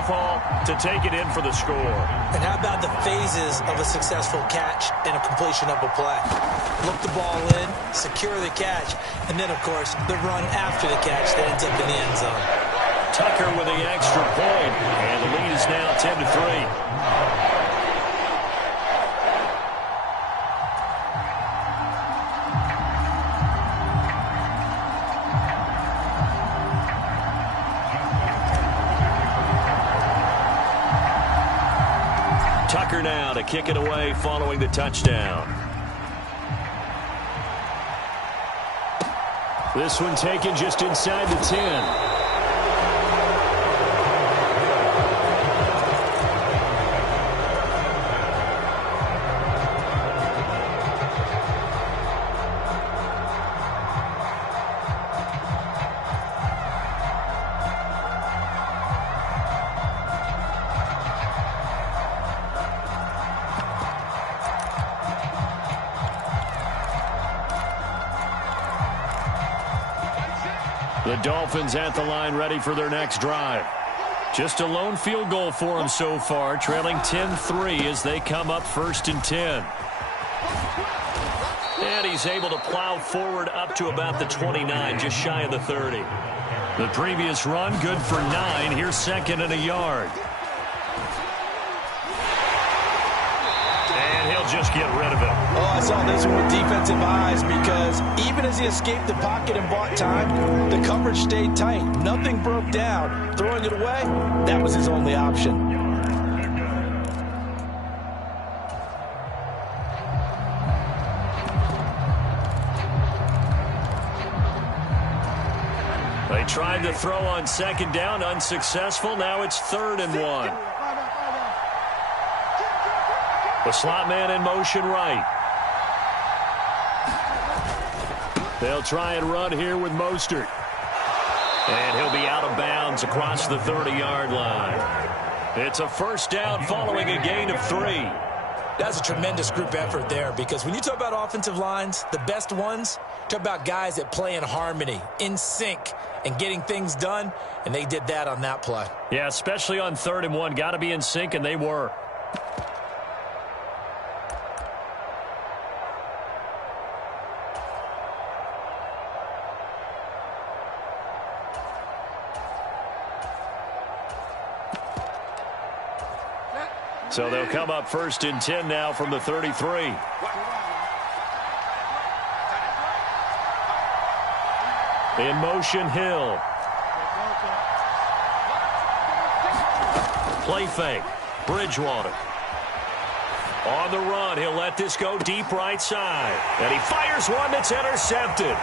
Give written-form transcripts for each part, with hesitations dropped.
wherewithal to take it in for the score. And how about the phases of a successful catch and a completion of a play? Look the ball in, secure the catch, and then, of course, the run after the catch that ends up in the end zone. Tucker with the extra point, and the lead is now 10-3. Tucker now to kick it away following the touchdown. This one taken just inside the 10. The Dolphins at the line ready for their next drive. Just a lone field goal for them so far, trailing 10-3 as they come up 1st and 10. And he's able to plow forward up to about the 29, just shy of the 30. The previous run good for 9. Here's 2nd and a yard. And he'll just get rid of it. Oh, I saw this one with defensive eyes because even as he escaped the pocket and bought time, the coverage stayed tight. Nothing broke down. Throwing it away, that was his only option. They tried to throw on 2nd down, unsuccessful. Now it's 3rd and 1. The slot man in motion right. They'll try and run here with Mostert. And he'll be out of bounds across the 30-yard line. It's a 1st down following a gain of 3. That's a tremendous group effort there because when you talk about offensive lines, the best ones, talk about guys that play in harmony, in sync, and getting things done, and they did that on that play. Yeah, especially on 3rd and 1. Got to be in sync, and they were. So they'll come up 1st and 10 now from the 33. In motion, Hill. Play fake. Bridgewater. On the run, he'll let this go deep right side. And he fires one that's intercepted.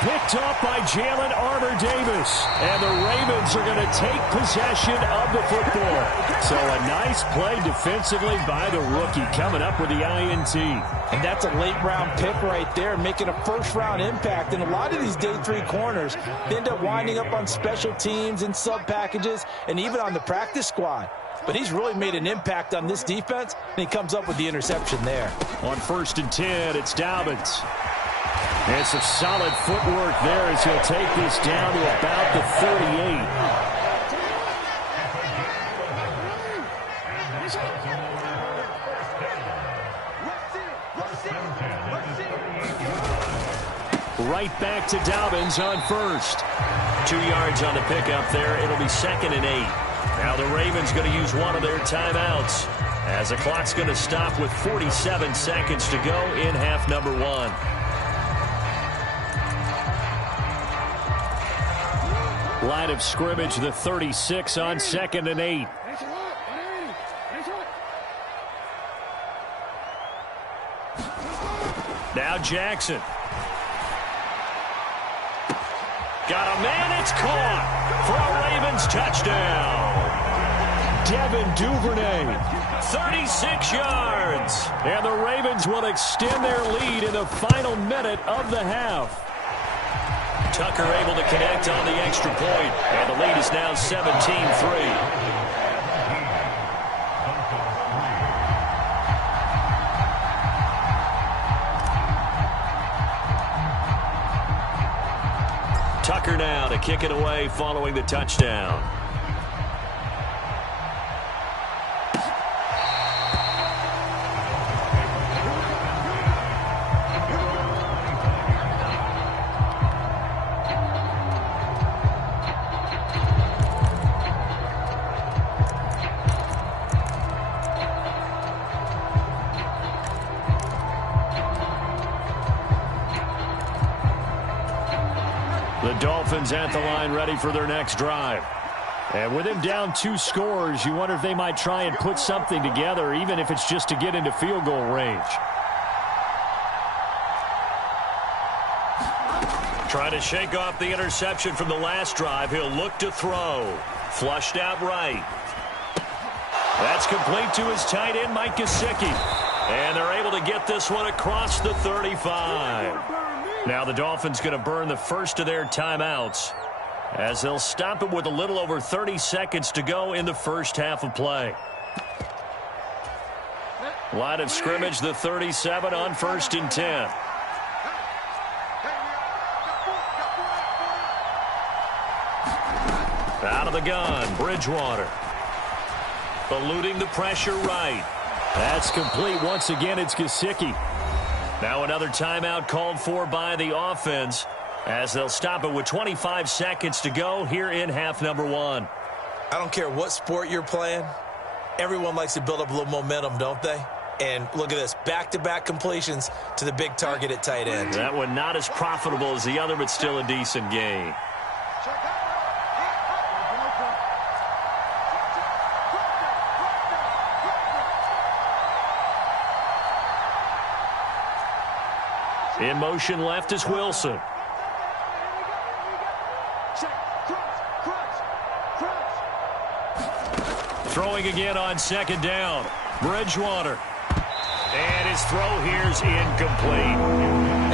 Picked up by Jalen Armour-Davis. And the Ravens are going to take possession of the football. So a nice play defensively by the rookie coming up with the INT. And that's a late-round pick right there, making a first-round impact. And a lot of these day 3 corners end up winding up on special teams and sub-packages and even on the practice squad. But he's really made an impact on this defense, and he comes up with the interception there. On 1st and 10, it's Dobbins. And some solid footwork there as he'll take this down to about the 38. Right back to Dobbins on 1st. 2 yards on the pickup there. It'll be 2nd and 8. Now the Ravens going to use one of their timeouts as the clock's going to stop with 47 seconds to go in half number 1. Line of scrimmage, the 36 on 2nd and 8. Now Jackson. Got a man, it's caught for a Ravens touchdown. Devin Duvernay, 36 yards. And the Ravens will extend their lead in the final minute of the half. Tucker able to connect on the extra point, and the lead is now 17-3. Tucker now to kick it away following the touchdown. Dolphins at the line ready for their next drive. And with him down 2 scores, you wonder if they might try and put something together, even if it's just to get into field goal range. Trying to shake off the interception from the last drive. He'll look to throw. Flushed out right. That's complete to his tight end, Mike Gesicki. And they're able to get this one across the 35. Now the Dolphins going to burn the first of their timeouts, as they'll stop it with a little over 30 seconds to go in the first half of play. Line of scrimmage, the 37 on 1st and 10. Out of the gun, Bridgewater. Eluding the pressure right. That's complete. Once again, it's Gesicki. Now another timeout called for by the offense, as they'll stop it with 25 seconds to go here in half number 1. I don't care what sport you're playing. Everyone likes to build up a little momentum, don't they? And look at this, back-to-back completions to the big target at tight end. That one not as profitable as the other, but still a decent gain. In motion left is Wilson. Throwing again on 2nd down. Bridgewater. And his throw here's incomplete.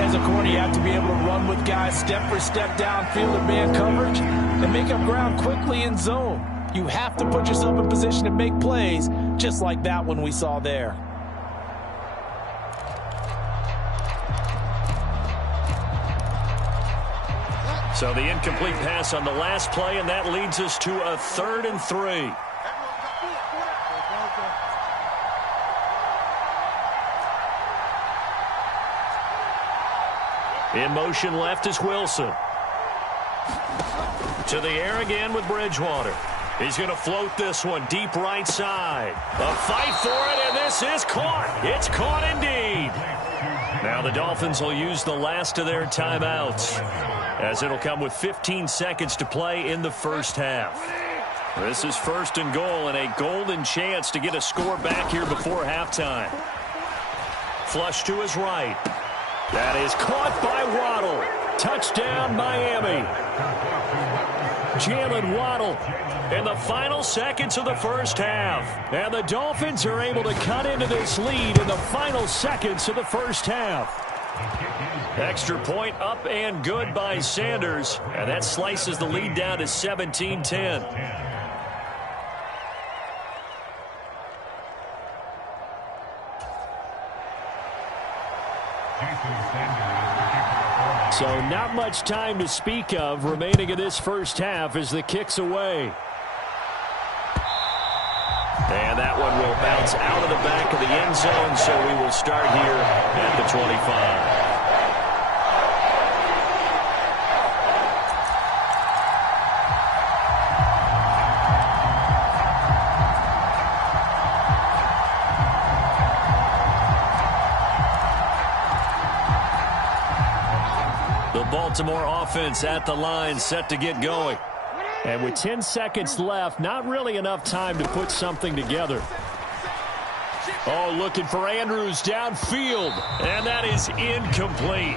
As a corner, you have to be able to run with guys step for step downfield in man coverage and make up ground quickly in zone. You have to put yourself in position to make plays, just like that one we saw there. So the incomplete pass on the last play, and that leads us to a 3rd and 3. In motion left is Wilson. To the air again with Bridgewater. He's going to float this one deep right side. A fight for it, and this is caught. It's caught indeed. Now the Dolphins will use the last of their timeouts, as it'll come with 15 seconds to play in the first half. This is 1st and goal, and a golden chance to get a score back here before halftime. Flush to his right. That is caught by Waddle. Touchdown, Miami. Jalen Waddle in the final seconds of the first half. And the Dolphins are able to cut into this lead in the final seconds of the first half. Extra point up and good by Sanders. And that slices the lead down to 17-10. So not much time to speak of remaining in this first half as the kick's away. And that one will bounce out of the back of the end zone, so we will start here at the 25. Baltimore offense at the line, set to get going. And with 10 seconds left, not really enough time to put something together. Oh, looking for Andrews downfield. And that is incomplete.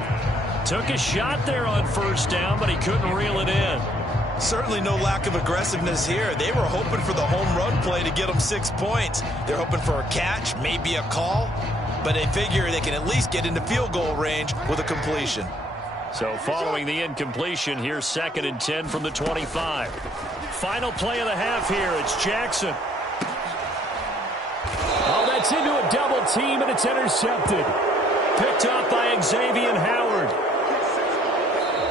Took a shot there on 1st down, but he couldn't reel it in. Certainly no lack of aggressiveness here. They were hoping for the home run play to get them 6 points. They're hoping for a catch, maybe a call, but they figure they can at least get into field goal range with a completion. So following the incompletion, here's 2nd and 10 from the 25. Final play of the half here. It's Jackson. Oh, that's into a double team, and it's intercepted. Picked up by Xavier Howard.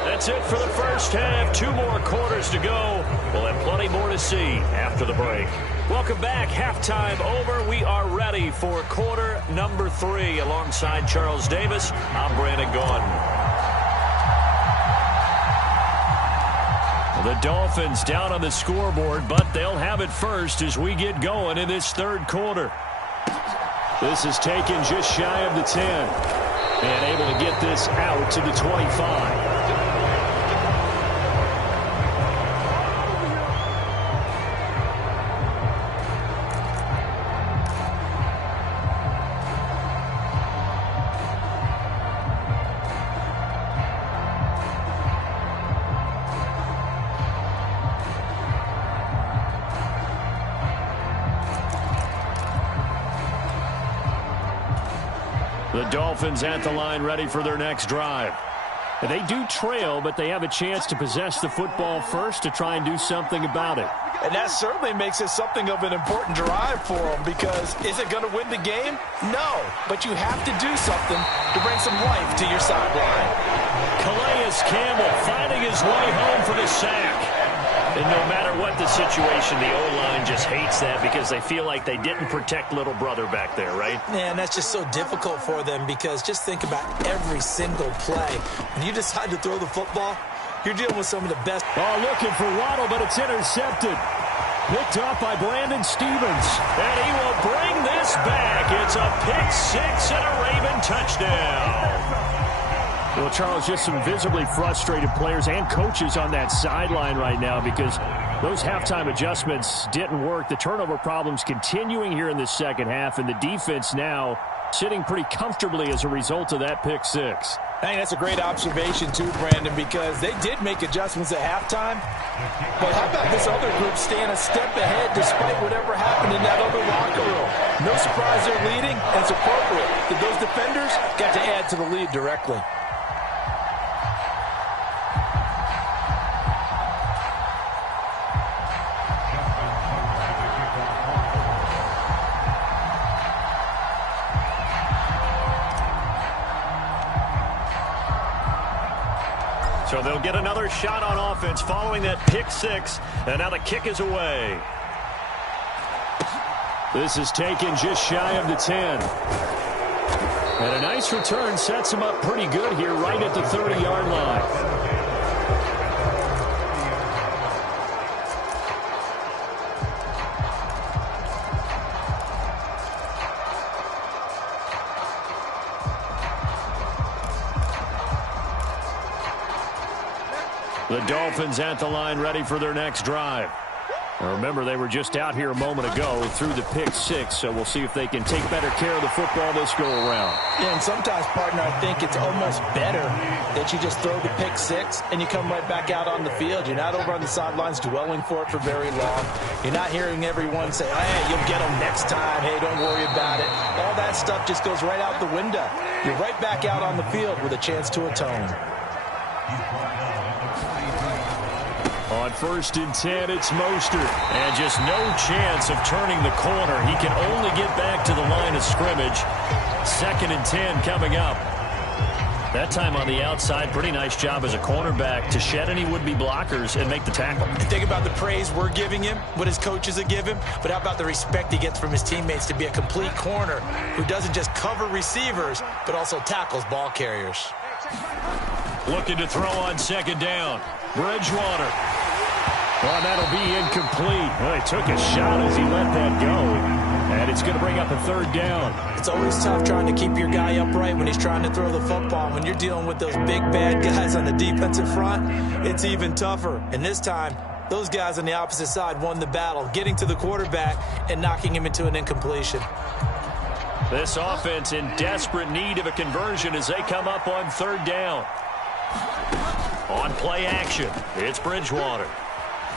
That's it for the first half. 2 more quarters to go. We'll have plenty more to see after the break. Welcome back. Halftime over. We are ready for quarter number 3. Alongside Charles Davis, I'm Brandon Gaudin. The Dolphins down on the scoreboard, but they'll have it first as we get going in this 3rd quarter. This is taken just shy of the 10 and able to get this out to the 25. The Dolphins at the line ready for their next drive. They do trail, but they have a chance to possess the football first to try and do something about it. And that certainly makes it something of an important drive for them, because is it going to win the game? No, but you have to do something to bring some life to your sideline. Calais Campbell finding his way home for the sack. And no matter what the situation, the O-line just hates that because they feel like they didn't protect little brother back there, right? Man, that's just so difficult for them, because just think about every single play. When you decide to throw the football, you're dealing with some of the best. Oh, looking for Waddle, but it's intercepted. Picked off by Brandon Stephens. And he will bring this back. It's a pick six and a Raven touchdown. Well, Charles, just some visibly frustrated players and coaches on that sideline right now because those halftime adjustments didn't work. The turnover problems continuing here in the second half, and the defense now sitting pretty comfortably as a result of that pick six. I think that's a great observation too, Brandon, because they did make adjustments at halftime. But how about this other group staying a step ahead despite whatever happened in that other locker room? No surprise they're leading, and it's appropriate that those defenders got to add to the lead directly. So they'll get another shot on offense following that pick six, and now the kick is away. This is taken just shy of the 10. And a nice return sets him up pretty good here right at the 30-yard line. The Dolphins at the line ready for their next drive. Now remember, they were just out here a moment ago through the pick six, so we'll see if they can take better care of the football this go around. Yeah, and sometimes, partner, I think it's almost better that you just throw the pick six and you come right back out on the field. You're not over on the sidelines dwelling for it for very long. You're not hearing everyone say, hey, you'll get them next time. Hey, don't worry about it. All that stuff just goes right out the window. You're right back out on the field with a chance to atone. On 1st and 10, it's Mostert. And just no chance of turning the corner. He can only get back to the line of scrimmage. 2nd and 10 coming up. That time on the outside, pretty nice job as a cornerback to shed any would-be blockers and make the tackle. And think about the praise we're giving him, what his coaches are giving, but how about the respect he gets from his teammates to be a complete corner who doesn't just cover receivers, but also tackles ball carriers. Looking to throw on 2nd down. Bridgewater. Well, that'll be incomplete. Well, he took a shot as he let that go. And it's going to bring up a 3rd down. It's always tough trying to keep your guy upright when he's trying to throw the football. When you're dealing with those big, bad guys on the defensive front, it's even tougher. And this time, those guys on the opposite side won the battle, getting to the quarterback and knocking him into an incompletion. This offense in desperate need of a conversion as they come up on 3rd down. On play action, it's Bridgewater.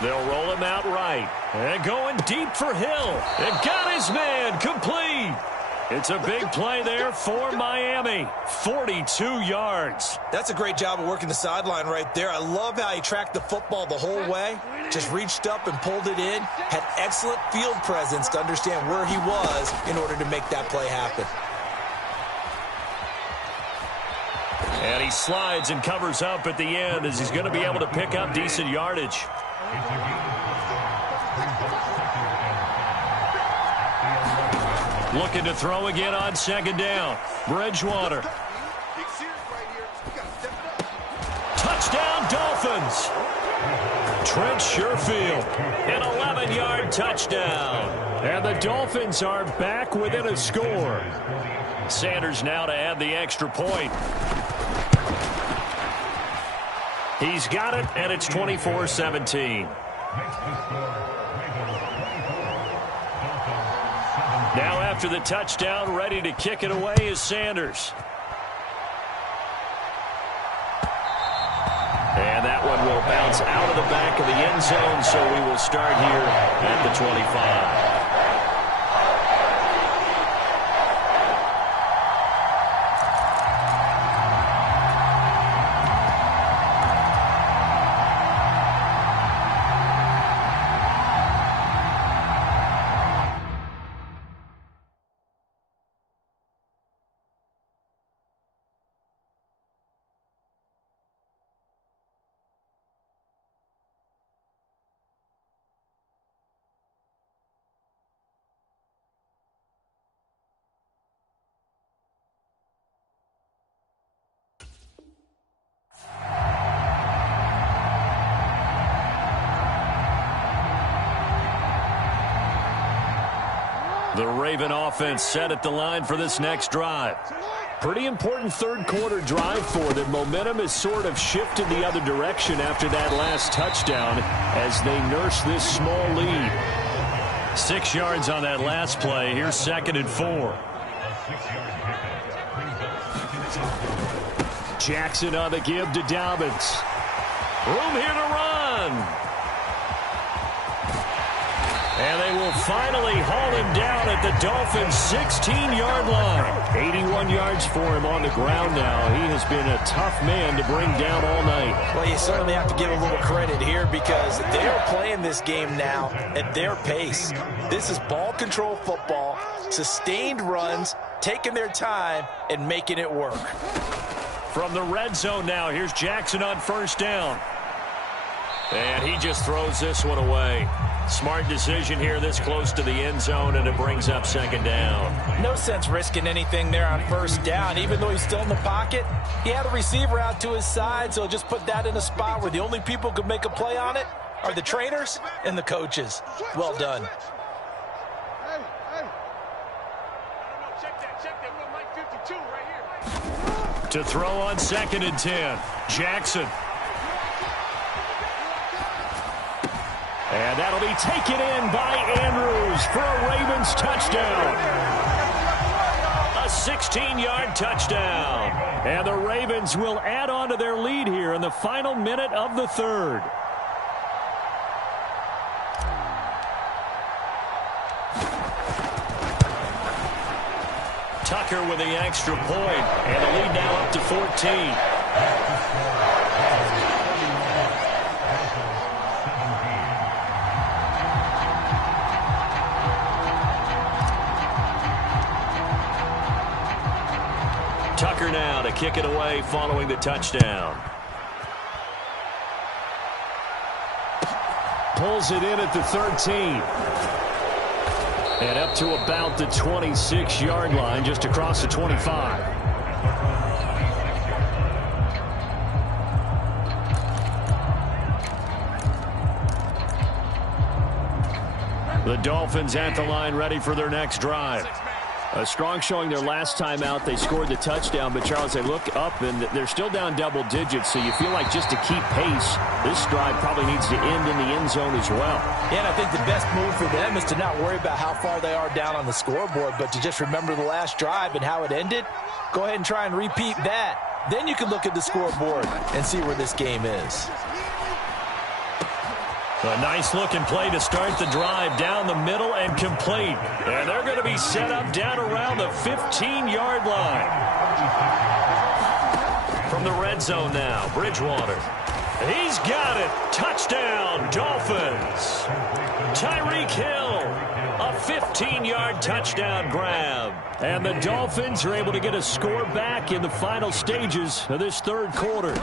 They'll roll him out right. And going deep for Hill. And got his man complete. It's a big play there for Miami. 42 yards. That's a great job of working the sideline right there. I love how he tracked the football the whole way. Just reached up and pulled it in. Had excellent field presence to understand where he was in order to make that play happen. And he slides and covers up at the end as he's going to be able to pick up decent yardage. Looking to throw again on 2nd down. Bridgewater. Touchdown, Dolphins. Trent Sherfield, an 11-yard touchdown. And the Dolphins are back within a score. Sanders now to add the extra point. He's got it, and it's 24-17. Now after the touchdown, ready to kick it away is Sanders. And that one will bounce out of the back of the end zone, so we will start here at the 25. The Raven offense set at the line for this next drive. Pretty important third quarter drive for them. Momentum has sort of shifted the other direction after that last touchdown as they nurse this small lead. 6 yards on that last play. Here's 2nd and 4. Jackson on the give to Dobbins. Room here to run. And they will finally haul him down at the Dolphins' 16-yard line. 81 yards for him on the ground now. He has been a tough man to bring down all night. Well, you certainly have to give a little credit here because they're playing this game now at their pace. This is ball control football, sustained runs, taking their time, and making it work. From the red zone now, here's Jackson on 1st down. And he just throws this one away. Smart decision here this close to the end zone, and it brings up 2nd down. No sense risking anything there on 1st down. Even though he's still in the pocket, he had a receiver out to his side, so just put that in a spot where the only people who can make a play on it are the trainers and the coaches. Well done. To throw on 2nd and 10, Jackson. And that'll be taken in by Andrews for a Ravens touchdown. A 16-yard touchdown. And the Ravens will add on to their lead here in the final minute of the third. Tucker with the extra point, and the lead now up to 14. Tucker now to kick it away following the touchdown. Pulls it in at the 13. And up to about the 26-yard line, just across the 25. The Dolphins at the line, ready for their next drive. A strong showing their last time out. They scored the touchdown, but, Charles, they look up, and they're still down double digits, so you feel like just to keep pace, this drive probably needs to end in the end zone as well. Yeah, and I think the best move for them is to not worry about how far they are down on the scoreboard, but to just remember the last drive and how it ended. Go ahead and try and repeat that. Then you can look at the scoreboard and see where this game is. A nice-looking play to start the drive down the middle and complete. And they're going to be set up down around the 15-yard line. From the red zone now, Bridgewater. He's got it. Touchdown, Dolphins. Tyreek Hill, a 15-yard touchdown grab. And the Dolphins are able to get a score back in the final stages of this third quarter.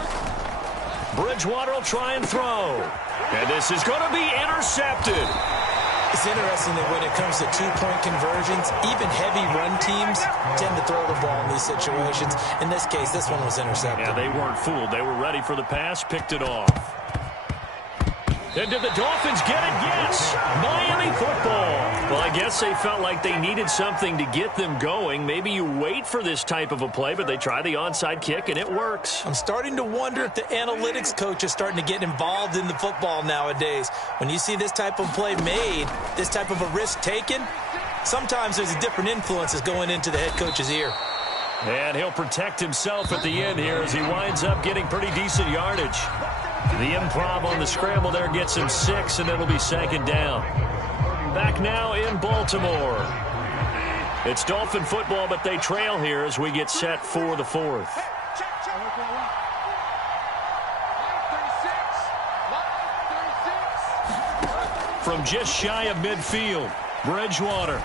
Bridgewater will try and throw. And this is going to be intercepted. It's interesting that when it comes to two-point conversions, even heavy run teams tend to throw the ball in these situations. In this case, this one was intercepted. Yeah, they weren't fooled. They were ready for the pass, picked it off. And did the Dolphins get it? Yes. Miami football. Well, I guess they felt like they needed something to get them going. Maybe you wait for this type of a play, but they try the onside kick, and it works. I'm starting to wonder if the analytics coach is starting to get involved in the football nowadays. When you see this type of play made, this type of a risk taken, sometimes there's a different influences going into the head coach's ear. And he'll protect himself at the end here as he winds up getting pretty decent yardage. The improv on the scramble there gets him 6, and it'll be 2nd down. Back now in Baltimore. It's Dolphin football, but they trail here as we get set for the 4th. From just shy of midfield, Bridgewater.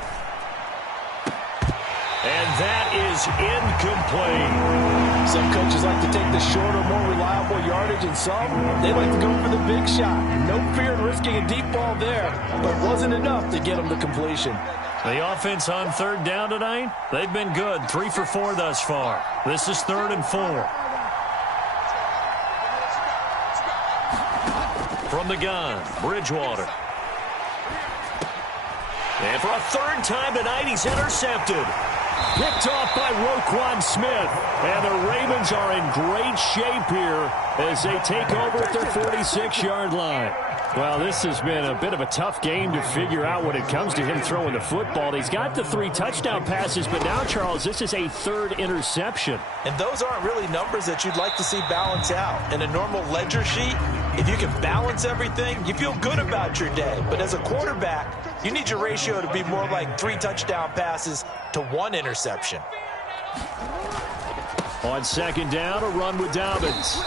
And that is incomplete. Some coaches like to take the shorter, more reliable yardage, and some, they like to go for the big shot. No fear in risking a deep ball there, but wasn't enough to get them to completion. The offense on 3rd down tonight, they've been good. 3 for 4 thus far. This is 3rd and 4. From the gun, Bridgewater. And for a third time tonight, he's intercepted. Picked off by Roquan Smith. And the Ravens are in great shape here as they take over at their 46-yard line. Well, this has been a bit of a tough game to figure out when it comes to him throwing the football. He's got the 3 touchdown passes, but now, Charles, this is a 3rd interception. And those aren't really numbers that you'd like to see balance out. In a normal ledger sheet, if you can balance everything, you feel good about your day. But as a quarterback, you need your ratio to be more like 3 touchdown passes to 1 interception. On 2nd down, a run with Dobbins.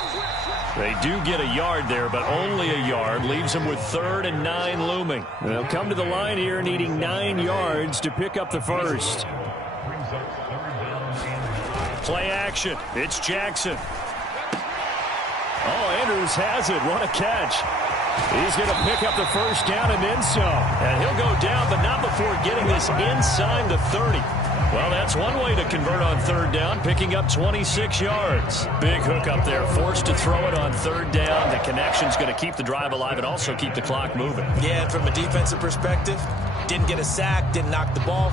They do get a yard there, but only a yard. Leaves them with 3rd and 9 looming. They'll come to the line here needing 9 yards to pick up the first. Play action. It's Jackson. Oh, Andrews has it. What a catch. He's going to pick up the first down and then some. And he'll go down, but not before getting this inside the 30. Well, that's one way to convert on 3rd down, picking up 26 yards. Big hook up there, forced to throw it on 3rd down. The connection's going to keep the drive alive and also keep the clock moving. Yeah, and from a defensive perspective, didn't get a sack, didn't knock the ball.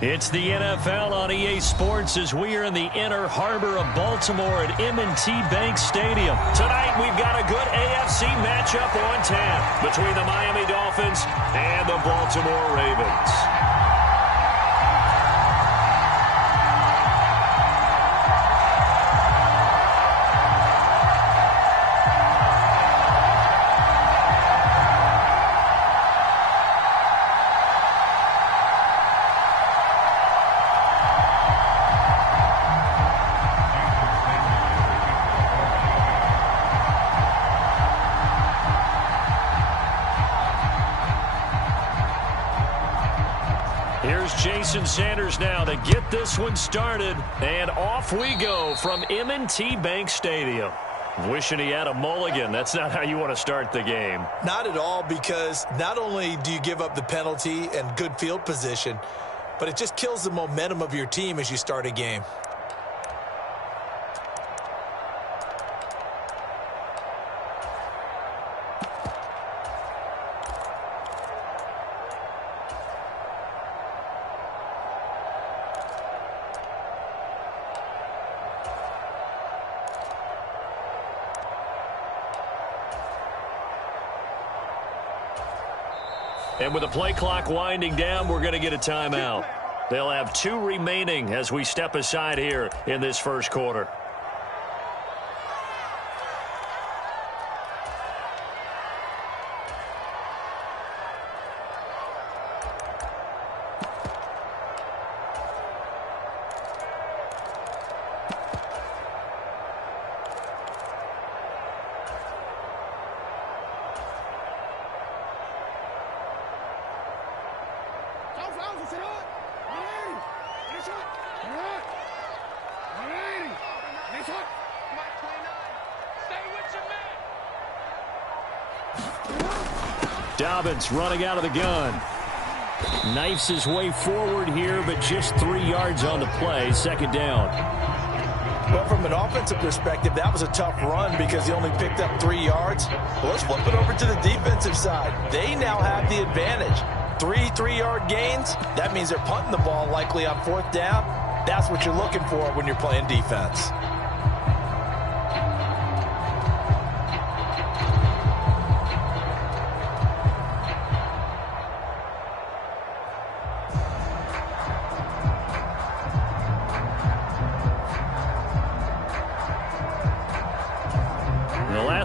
It's the NFL on EA Sports as we are in the inner harbor of Baltimore at M&T Bank Stadium. Tonight, we've got a good AFC matchup on tap between the Miami Dolphins and the Baltimore Ravens. Here's Jason Sanders now to get this one started. And off we go from M&T Bank Stadium. Wishing he had a mulligan. That's not how you want to start the game. Not at all, because not only do you give up the penalty and good field position, but it just kills the momentum of your team as you start a game. And with the play clock winding down, we're going to get a timeout. They'll have 2 remaining as we step aside here in this first quarter. Dobbins running out of the gun. Knifes his way forward here, but just 3 yards on the play. Second down. Well, from an offensive perspective, that was a tough run because he only picked up 3 yards. Well, let's flip it over to the defensive side. They now have the advantage. 3 3-yard gains. That means they're punting the ball likely on 4th down. That's what you're looking for when you're playing defense.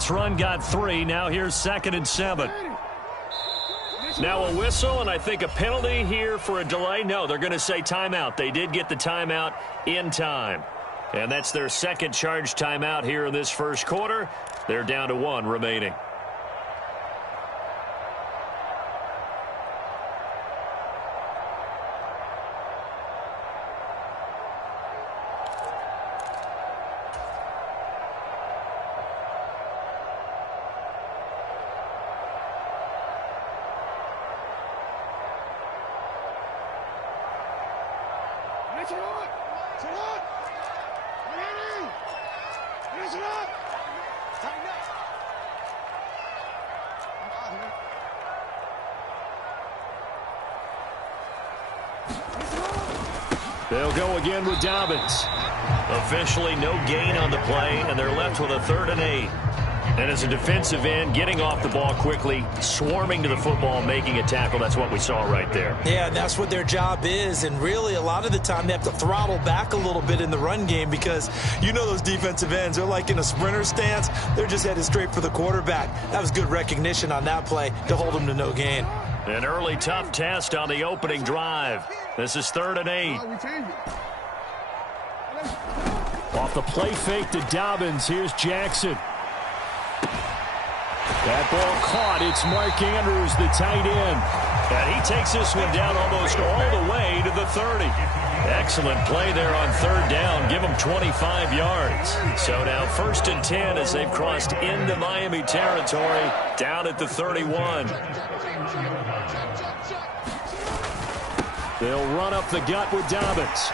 Run got 3. Now here's 2nd and 7. Now a whistle, and I think a penalty here for a delay. No, they're going to say timeout. They did get the timeout in time. And that's their second charge timeout here in this first quarter. They're down to 1 remaining. They'll go again with Dobbins. Officially no gain on the play, and they're left with a 3rd and 8. And as a defensive end, getting off the ball quickly, swarming to the football, making a tackle. That's what we saw right there. Yeah, that's what their job is. And really, a lot of the time, they have to throttle back a little bit in the run game because you know those defensive ends, they're like in a sprinter stance. They're just headed straight for the quarterback. That was good recognition on that play to hold them to no gain. An early tough test on the opening drive. This is 3rd and 8. Off the play fake to Dobbins. Here's Jackson. That ball caught. It's Mark Andrews, the tight end. And he takes this one down almost all the way to the 30. Excellent play there on 3rd down. Give them 25 yards. So now 1st and 10 as they've crossed into Miami territory down at the 31. They'll run up the gut with Dobbins.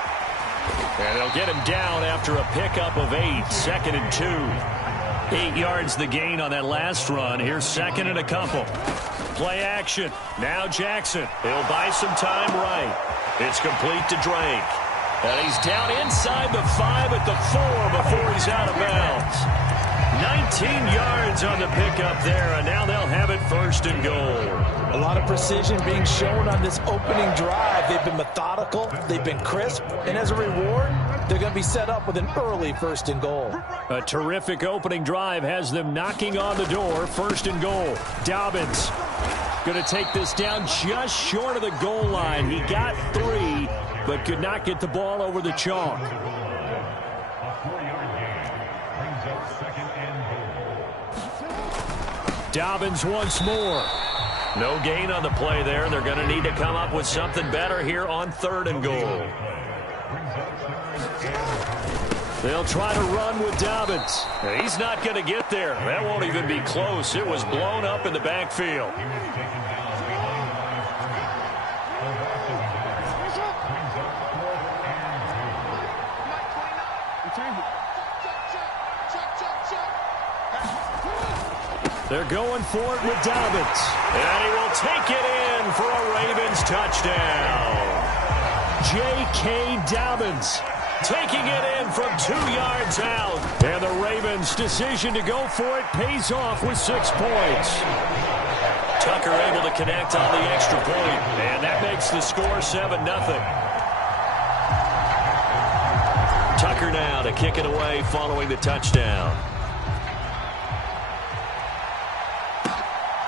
And they'll get him down after a pickup of 8. 2nd and 2. 8 yards the gain on that last run. Here's 2nd and a couple. Play action. Now Jackson. He'll buy some time right. It's complete to Drake. And he's down inside the 5 at the 4 before he's out of bounds. 19 yards on the pickup there, and now they'll have it 1st and goal. A lot of precision being shown on this opening drive. They've been methodical, they've been crisp, and as a reward, they're going to be set up with an early 1st and goal. A terrific opening drive has them knocking on the door. 1st and goal. Dobbins going to take this down just short of the goal line. He got 3, but could not get the ball over the chalk. Dobbins once more. No gain on the play there. They're going to need to come up with something better here on 3rd and goal. They'll try to run with Dobbins. He's not going to get there. That won't even be close. It was blown up in the backfield. They're going for it with Dobbins. And he will take it in for a Ravens touchdown. J.K. Dobbins taking it in from 2 yards out. And the Ravens' decision to go for it pays off with 6 points. Tucker able to connect on the extra point. And that makes the score 7-0. Tucker now to kick it away following the touchdown.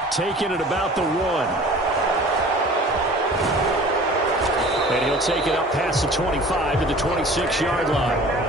Taking it about the 1. And he'll take it up past the 25 to the 26-yard line.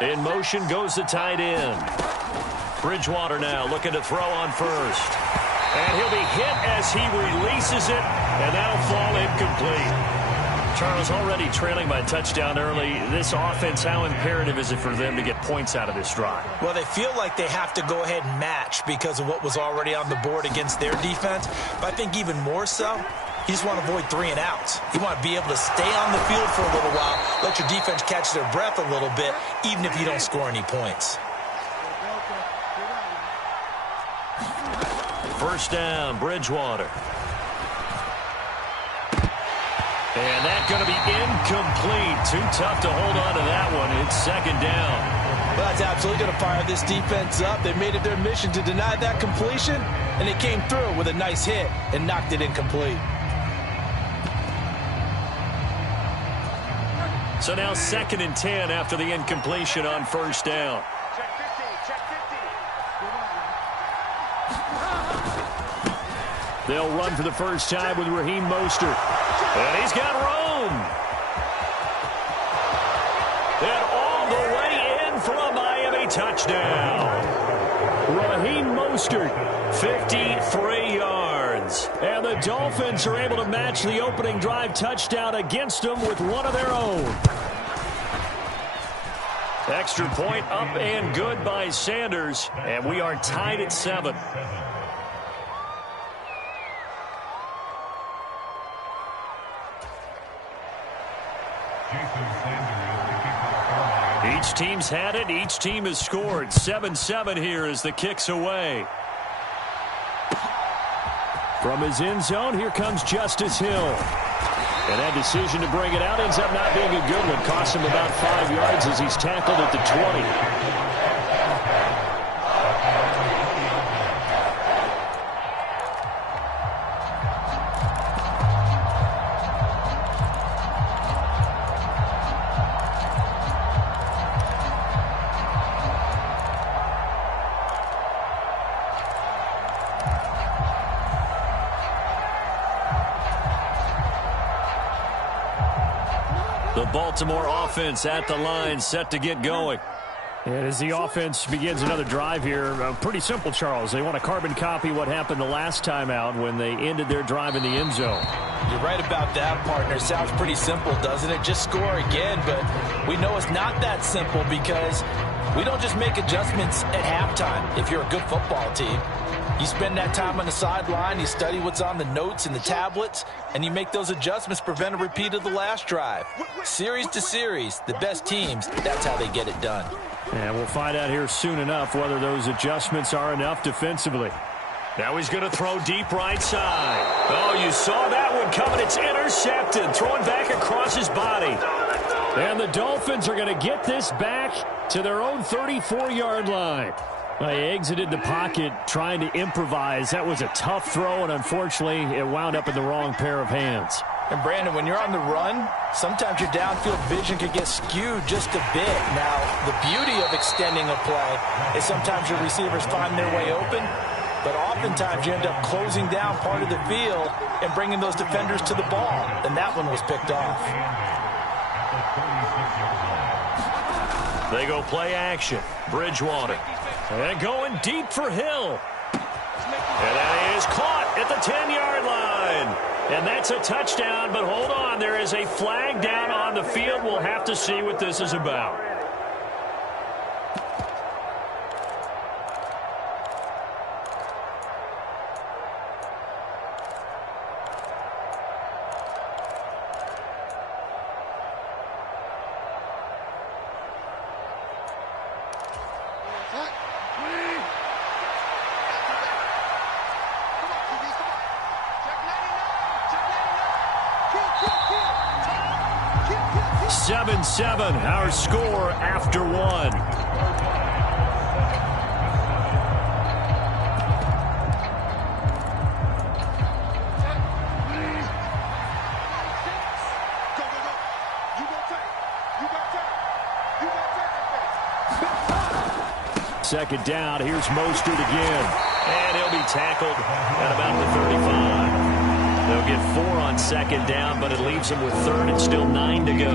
In motion goes the tight end. Bridgewater now looking to throw on 1st. And he'll be hit as he releases it, and that'll fall incomplete. Charles, already trailing by a touchdown early. This offense, how imperative is it for them to get points out of this drive? Well, they feel like they have to go ahead and match because of what was already on the board against their defense. But I think even more so, you just want to avoid 3 and outs. You want to be able to stay on the field for a little while, let your defense catch their breath a little bit, even if you don't score any points. 1st down, Bridgewater. And that's going to be incomplete. Too tough to hold on to that one. It's 2nd down. Well, that's absolutely going to fire this defense up. They made it their mission to deny that completion, and they came through with a nice hit and knocked it incomplete. So now 2nd and 10 after the incompletion on 1st down. Check 50, check 50. They'll run for the first time with Raheem Mostert. And he's got room. And all the way in for a Miami touchdown. Raheem Mostert, 53 yards. And the Dolphins are able to match the opening drive touchdown against them with one of their own. Extra point up and good by Sanders. And we are tied at 7. Each team's had it. Each team has scored. 7-7 here as the kick's away. From his end zone, here comes Justice Hill. And that decision to bring it out ends up not being a good one. Costs him about 5 yards as he's tackled at the 20. The Baltimore offense at the line, set to get going. And as the offense begins another drive here, pretty simple, Charles. They want to carbon copy what happened the last time out when they ended their drive in the end zone. You're right about that, partner. Sounds pretty simple, doesn't it? Just score again, but we know it's not that simple because we don't just make adjustments at halftime if you're a good football team. You spend that time on the sideline, you study what's on the notes and the tablets, and you make those adjustments to prevent a repeat of the last drive. Series to series, the best teams, that's how they get it done. And we'll find out here soon enough whether those adjustments are enough defensively. Now he's going to throw deep right side. Oh, you saw that one coming. It's intercepted, throwing back across his body. And the Dolphins are going to get this back to their own 34-yard line. They exited the pocket trying to improvise. That was a tough throw, and unfortunately, it wound up in the wrong pair of hands. And, Brandon, when you're on the run, sometimes your downfield vision could get skewed just a bit. Now, the beauty of extending a play is sometimes your receivers find their way open, but oftentimes you end up closing down part of the field and bringing those defenders to the ball, and that one was picked off. They go play action. Bridgewater. And going deep for Hill. And that is caught at the 10-yard line. And that's a touchdown, but hold on. There is a flag down on the field. We'll have to see what this is about. Our score after one. Second down. Here's Mostert again. And he'll be tackled at about the 35. They'll get 4 on second down, but it leaves them with third and still 9 to go.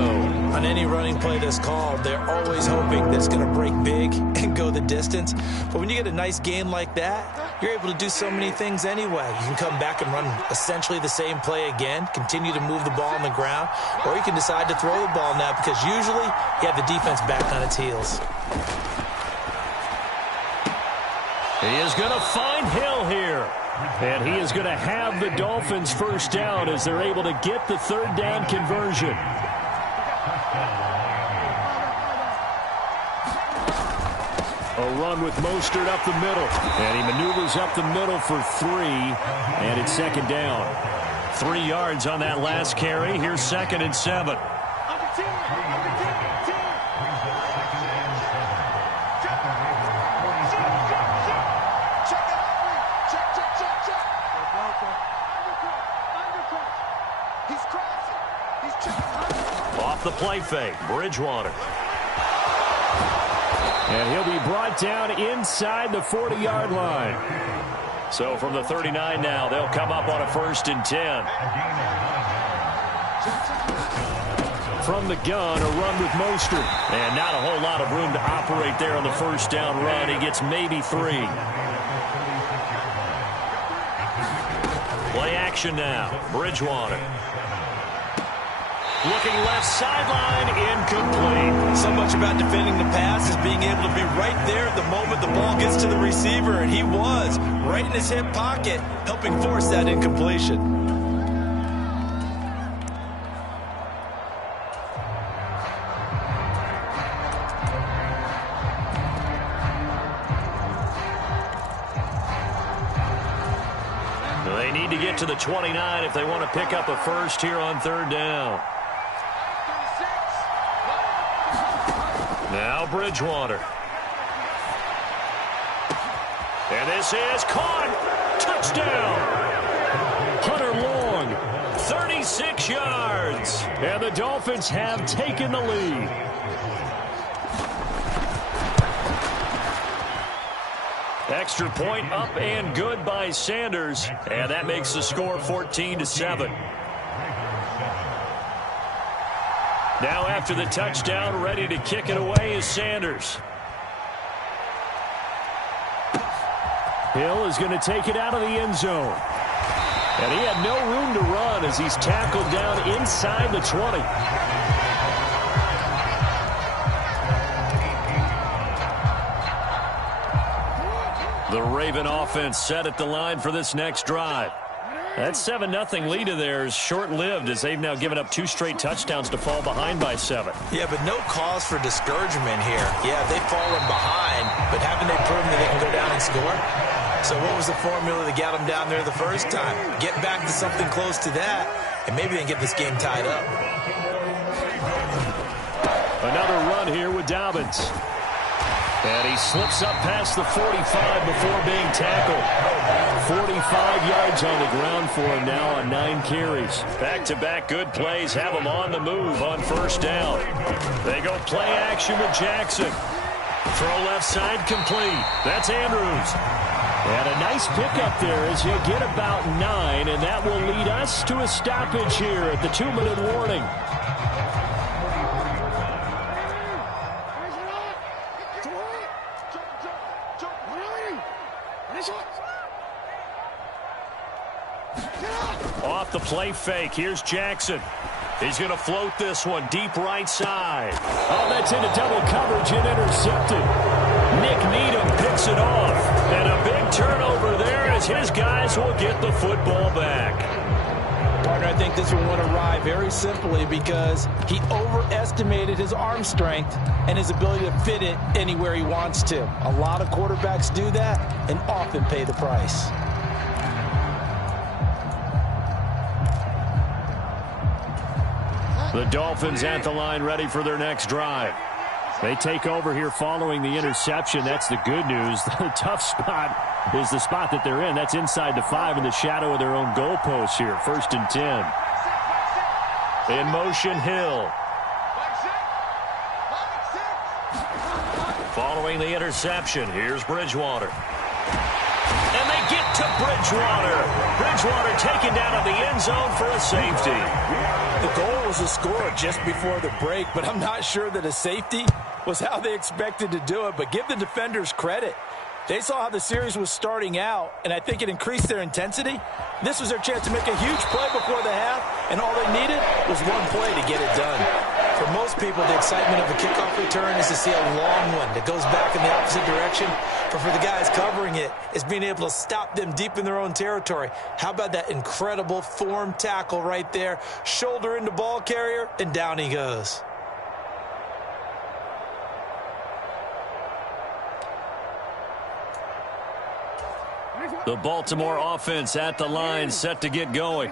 On any running play that's called, they're always hoping that it's going to break big and go the distance. But when you get a nice game like that, you're able to do so many things anyway. You can come back and run essentially the same play again, continue to move the ball on the ground, or you can decide to throw the ball now because usually you have the defense back on its heels. He is going to find Hill here. And he is going to have the Dolphins first down as they're able to get the third down conversion. A run with Mostert up the middle. And he maneuvers up the middle for 3. And it's second down. 3 yards on that last carry. Here's second and 7. Off the play fake, Bridgewater. And he'll be brought down inside the 40-yard line. So from the 39 now, they'll come up on a 1st and 10. From the gun, a run with Mostert. And not a whole lot of room to operate there on the first down run. He gets maybe 3. Play action now. Bridgewater. Looking left sideline, incomplete. So much about defending the pass is being able to be right there at the moment the ball gets to the receiver, and he was right in his hip pocket, helping force that incompletion. They need to get to the 29 if they want to pick up a first here on third down. Now Bridgewater. And this is caught. Touchdown. Hunter Long, 36 yards. And the Dolphins have taken the lead. Extra point up and good by Sanders. And that makes the score 14-7. Now after the touchdown, ready to kick it away is Sanders. Hill is going to take it out of the end zone. And he had no room to run as he's tackled down inside the 20. The Raven offense set at the line for this next drive. That 7-0 lead of theirs short-lived as they've now given up 2 straight touchdowns to fall behind by 7. Yeah, but no cause for discouragement here. Yeah, they've fallen behind, but haven't they proven that they can go down and score? So what was the formula that got them down there the first time? Get back to something close to that, and maybe they can get this game tied up. Another run here with Dobbins. And he slips up past the 45 before being tackled. 45 yards on the ground for him now on 9 carries. Back-to-back good plays have him on the move on first down. They go play action with Jackson. Throw left side complete. That's Andrews. And a nice pickup there as you get about 9, and that will lead us to a stoppage here at the 2-minute warning. Off the play fake, here's Jackson. He's going to float this one deep right side. Oh, that's into double coverage and intercepted. Nick Needham picks it off. And a big turnover there as his guys will get the football back. Partner, I think this one went awry very simply because he overestimated his arm strength and his ability to fit it anywhere he wants to. A lot of quarterbacks do that and often pay the price. The Dolphins at the line ready for their next drive. They take over here following the interception. That's the good news. The tough spot is the spot that they're in. That's inside the 5 in the shadow of their own goalpost here. 1st and 10. In motion, Hill. Following the interception, here's Bridgewater. And they get to Bridgewater. Bridgewater taken down in the end zone for a safety. The goal was a score just before the break, but I'm not sure that a safety was how they expected to do it. But give the defenders credit. They saw how the series was starting out, and I think it increased their intensity. This was their chance to make a huge play before the half, and all they needed was one play to get it done. For most people, the excitement of a kickoff return is to see a long one that goes back in the opposite direction. But for the guys covering it, it's being able to stop them deep in their own territory. How about that incredible form tackle right there? Shoulder into ball carrier, and down he goes. The Baltimore offense at the line, set to get going.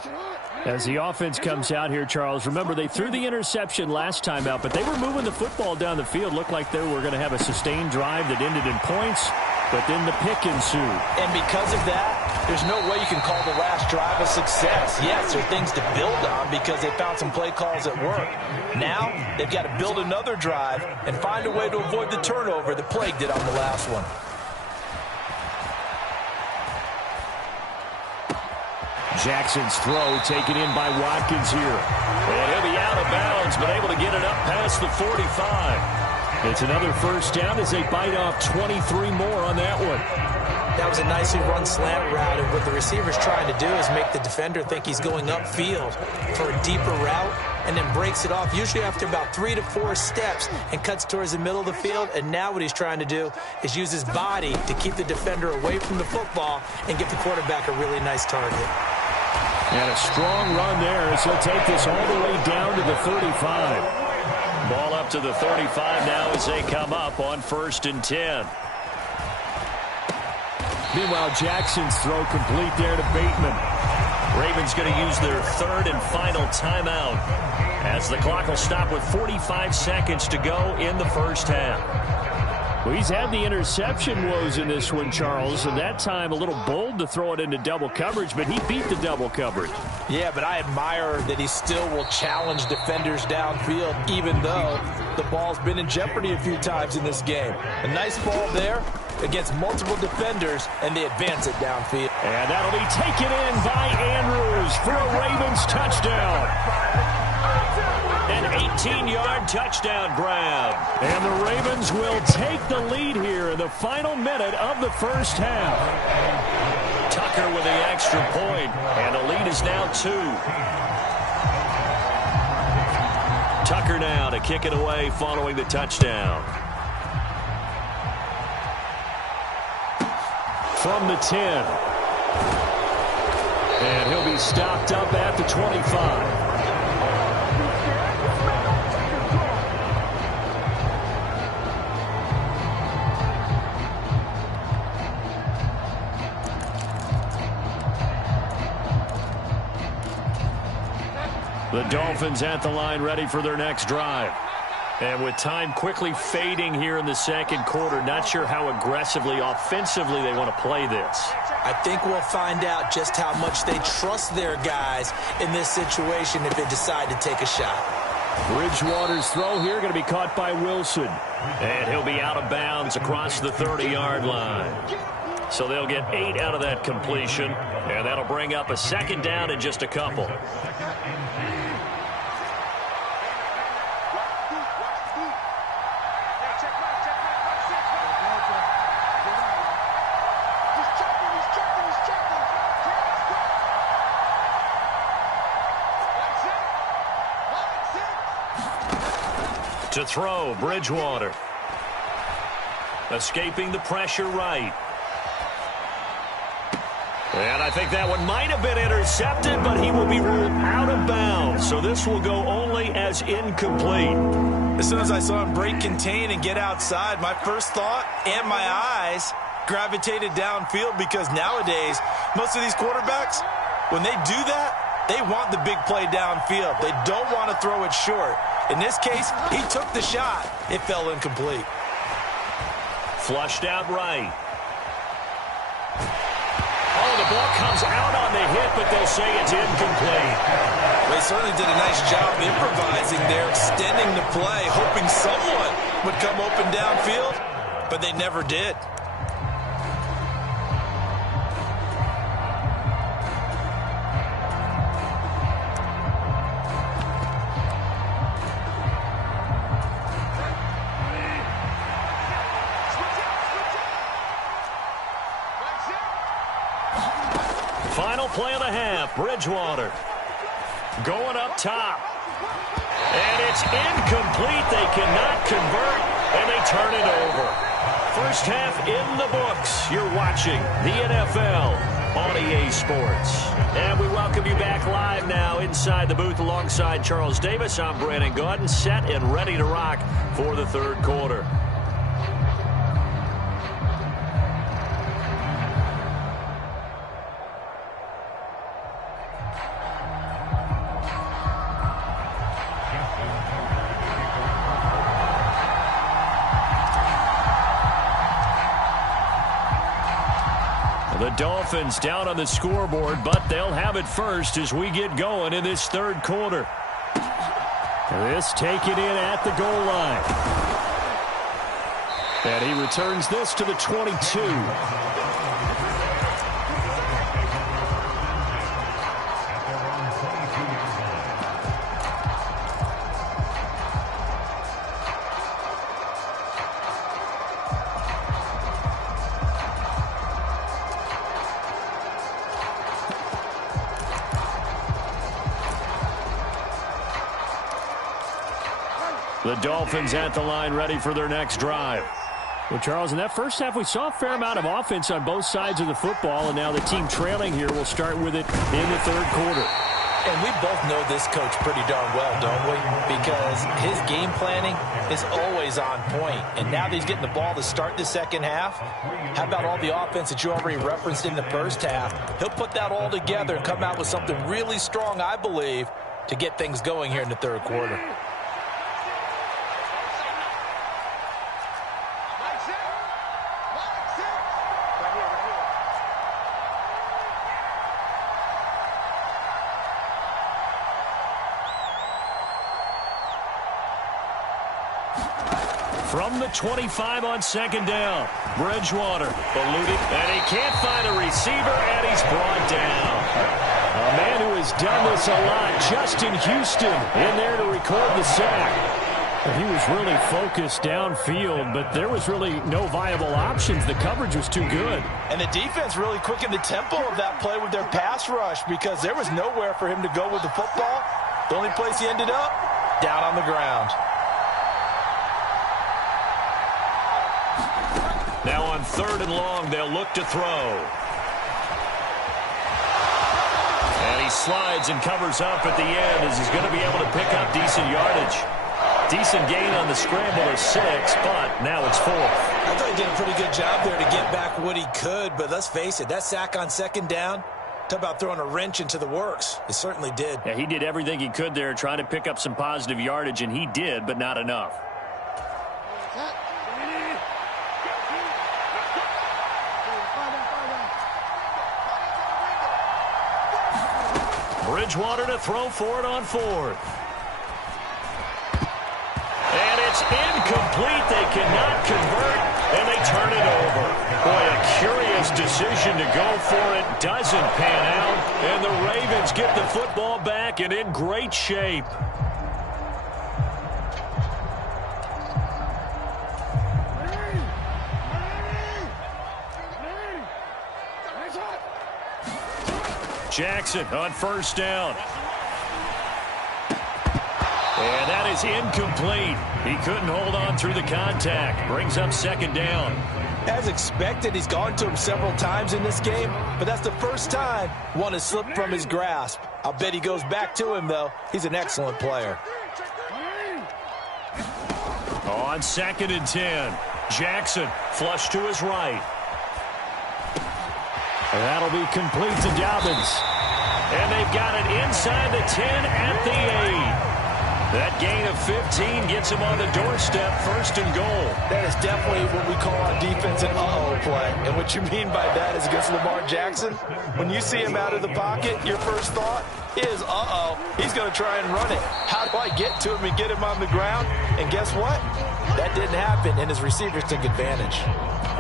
As the offense comes out here, Charles, remember they threw the interception last time out, but they were moving the football down the field. Looked like they were going to have a sustained drive that ended in points, but then the pick ensued. And because of that, there's no way you can call the last drive a success. Yes, there are things to build on because they found some play calls that work. Now, they've got to build another drive and find a way to avoid the turnover that plagued it on the last one. Jackson's throw taken in by Watkins here. And he'll be out of bounds, but able to get it up past the 45. It's another first down as they bite off 23 more on that one. That was a nicely run slant route, and what the receiver's trying to do is make the defender think he's going upfield for a deeper route, and then breaks it off, usually after about 3 to 4 steps, and cuts towards the middle of the field. And now what he's trying to do is use his body to keep the defender away from the football and give the quarterback a really nice target. And a strong run there as he'll take this all the way down to the 35. Ball up to the 35 now as they come up on 1st and 10. Meanwhile, Jackson's throw complete there to Bateman. Ravens going to use their 3rd and final timeout as the clock will stop with 45 seconds to go in the first half. Well, he's had the interception woes in this one, Charles, and that time a little bold to throw it into double coverage, but he beat the double coverage. Yeah, but I admire that he still will challenge defenders downfield, even though the ball's been in jeopardy a few times in this game. A nice ball there against multiple defenders, and they advance it downfield. And that'll be taken in by Andrews for a Ravens touchdown. An 18-yard touchdown grab. And the Ravens will take the lead here in the final minute of the first half. Tucker with the extra point, and the lead is now 2. Tucker now to kick it away following the touchdown. From the 10. And he'll be stopped up at the 25. The Dolphins at the line ready for their next drive. And with time quickly fading here in the second quarter, not sure how aggressively, offensively they want to play this. I think we'll find out just how much they trust their guys in this situation if they decide to take a shot. Bridgewater's throw here going to be caught by Wilson. And he'll be out of bounds across the 30-yard line. So they'll get 8 out of that completion, and that'll bring up a second down in just a couple. To throw, Bridgewater. Escaping the pressure right. And I think that one might have been intercepted, but he will be ruled out of bounds. So this will go only as incomplete. As soon as I saw him break contain and get outside, my first thought and my eyes gravitated downfield, because nowadays, most of these quarterbacks, when they do that, they want the big play downfield. They don't want to throw it short. In this case, he took the shot. It fell incomplete. Flushed out right. Oh, the ball comes out on the hit, but they'll say it's incomplete. They certainly did a nice job improvising there, extending the play, hoping someone would come open downfield, but they never did. Final play of the half, Bridgewater going up top. And it's incomplete. They cannot convert, and they turn it over. First half in the books. You're watching the NFL on EA Sports. And we welcome you back live now inside the booth alongside Charles Davis. I'm Brandon Gaudin, set and ready to rock for the third quarter. The Dolphins down on the scoreboard, but they'll have it first as we get going in this third quarter. This taken in at the goal line. And he returns this to the 22. The Dolphins at the line ready for their next drive. Well, Charles, in that first half, we saw a fair amount of offense on both sides of the football, and now the team trailing here will start with it in the third quarter. And we both know this coach pretty darn well, don't we? Because his game planning is always on point. And now that he's getting the ball to start the second half, how about all the offense that you already referenced in the first half? He'll put that all together and come out with something really strong, I believe, to get things going here in the third quarter. From the 25 on second down, Bridgewater eluded, and he can't find a receiver, and he's brought down. A man who has done this a lot, Justin Houston, in there to record the sack. He was really focused downfield, but there was really no viable options. The coverage was too good. And the defense really quickened the tempo of that play with their pass rush because there was nowhere for him to go with the football. The only place he ended up, down on the ground. Now on 3rd and long, they'll look to throw. And he slides and covers up at the end as he's going to be able to pick up decent yardage. Decent gain on the scramble of 6, but now it's 4th. I thought he did a pretty good job there to get back what he could, but let's face it, that sack on 2nd down, talk about throwing a wrench into the works. It certainly did. Yeah, he did everything he could there trying to pick up some positive yardage, and he did, but not enough. Bridgewater to throw for it on 4th. And it's incomplete. They cannot convert, and they turn it over. Boy, a curious decision to go for it. Doesn't pan out, and the Ravens get the football back and in great shape. Jackson on 1st down. And that is incomplete. He couldn't hold on through the contact. Brings up 2nd down. As expected, he's gone to him several times in this game, but that's the first time one has slipped from his grasp. I'll bet he goes back to him, though. He's an excellent player. On 2nd and 10, Jackson flush to his right. And that'll be complete to Dobbins. And they've got it inside the 10 at the 8. That gain of 15 gets him on the doorstep, 1st and goal. That is definitely what we call on defense an uh-oh play. And what you mean by that is against Lamar Jackson, when you see him out of the pocket, your first thought is, uh-oh, he's going to try and run it. How do I get to him and get him on the ground? And guess what? That didn't happen, and his receivers took advantage.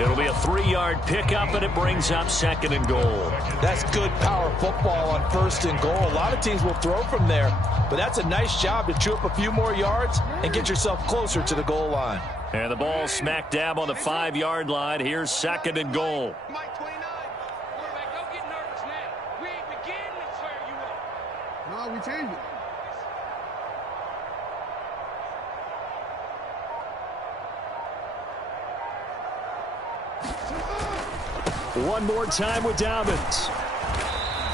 It'll be a 3-yard pickup, and it brings up 2nd and goal. That's good power football on 1st and goal. A lot of teams will throw from there, but that's a nice job to chew up a few more yards and get yourself closer to the goal line. And the ball smack dab on the 5-yard line. Here's 2nd and goal. Mike 29. Quarterback, don't get nervous now. We ain't beginning to tear you up. No, we changed it. One more time with Dobbins.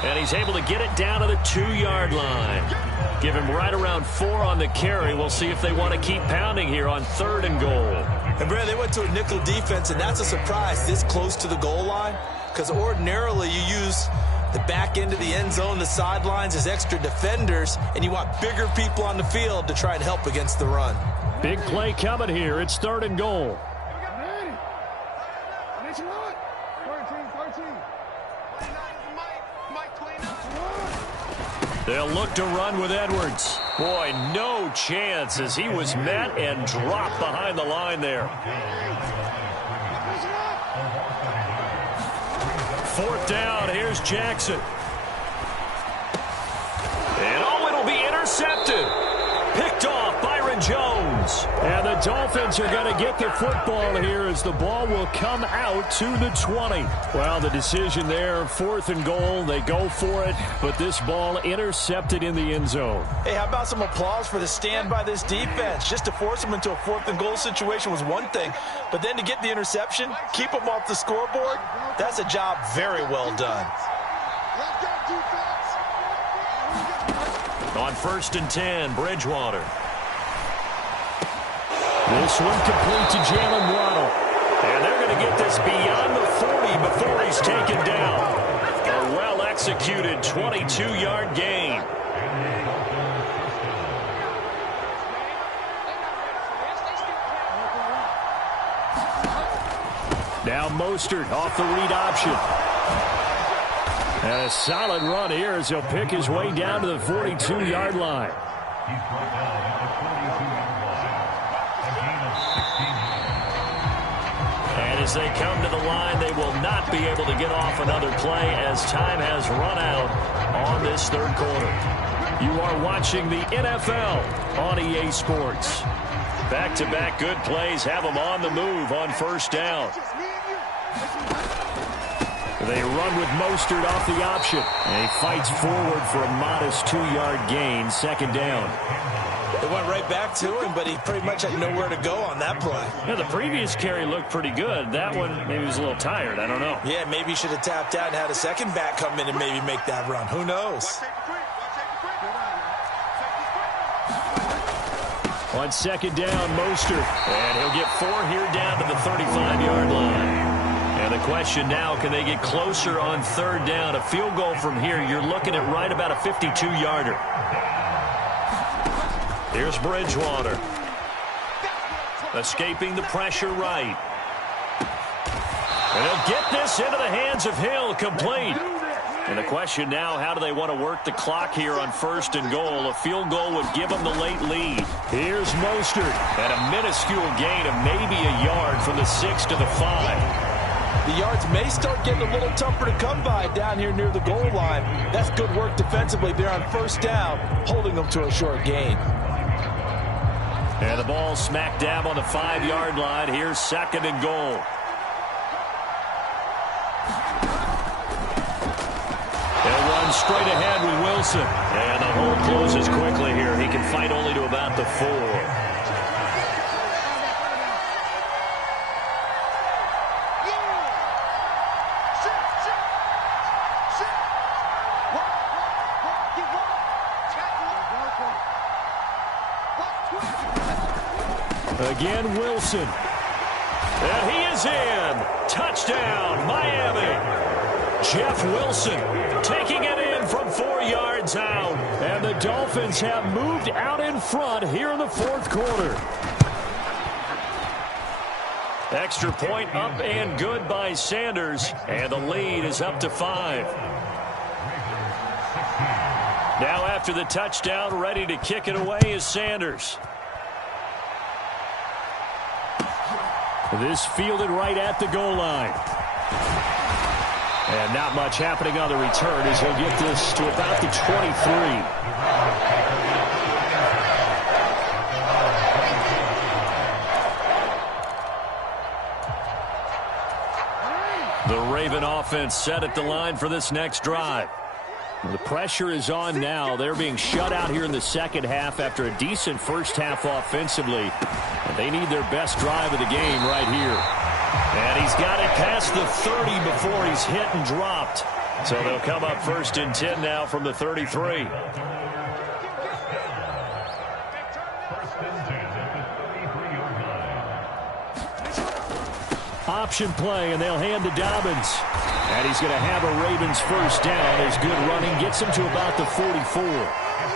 And he's able to get it down to the 2-yard line. Give him right around 4 on the carry. We'll see if they want to keep pounding here on 3rd and goal. And, Brad, they went to a nickel defense, and that's a surprise this close to the goal line because ordinarily you use the back end of the end zone, the sidelines as extra defenders, and you want bigger people on the field to try and help against the run. Big play coming here. It's 3rd and goal. They'll look to run with Edwards. Boy, no chance as he was met and dropped behind the line there. 4th down, here's Jackson. And oh, it'll be intercepted. Picked off Byron Jones. And the Dolphins are going to get the football here as the ball will come out to the 20. Well, the decision there, 4th and goal. They go for it, but this ball intercepted in the end zone. Hey, how about some applause for the stand by this defense? Just to force them into a 4th and goal situation was one thing, but then to get the interception, keep them off the scoreboard, that's a job very well done. On 1st and 10, Bridgewater. This one complete to Jalen Waddle. And they're going to get this beyond the 40 before he's taken down. A well-executed 22-yard gain. Now Mostert off the read option. And a solid run here as he'll pick his way down to the 42-yard line. And as they come to the line, they will not be able to get off another play as time has run out on this third quarter. You are watching the NFL on EA Sports. Back-to-back good plays have them on the move on first down. They run with Mostert off the option. And he fights forward for a modest 2-yard gain, second down. They went right back to him, but he pretty much had nowhere to go on that play. Yeah, the previous carry looked pretty good. That one, maybe he was a little tired. I don't know. Yeah, maybe he should have tapped out and had a second back come in and maybe make that run. Who knows? On second down, Mostert. And he'll get 4 here down to the 35-yard line. And the question now, can they get closer on third down? A field goal from here, you're looking at right about a 52-yarder. Here's Bridgewater. Escaping the pressure right. And he'll get this into the hands of Hill, complete. And the question now, how do they want to work the clock here on first and goal? A field goal would give them the late lead. Here's Mostert. And a minuscule gain of maybe a yard from the 6 to the 5. The yards may start getting a little tougher to come by down here near the goal line. That's good work defensively there on first down, holding them to a short gain. And the ball smack dab on the 5-yard line. Here's second and goal. They'll run straight ahead with Wilson. And the hole closes quickly here. He can fight only to about the 4. Again, Wilson. And he is in. Touchdown, Miami. Jeff Wilson taking it in from 4 yards out. And the Dolphins have moved out in front here in the fourth quarter. Extra point up and good by Sanders. And the lead is up to 5. Now after the touchdown, ready to kick it away is Sanders. This fielded right at the goal line. And not much happening on the return as he'll get this to about the 23. The Raven offense set at the line for this next drive. The pressure is on now. They're being shut out here in the second half after a decent first half offensively. And they need their best drive of the game right here. And he's got it past the 30 before he's hit and dropped. So they'll come up first and 10 now from the 33. Option play, and they'll hand to Dobbins. And he's going to have a Ravens first down as good running gets him to about the 44.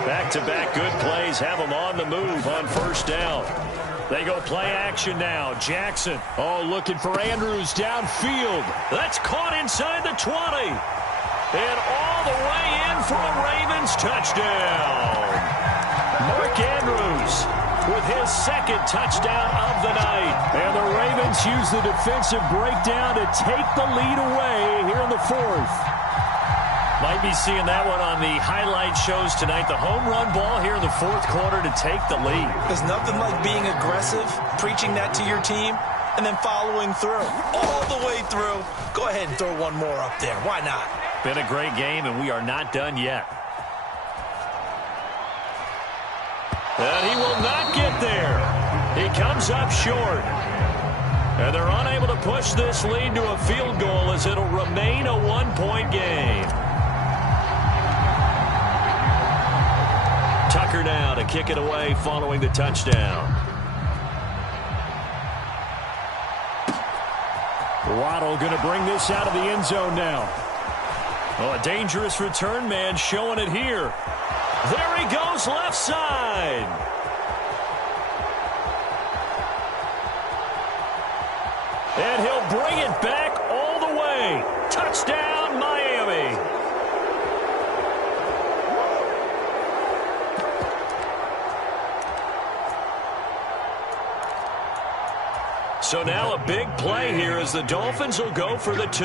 Back-to-back good plays have them on the move on first down. They go play action now. Jackson, looking for Andrews downfield. That's caught inside the 20. And all the way in for a Ravens touchdown. Mark Andrews with his second touchdown of the night. And the Ravens use the defensive breakdown to take the lead away here in the fourth. Might be seeing that one on the highlight shows tonight. The home run ball here in the fourth quarter to take the lead. There's nothing like being aggressive, preaching that to your team, and then following through. All the way through. Go ahead and throw one more up there. Why not? Been a great game, and we are not done yet. And he will not get there. He comes up short. And they're unable to push this lead to a field goal as it'll remain a one-point game. Tucker now to kick it away following the touchdown. Waddle going to bring this out of the end zone now. Oh, a dangerous return man showing it here. There he goes left side. And he'll bring it back all the way. Touchdown, Miami. So now a big play here as the Dolphins will go for the 2.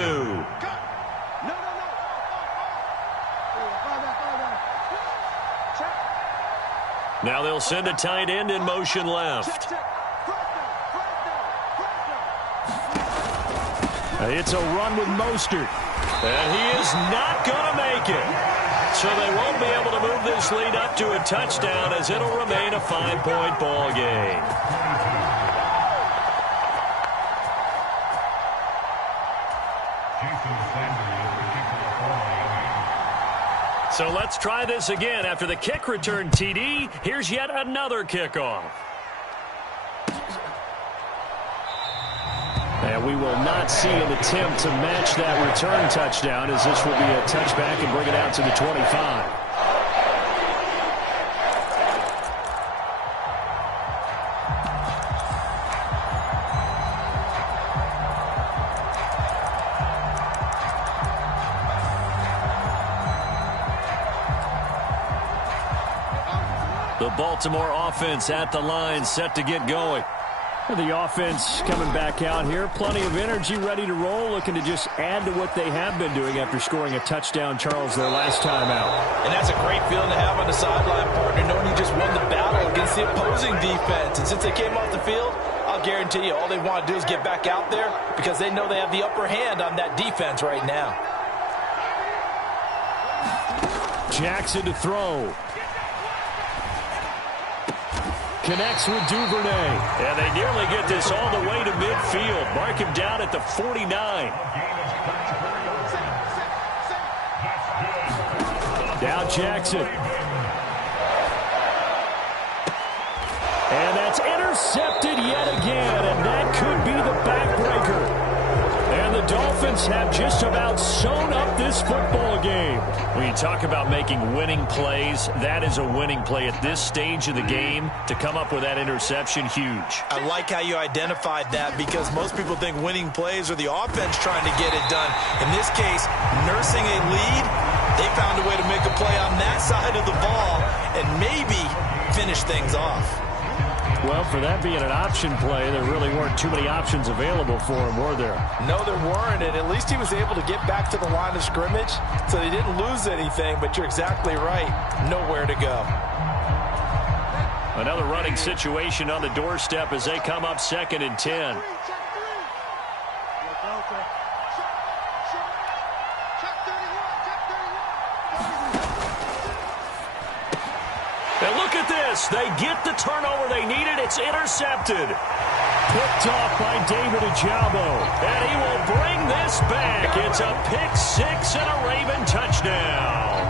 Now they'll send a tight end in motion left. It's a run with Mostert. And he is not going to make it. So they won't be able to move this lead up to a touchdown as it'll remain a 5-point ball game. So let's try this again. After the kick return TD, here's yet another kickoff. And we will not see an attempt to match that return touchdown, as this will be a touchback and bring it out to the 25. The Baltimore offense at the line, set to get going. The offense coming back out here. Plenty of energy, ready to roll, looking to just add to what they have been doing after scoring a touchdown, Charles, their last time out. And that's a great feeling to have on the sideline, partner, knowing you just won the battle against the opposing defense. And since they came off the field, I'll guarantee you all they want to do is get back out there because they know they have the upper hand on that defense right now. Jackson to throw. Connects with Duvernay. And they nearly get this all the way to midfield. Mark him down at the 49. Now Jackson. And that's intercepted yet again. And that could be the backbreaker. And the Dolphins have just about sewn up this football game. When you talk about making winning plays, that is a winning play at this stage of the game. To come up with that interception, huge. I like how you identified that because most people think winning plays are the offense trying to get it done. In this case, nursing a lead, they found a way to make a play on that side of the ball and maybe finish things off. Well, for that being an option play, there really weren't too many options available for him, were there? No, there weren't, and at least he was able to get back to the line of scrimmage, so they didn't lose anything, but you're exactly right. Nowhere to go. Another running situation on the doorstep as they come up 2nd and 10. And look at this. They get the turnover they needed. It's intercepted. Picked off by David Ojabo. And he will bring this back. It's a pick six and a Raven touchdown.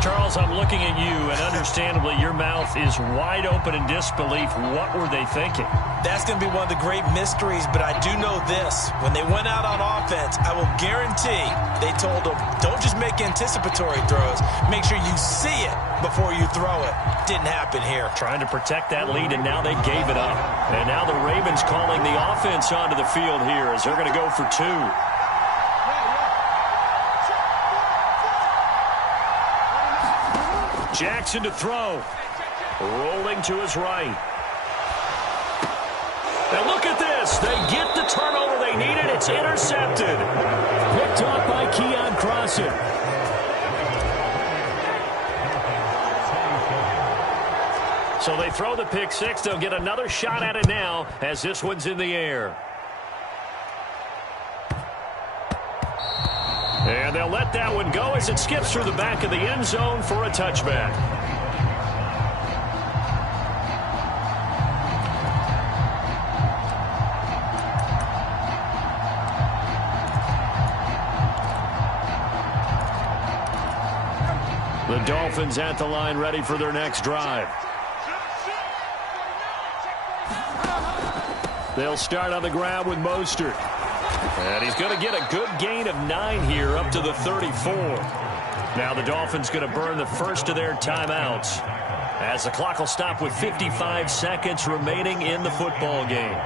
Charles, I'm looking at you, and understandably, your mouth is wide open in disbelief. What were they thinking? That's going to be one of the great mysteries, but I do know this. When they went out on offense, I will guarantee they told them, don't just make anticipatory throws. Make sure you see it before you throw it. Didn't happen here. Trying to protect that lead, and now they gave it up. And now the Ravens calling the offense onto the field here as they're going to go for two. Jackson to throw. Rolling to his right. Now look at this. They get the turnover they needed. It's intercepted. Picked off by Keon Crossen. So they throw the pick six. They'll get another shot at it now as this one's in the air. And they'll let that one go as it skips through the back of the end zone for a touchback. The Dolphins at the line ready for their next drive. They'll start on the ground with Mostert. And he's going to get a good gain of 9 here up to the 34. Now the Dolphins going to burn the first of their timeouts as the clock will stop with 55 seconds remaining in the football game.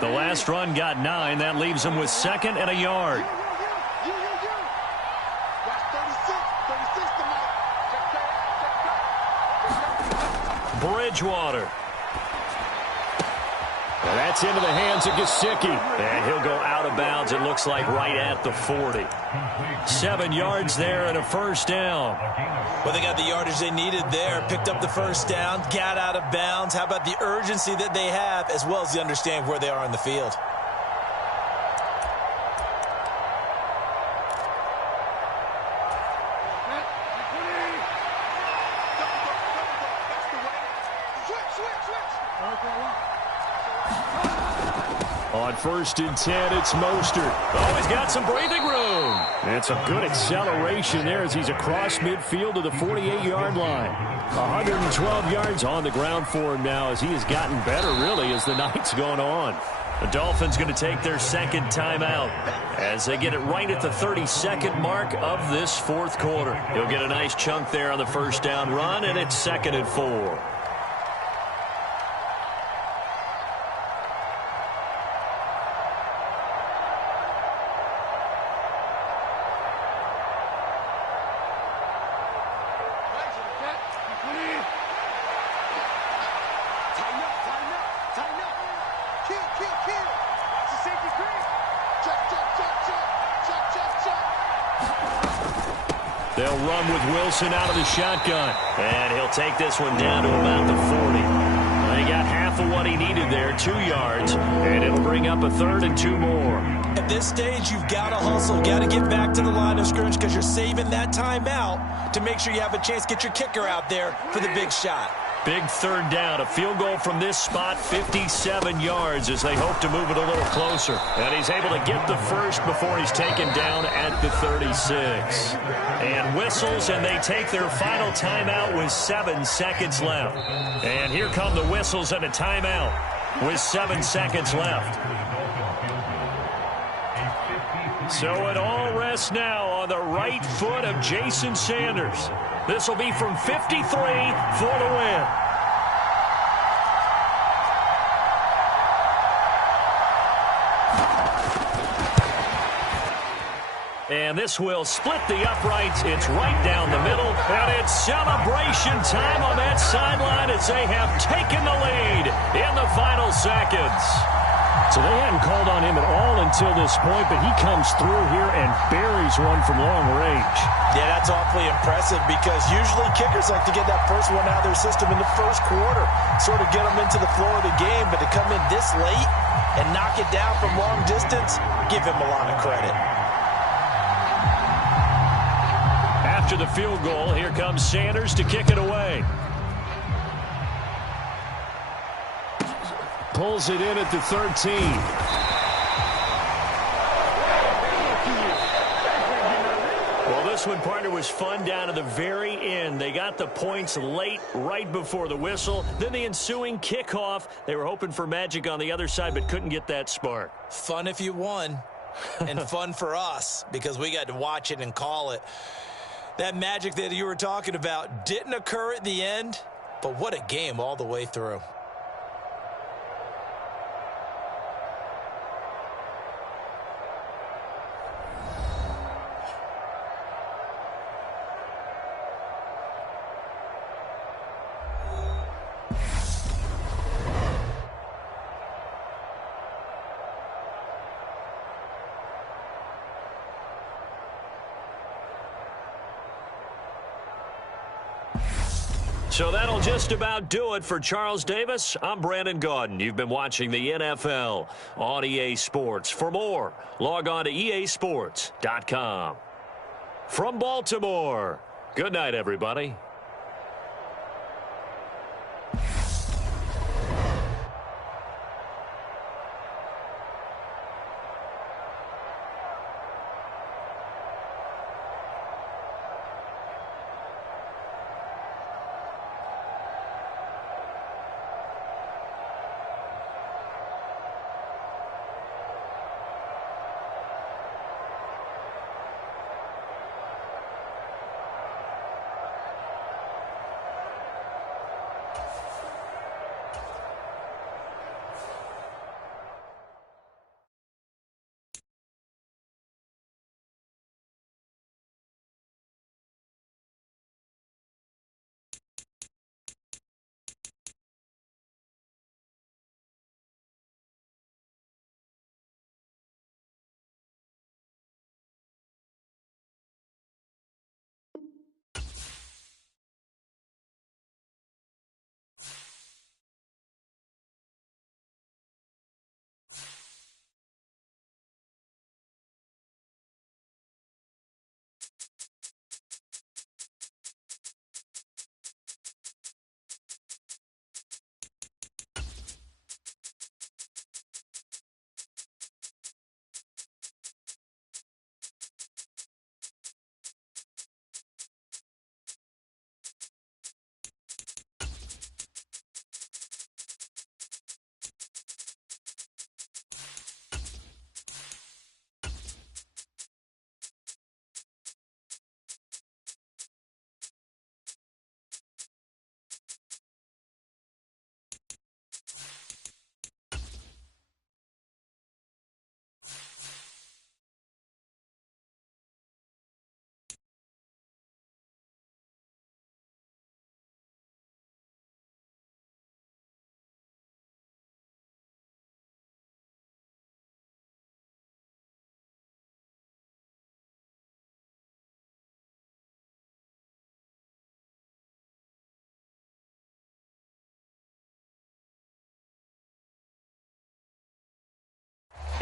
The last run got 9. That leaves them with 2nd and a yard. Bridgewater That's into the hands of Gesicki. And he'll go out of bounds, it looks like, right at the 40. 7 yards there and a first down. Well, they got the yardage they needed there. Picked up the first down, got out of bounds. How about the urgency that they have, as well as the understanding where they are on the field? On 1st and 10, it's Mostert. Oh, he's got some breathing room. And some good acceleration there as he's across midfield to the 48-yard line. 112 yards on the ground for him now as he has gotten better, really, as the night's gone on. The Dolphins going to take their second timeout as they get it right at the 32nd mark of this fourth quarter. He'll get a nice chunk there on the first down run, and it's 2nd and 4. They'll run with Wilson out of the shotgun. And he'll take this one down to about the 40. They got half of what he needed there, 2 yards. And it'll bring up a 3rd and 2 more. At this stage, you've got to hustle. Got to get back to the line of scrimmage because you're saving that timeout to make sure you have a chance to get your kicker out there for the big shot. Big 3rd down. A field goal from this spot, 57 yards as they hope to move it a little closer. And he's able to get the first before he's taken down at the 36. And whistles, and they take their final timeout with 7 seconds left. And here come the whistles and a timeout with 7 seconds left. So it all rests now on the right foot of Jason Sanders. This will be from 53 for the win. And this will split the uprights. It's right down the middle. And it's celebration time on that sideline as they have taken the lead in the final seconds. So they hadn't called on him at all until this point, but he comes through here and buries one from long range. Yeah, that's awfully impressive because usually kickers like to get that first one out of their system in the first quarter, sort of get them into the flow of the game, but to come in this late and knock it down from long distance, give him a lot of credit. After the field goal, here comes Sanders to kick it away. Pulls it in at the 13. Well, this one, partner, was fun down to the very end. They got the points late, right before the whistle. Then the ensuing kickoff. They were hoping for magic on the other side, but couldn't get that spark. Fun if you won, and fun for us because we got to watch it and call it. That magic that you were talking about didn't occur at the end, but what a game all the way through. So that'll just about do it for Charles Davis. I'm Brandon Gaudin. You've been watching the NFL on EA Sports. For more, log on to easports.com. From Baltimore, good night, everybody.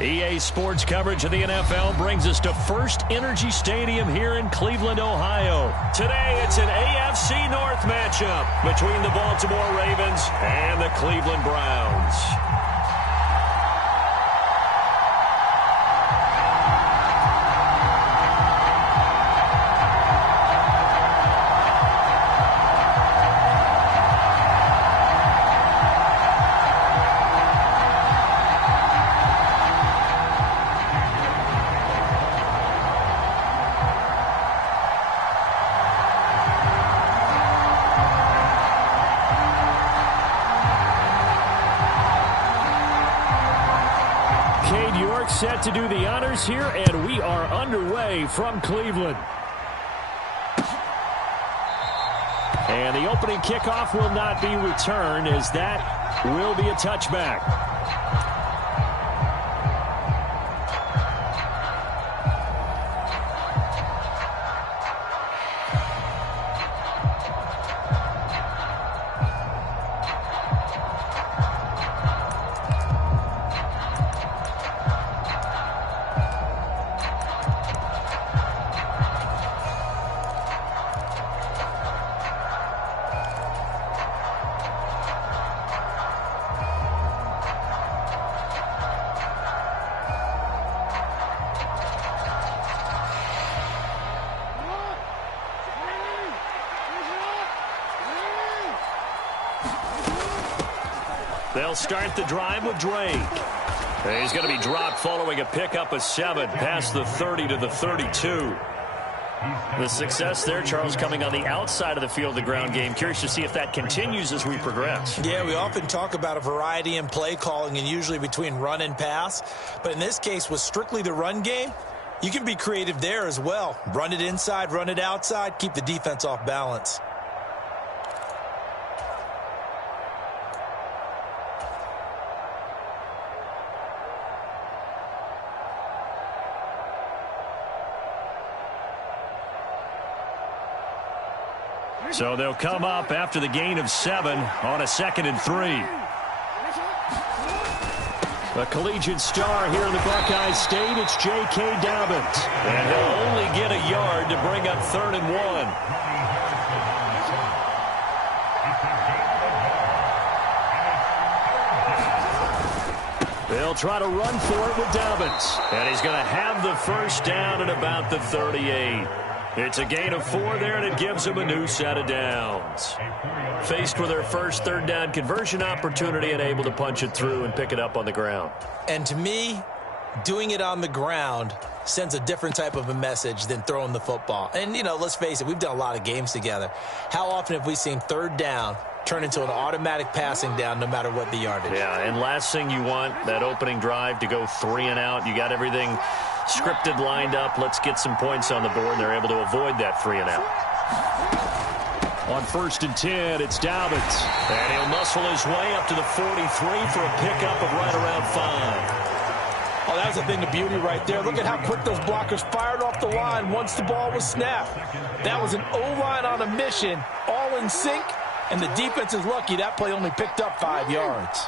EA Sports coverage of the NFL brings us to First Energy Stadium here in Cleveland, Ohio. Today, it's an AFC North matchup between the Baltimore Ravens and the Cleveland Browns. Set to do the honors here, and we are underway from Cleveland. And the opening kickoff will not be returned, as that will be a touchback. They'll start the drive with Drake. He's going to be dropped following a pickup of 7 past the 30 to the 32. The success there, Charles, coming on the outside of the field, the ground game. Curious to see if that continues as we progress. Yeah, we often talk about a variety in play calling and usually between run and pass. But in this case, with strictly the run game, you can be creative there as well. Run it inside, run it outside, keep the defense off balance. So they'll come up after the gain of 7 on a 2nd and 3. A collegiate star here in the Buckeye State, it's J.K. Dobbins. And he'll only get a yard to bring up 3rd and 1. They'll try to run for it with Dobbins. And he's going to have the first down at about the 38. It's a gain of 4 there, and it gives them a new set of downs. Faced with their first 3rd down conversion opportunity and able to punch it through and pick it up on the ground. And to me, doing it on the ground sends a different type of a message than throwing the football. And, you know, let's face it, we've done a lot of games together. How often have we seen 3rd down turn into an automatic passing down no matter what the yardage? Yeah, and last thing you want, that opening drive to go 3 and out. You got everything scripted, lined up. Let's get some points on the board, and they're able to avoid that 3 and out. On 1st and 10, it's Dobbins. And he'll muscle his way up to the 43 for a pickup of right around 5. Oh, that was a thing of beauty right there. Look at how quick those blockers fired off the line once the ball was snapped. That was an O-line on a mission, all in sync, and the defense is lucky that play only picked up 5 yards.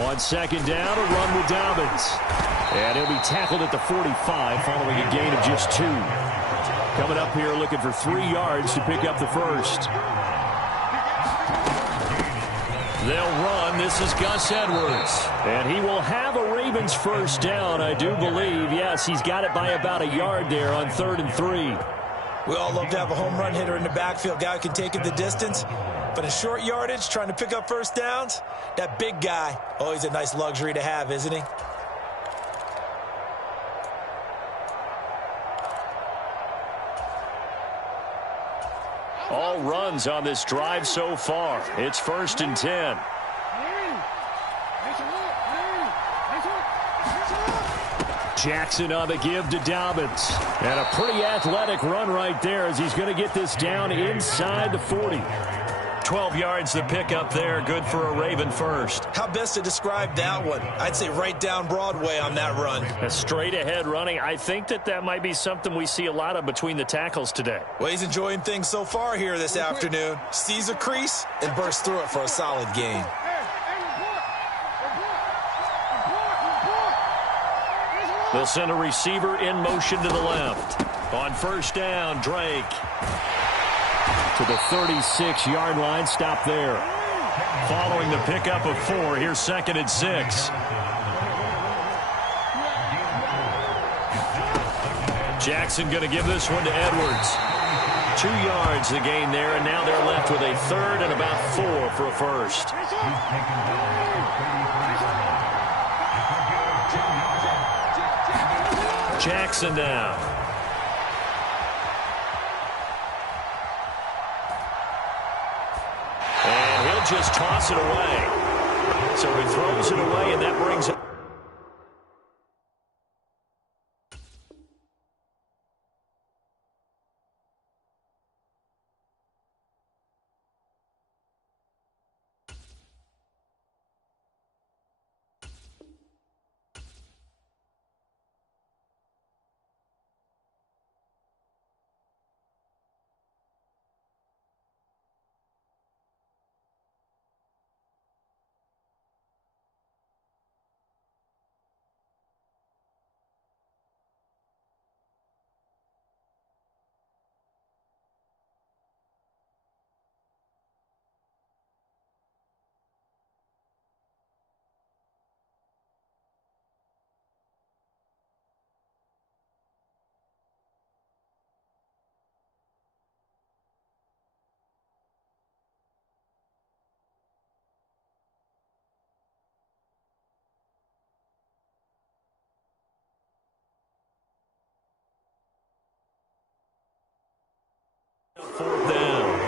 On 2nd down, a run with Dobbins. And he'll be tackled at the 45 following a gain of just 2. Coming up here looking for 3 yards to pick up the first. They'll run. This is Gus Edwards. And he will have a Ravens first down, I do believe. Yes, he's got it by about a yard there on 3rd and 3. We all love to have a home run hitter in the backfield. Guy who can take it the distance. But in short yardage, trying to pick up first downs, that big guy, always a nice luxury to have, isn't he? All runs on this drive so far. It's 1st and 10. Jackson on the give to Dobbins. And a pretty athletic run right there as he's going to get this down inside the 40. 12 yards to pick up there. Good for a Raven first. How best to describe that one? I'd say right down Broadway on that run. A straight ahead running. I think that might be something we see a lot of between the tackles today. Well, he's enjoying things so far here this afternoon. Sees a crease and bursts through it for a solid gain. They'll send a receiver in motion to the left. On first down, Drake. To the 36-yard line, stop there. Following the pickup of 4, here's 2nd and 6. Jackson going to give this one to Edwards. 2 yards the gain there, and now they're left with a 3rd and about 4 for a first. Jackson down. And he'll just toss it away. So he throws it away, and that brings it. Fourth down.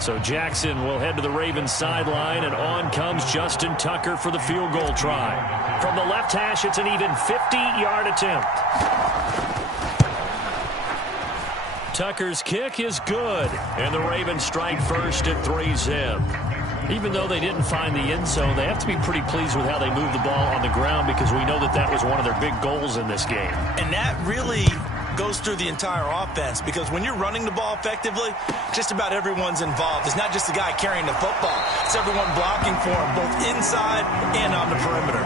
So Jackson will head to the Ravens sideline, and on comes Justin Tucker for the field goal try. From the left hash, it's an even 50-yard attempt. Tucker's kick is good, and the Ravens strike first at 3-zip. Even though they didn't find the end zone, they have to be pretty pleased with how they moved the ball on the ground, because we know that was one of their big goals in this game. And that really goes through the entire offense, because when you're running the ball effectively, just about everyone's involved. It's not just the guy carrying the football. It's everyone blocking for him, both inside and on the perimeter.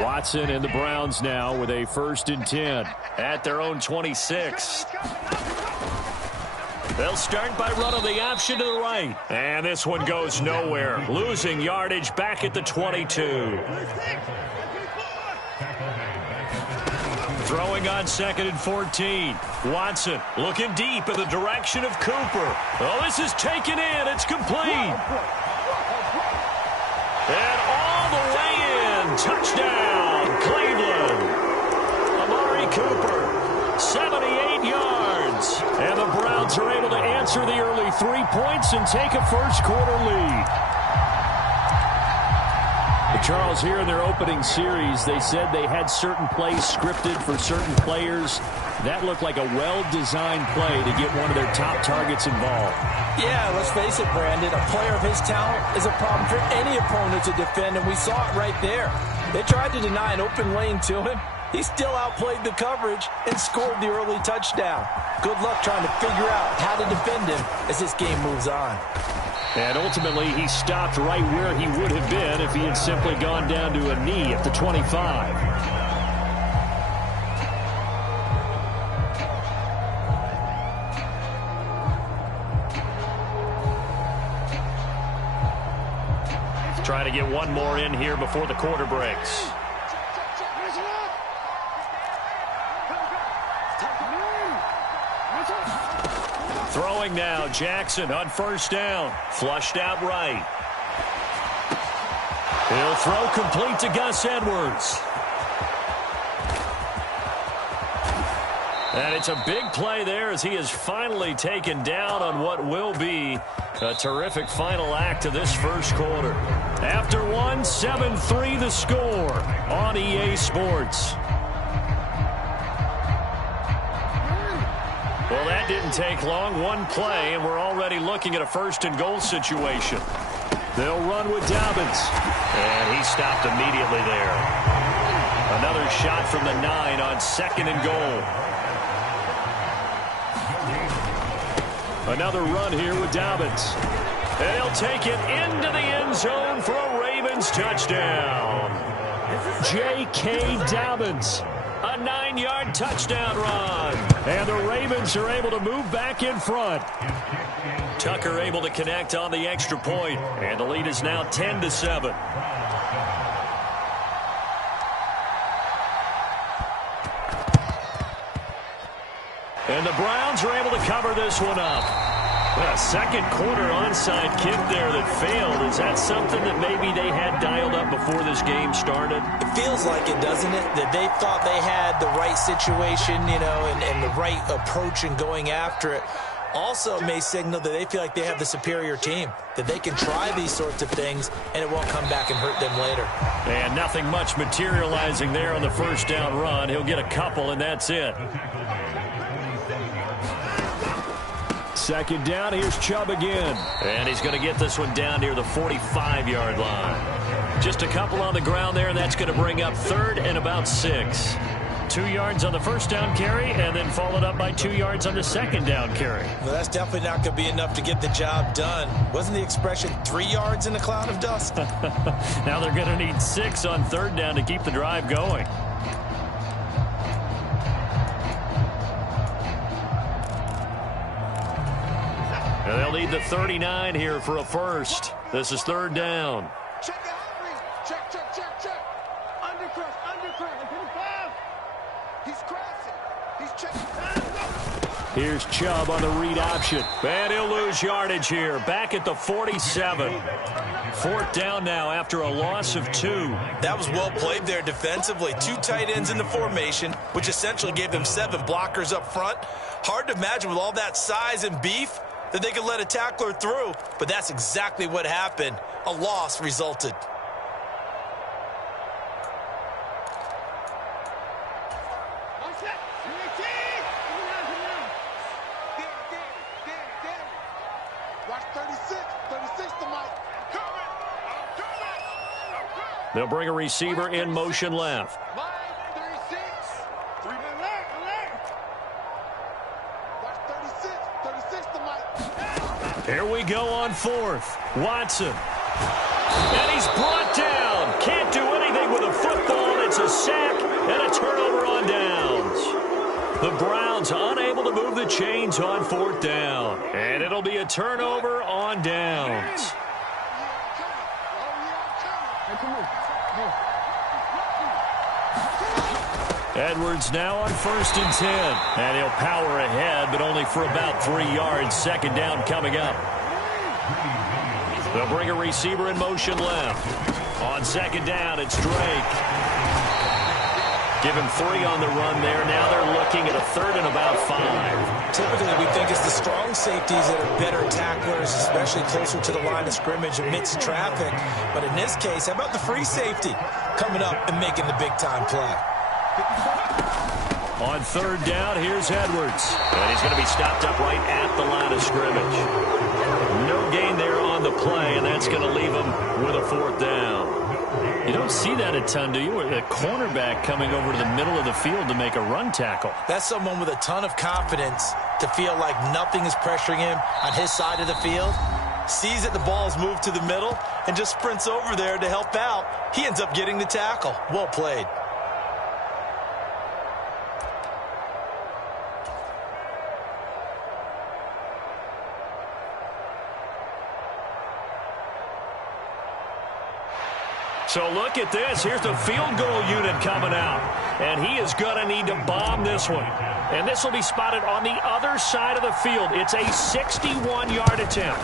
Watson and the Browns now with a 1st and 10 at their own 26. They'll start by running the option to the right. And this one goes nowhere. Losing yardage back at the 22. Throwing on 2nd and 14. Watson looking deep in the direction of Cooper. Oh, this is taken in. It's complete. And all the way in. Touchdown, Cleveland. Amari Cooper, 78 yards. And the Browns are able to answer the early 3 points and take a first-quarter lead. Charles, here in their opening series, they said they had certain plays scripted for certain players. That looked like a well-designed play to get one of their top targets involved. Yeah, let's face it, Brandon. A player of his talent is a problem for any opponent to defend, and we saw it right there. They tried to deny an open lane to him. He still outplayed the coverage and scored the early touchdown. Good luck trying to figure out how to defend him as this game moves on. And ultimately, he stopped right where he would have been if he had simply gone down to a knee at the 25. try to get one more in here before the quarter breaks. Throwing now, Jackson on first down. Flushed out right. He'll throw complete to Gus Edwards. And it's a big play there as he is finally taken down on what will be a terrific final act of this first quarter. After one, 7-3 the score on EA Sports. Well, that didn't take long. One play, and we're already looking at a first-and-goal situation. They'll run with Dobbins. And he stopped immediately there. Another shot from the 9 on second and goal. Another run here with Dobbins. And he'll take it into the end zone for a Ravens touchdown. J.K. Dobbins. A 9-yard touchdown run. And the Ravens are able to move back in front. Tucker able to connect on the extra point. And the lead is now 10-7. And the Browns are able to cover this one up. A second quarter onside kick there that failed. Is that something that maybe they had dialed up before this game started? It feels like it, doesn't it? That they thought they had the right situation, you know, and the right approach in going after it. Also may signal that they feel like they have the superior team, that they can try these sorts of things and it won't come back and hurt them later. And nothing much materializing there on the first down run. He'll get a couple and that's it. Second down, here's Chubb again. And he's going to get this one down near the 45-yard line. Just a couple on the ground there, and that's going to bring up third and about 6. 2 yards on the first down carry, and then followed up by 2 yards on the second down carry. Well, that's definitely not going to be enough to get the job done. Wasn't the expression 3 yards in a cloud of dust? Now they're going to need 6 on third down to keep the drive going. And they'll need the 39 here for a first. This is third down. Check it out. Check. Undercross. He's crossing. He's checking. Here's Chubb on the read option. And he'll lose yardage here. Back at the 47. Fourth down now after a loss of 2. That was well played there defensively. 2 tight ends in the formation, which essentially gave them 7 blockers up front. Hard to imagine with all that size and beef that they could let a tackler through, but that's exactly what happened. A loss resulted. Watch 36 to Mike. I'm coming. They'll bring a receiver in motion left. Mike, 36. 3 men left. Watch 36 to Mike. Here we go on fourth. Watson. And he's brought down. Can't do anything with a football. It's a sack and a turnover on downs. The Browns unable to move the chains on fourth down. And it'll be a turnover on downs. Edwards now on first and 10. And he'll power ahead, but only for about 3 yards. Second down coming up. They'll bring a receiver in motion left. On second down, it's Drake. Give him 3 on the run there. Now they're looking at a third and about 5. Typically, we think it's the strong safeties that are better tacklers, especially closer to the line of scrimmage amidst traffic. But in this case, how about the free safety coming up and making the big-time play? On third down, here's Edwards. And he's going to be stopped up right at the line of scrimmage. No gain there on the play, and that's going to leave him with a fourth down. You don't see that a ton, do you? A cornerback coming over to the middle of the field to make a run tackle. That's someone with a ton of confidence to feel like nothing is pressuring him on his side of the field. Sees that the ball's moved to the middle and just sprints over there to help out. He ends up getting the tackle. Well played. So look at this. Here's the field goal unit coming out. And he is going to need to bomb this one. And this will be spotted on the other side of the field. It's a 61-yard attempt.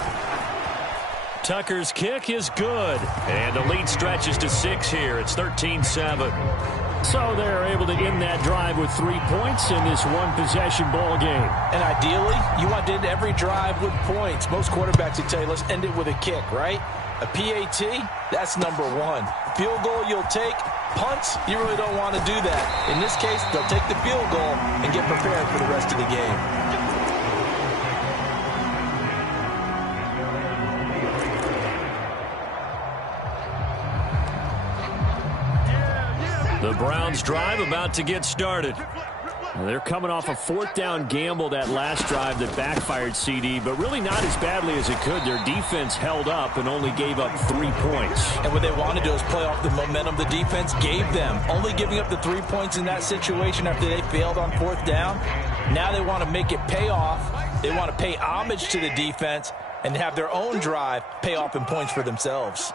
Tucker's kick is good. And the lead stretches to 6 here. It's 13-7. So they're able to end that drive with 3 points in this one-possession ball game. And ideally, you want to end every drive with points. Most quarterbacks would tell you, let's end it with a kick, right? A PAT, that's number 1. Field goal you'll take. Punts, you really don't want to do that. In this case, they'll take the field goal and get prepared for the rest of the game. The Browns drive about to get started. They're coming off a 4th down gamble that last drive that backfired CD, but really not as badly as it could. Their defense held up and only gave up 3 points. And what they want to do is play off the momentum the defense gave them. Only giving up the 3 points in that situation after they failed on 4th down. Now they want to make it pay off. They want to pay homage to the defense and have their own drive pay off in points for themselves.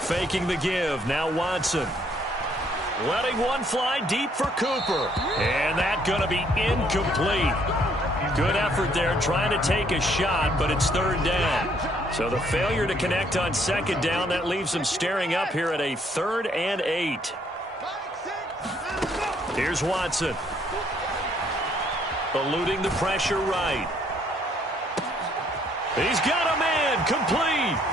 Faking the give. Now Watson. Letting one fly deep for Cooper. And that's going to be incomplete. Good effort there trying to take a shot, but it's 3rd down. So the failure to connect on 2nd down, that leaves them staring up here at a 3rd and 8. Here's Watson. Eluding the pressure right. He's got a man. Complete.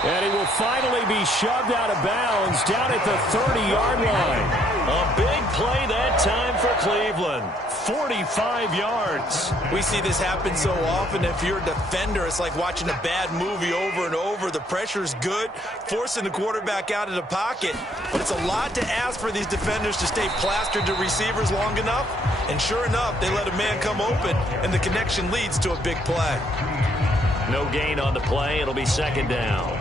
And he will finally be shoved out of bounds down at the 30-yard line. A big play that time for Cleveland. 45 yards. We see this happen so often. If you're a defender, it's like watching a bad movie over and over. The pressure's good, forcing the quarterback out of the pocket. But it's a lot to ask for these defenders to stay plastered to receivers long enough. And sure enough, they let a man come open, and the connection leads to a big play. No gain on the play. It'll be 2nd down.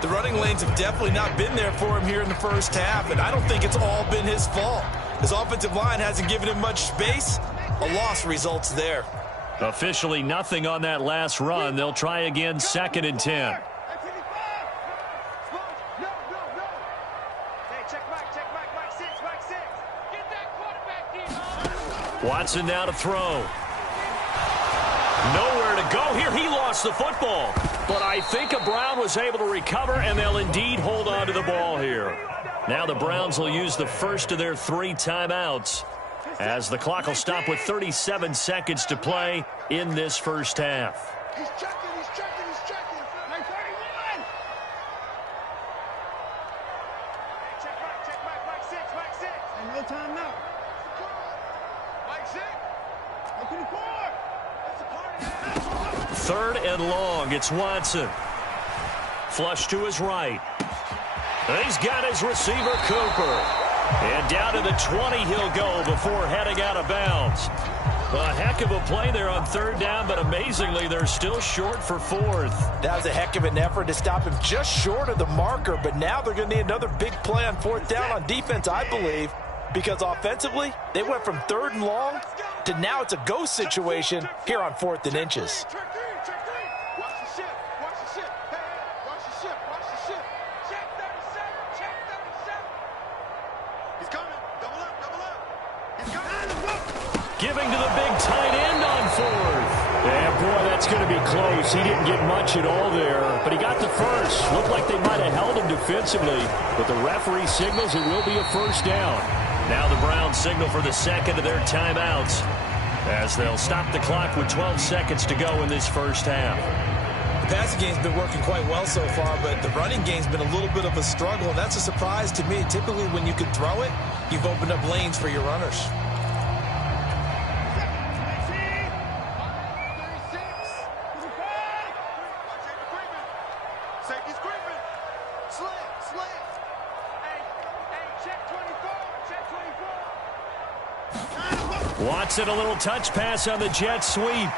The running lanes have definitely not been there for him here in the first half, and I don't think it's all been his fault. His offensive line hasn't given him much space. A loss results there. Officially nothing on that last run. They'll try again 2nd and 10. Watson now to throw. Nowhere to go here. He lost the football. But I think a Brown was able to recover, and they'll indeed hold on to the ball here. Now the Browns will use the first of their 3 timeouts as the clock will stop with 37 seconds to play in this first half. He's checking. Like 31. Check Mike 6. And no timeout. Mike 6. Open the court. 3rd and long. It's Watson. Flush to his right. And he's got his receiver, Cooper. And down to the 20 he'll go before heading out of bounds. A heck of a play there on 3rd down, but amazingly, they're still short for 4th. That was a heck of an effort to stop him just short of the marker, but now they're going to need another big play on 4th down on defense, I believe, because offensively, they went from 3rd and long to now it's a go situation here on 4th and inches. Giving to the big tight end on 4th. Yeah, boy, that's going to be close. He didn't get much at all there, but he got the first. Looked like they might have held him defensively, but the referee signals it will be a 1st down. Now the Browns signal for the 2nd of their timeouts as they'll stop the clock with 12 seconds to go in this first half. The passing game's been working quite well so far, but the running game's been a little bit of a struggle, and that's a surprise to me. Typically, when you can throw it, you've opened up lanes for your runners. Watson, a little touch pass on the jet sweep.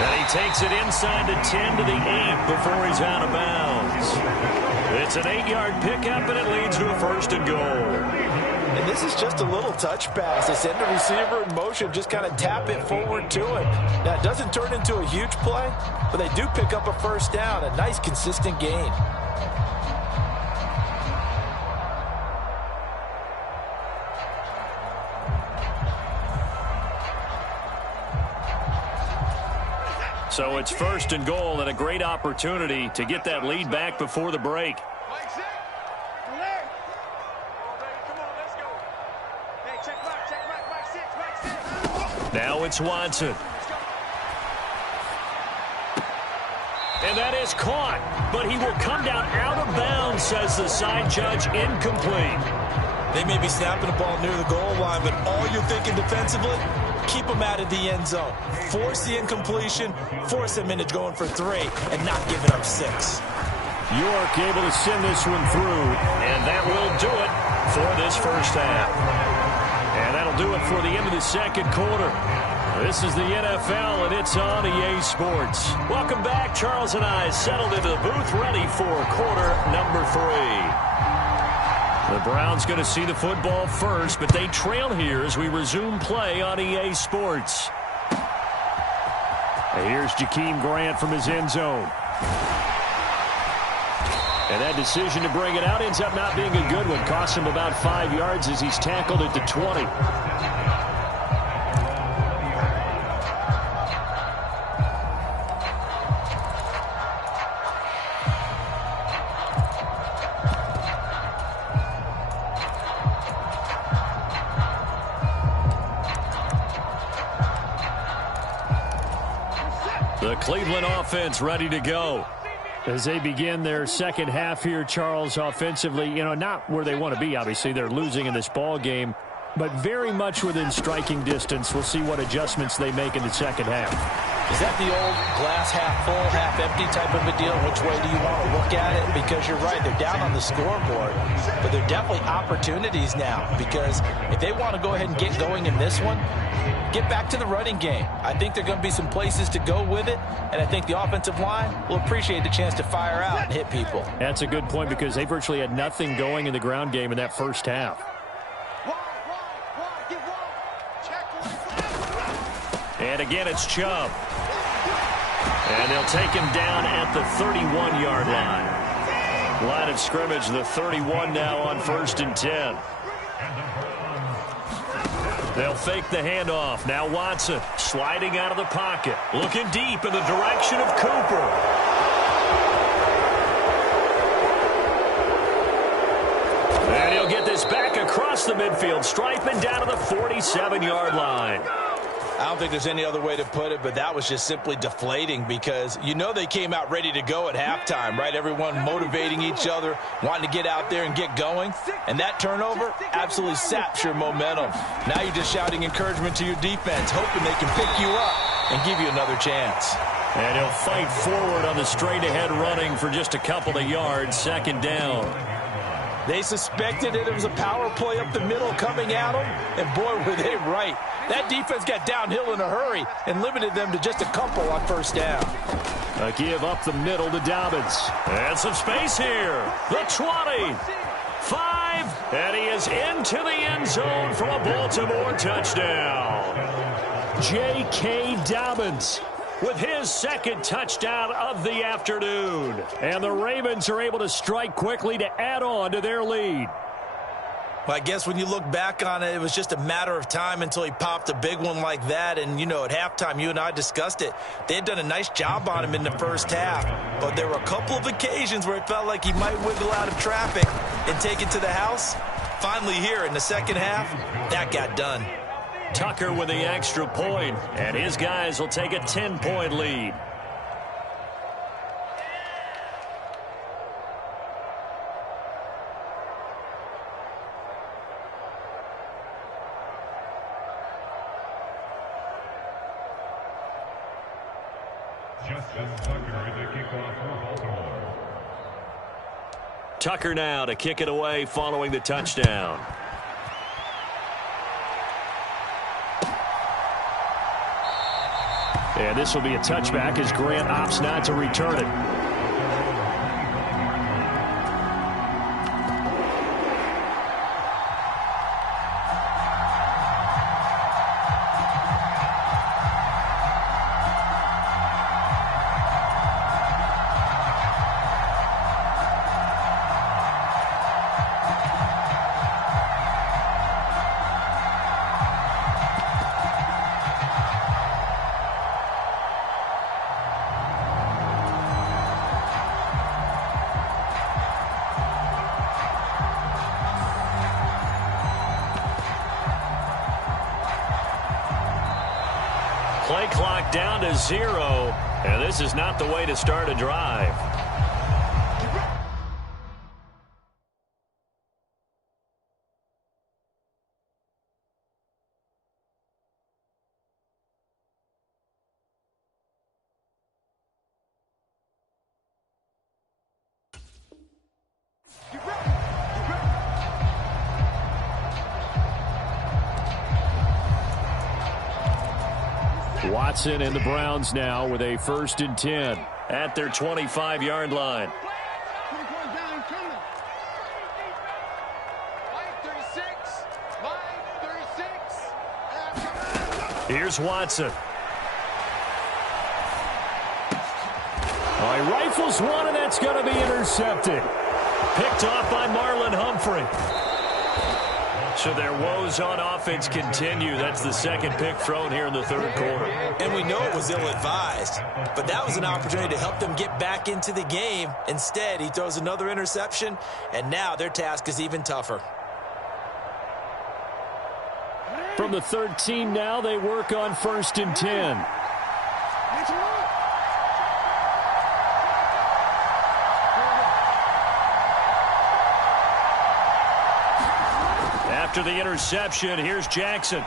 And he takes it inside the 10 to the 8 before he's out of bounds. It's an 8-yard pickup, and it leads to a 1st and goal. And this is just a little touch pass. They send the receiver in motion, just kind of tap it forward to him. Now, it doesn't turn into a huge play, but they do pick up a first down, a nice, consistent gain. So it's 1st and goal and a great opportunity to get that lead back before the break. Now it's Watson. And that is caught, but he will come down out of bounds, says the side judge, incomplete. They may be snapping the ball near the goal line, but all you're thinking defensively, keep them out of the end zone. Force the incompletion, force them into going for 3, and not giving up 6. York able to send this one through, and that will do it for this first half. And that'll do it for the end of the second quarter. This is the NFL, and it's on EA Sports. Welcome back. Charles and I settled into the booth, ready for quarter number 3. The Browns going to see the football first, but they trail here as we resume play on EA Sports. And here's Jakeem Grant from his end zone. And that decision to bring it out ends up not being a good one. Costs him about 5 yards as he's tackled at the 20. The Cleveland offense ready to go. As they begin their second half here, Charles, offensively, not where they want to be. Obviously, they're losing in this ball game, but very much within striking distance. We'll see what adjustments they make in the second half. Is that the old glass half full, half empty type of a deal? Which way do you want to look at it? Because you're right, they're down on the scoreboard, but they're definitely opportunities now, because if they want to go ahead and get going in this one, get back to the running game. I think there are going to be some places to go with it, and I think the offensive line will appreciate the chance to fire out and hit people. That's a good point, because they virtually had nothing going in the ground game in that first half. And again, it's Chubb. And they'll take him down at the 31-yard line. Line of scrimmage, the 31 now on 1st and 10. They'll fake the handoff. Now Watson sliding out of the pocket. Looking deep in the direction of Cooper. And he'll get this back across the midfield stripe and down to the 47-yard line. I don't think there's any other way to put it, but that was just simply deflating, because they came out ready to go at halftime, right? Everyone motivating each other, wanting to get out there and get going. And that turnover absolutely saps your momentum. Now you're just shouting encouragement to your defense, hoping they can pick you up and give you another chance. And he'll fight forward on the straight-ahead running for just a couple of yards, 2nd down. They suspected it was a power play up the middle coming at them, and boy, were they right. That defense got downhill in a hurry and limited them to just a couple on 1st down. A give up the middle to Dobbins. And some space here. The 20. 5. And he is into the end zone for a Baltimore touchdown. J.K. Dobbins with his 2nd touchdown of the afternoon. And the Ravens are able to strike quickly to add on to their lead. Well, I guess when you look back on it, it was just a matter of time until he popped a big one like that. And, at halftime, you and I discussed it. They had done a nice job on him in the first half. But there were a couple of occasions where it felt like he might wiggle out of traffic and take it to the house. Finally here in the second half, that got done. Tucker with the extra point, and his guys will take a 10-point lead. Tucker now to kick it away following the touchdown. And this will be a touchback as Grant opts not to return it. Play clock down to 0, and this is not the way to start a drive. Watson and the Browns now with a 1st and 10 at their 25-yard line. Here's Watson. Oh, he rifles one, and that's going to be intercepted. Picked off by Marlon Humphrey. So their woes on offense continue. That's the 2nd pick thrown here in the 3rd quarter. And we know it was ill-advised, but that was an opportunity to help them get back into the game. Instead, he throws another interception, and now their task is even tougher. From the 13 now, they work on 1st and 10. After the interception, here's Jackson.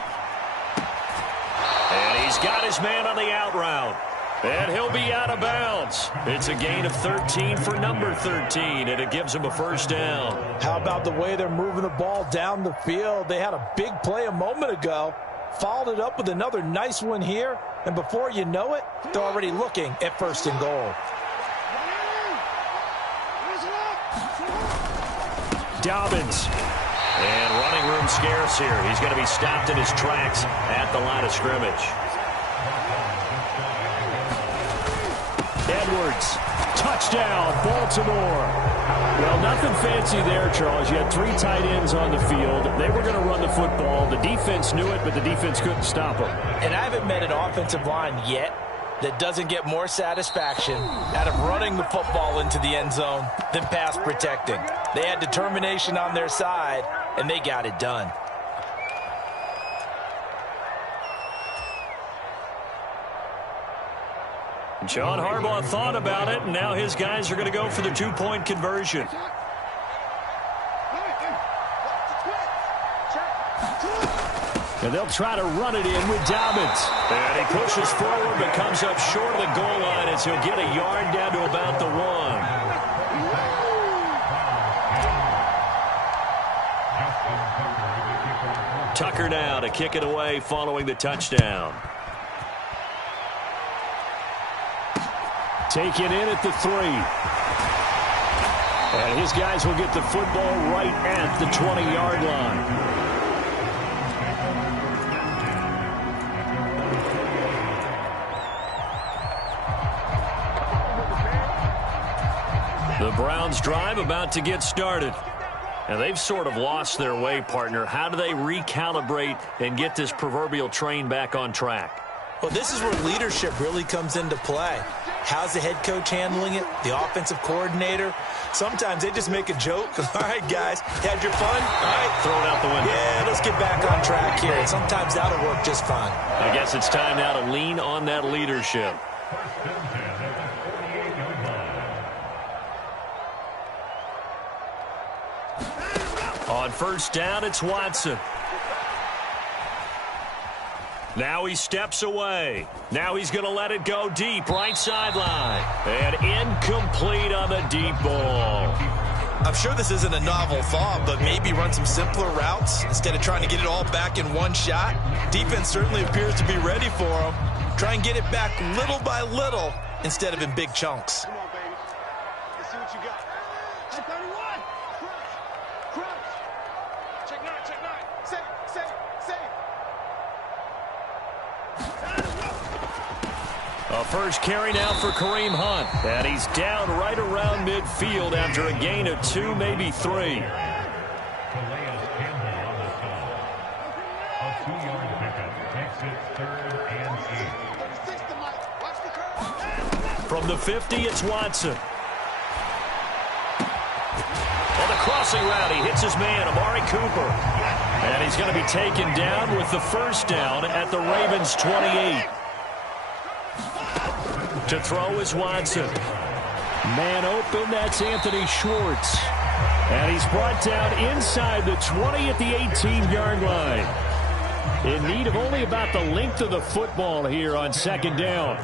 And he's got his man on the out route. And he'll be out of bounds. It's a gain of 13 for number 13, and it gives him a 1st down. How about the way they're moving the ball down the field? They had a big play a moment ago, followed it up with another nice one here, and before you know it, they're already looking at 1st and goal. Dobbins. And running room scarce here. He's going to be stopped in his tracks at the line of scrimmage. Edwards. Touchdown, Baltimore. Well, nothing fancy there, Charles. You had 3 tight ends on the field. They were going to run the football. The defense knew it, but the defense couldn't stop them. And I haven't met an offensive line yet that doesn't get more satisfaction out of running the football into the end zone than pass protecting. They had determination on their side, and they got it done. John Harbaugh thought about it, and now his guys are going to go for the 2-point conversion. And they'll try to run it in with Dobbins. And he pushes forward but comes up short of the goal line as he'll get a yard down to about the 1. Tucker now to kick it away following the touchdown. Taken in at the 3. And his guys will get the football right at the 20-yard line. The Browns drive about to get started. And they've sort of lost their way, partner. How do they recalibrate and get this proverbial train back on track? Well, this is where leadership really comes into play. How's the head coach handling it? The offensive coordinator? Sometimes they just make a joke. All right, guys, had your fun? All right. Throw it out the window. Yeah, let's get back on track here. And sometimes that'll work just fine. I guess it's time now to lean on that leadership. On 1st down, it's Watson. Now he steps away. Now he's going to let it go deep, right sideline. And incomplete on the deep ball. I'm sure this isn't a novel thought, but maybe run some simpler routes instead of trying to get it all back in one shot. Defense certainly appears to be ready for him. Try and get it back little by little instead of in big chunks. Come on, baby. Let's see what you got. 31. Crunch. Check 9, check 9. Save. A first carry now for Kareem Hunt. And he's down right around midfield after a gain of 2, maybe 3. From the 50, it's Watson. On the crossing route, he hits his man, Amari Cooper. And he's going to be taken down with the 1st down at the Ravens' 28. To throw is Watson. Man open, that's Anthony Schwartz. And he's brought down inside the 20 at the 18-yard line. In need of only about the length of the football here on second down.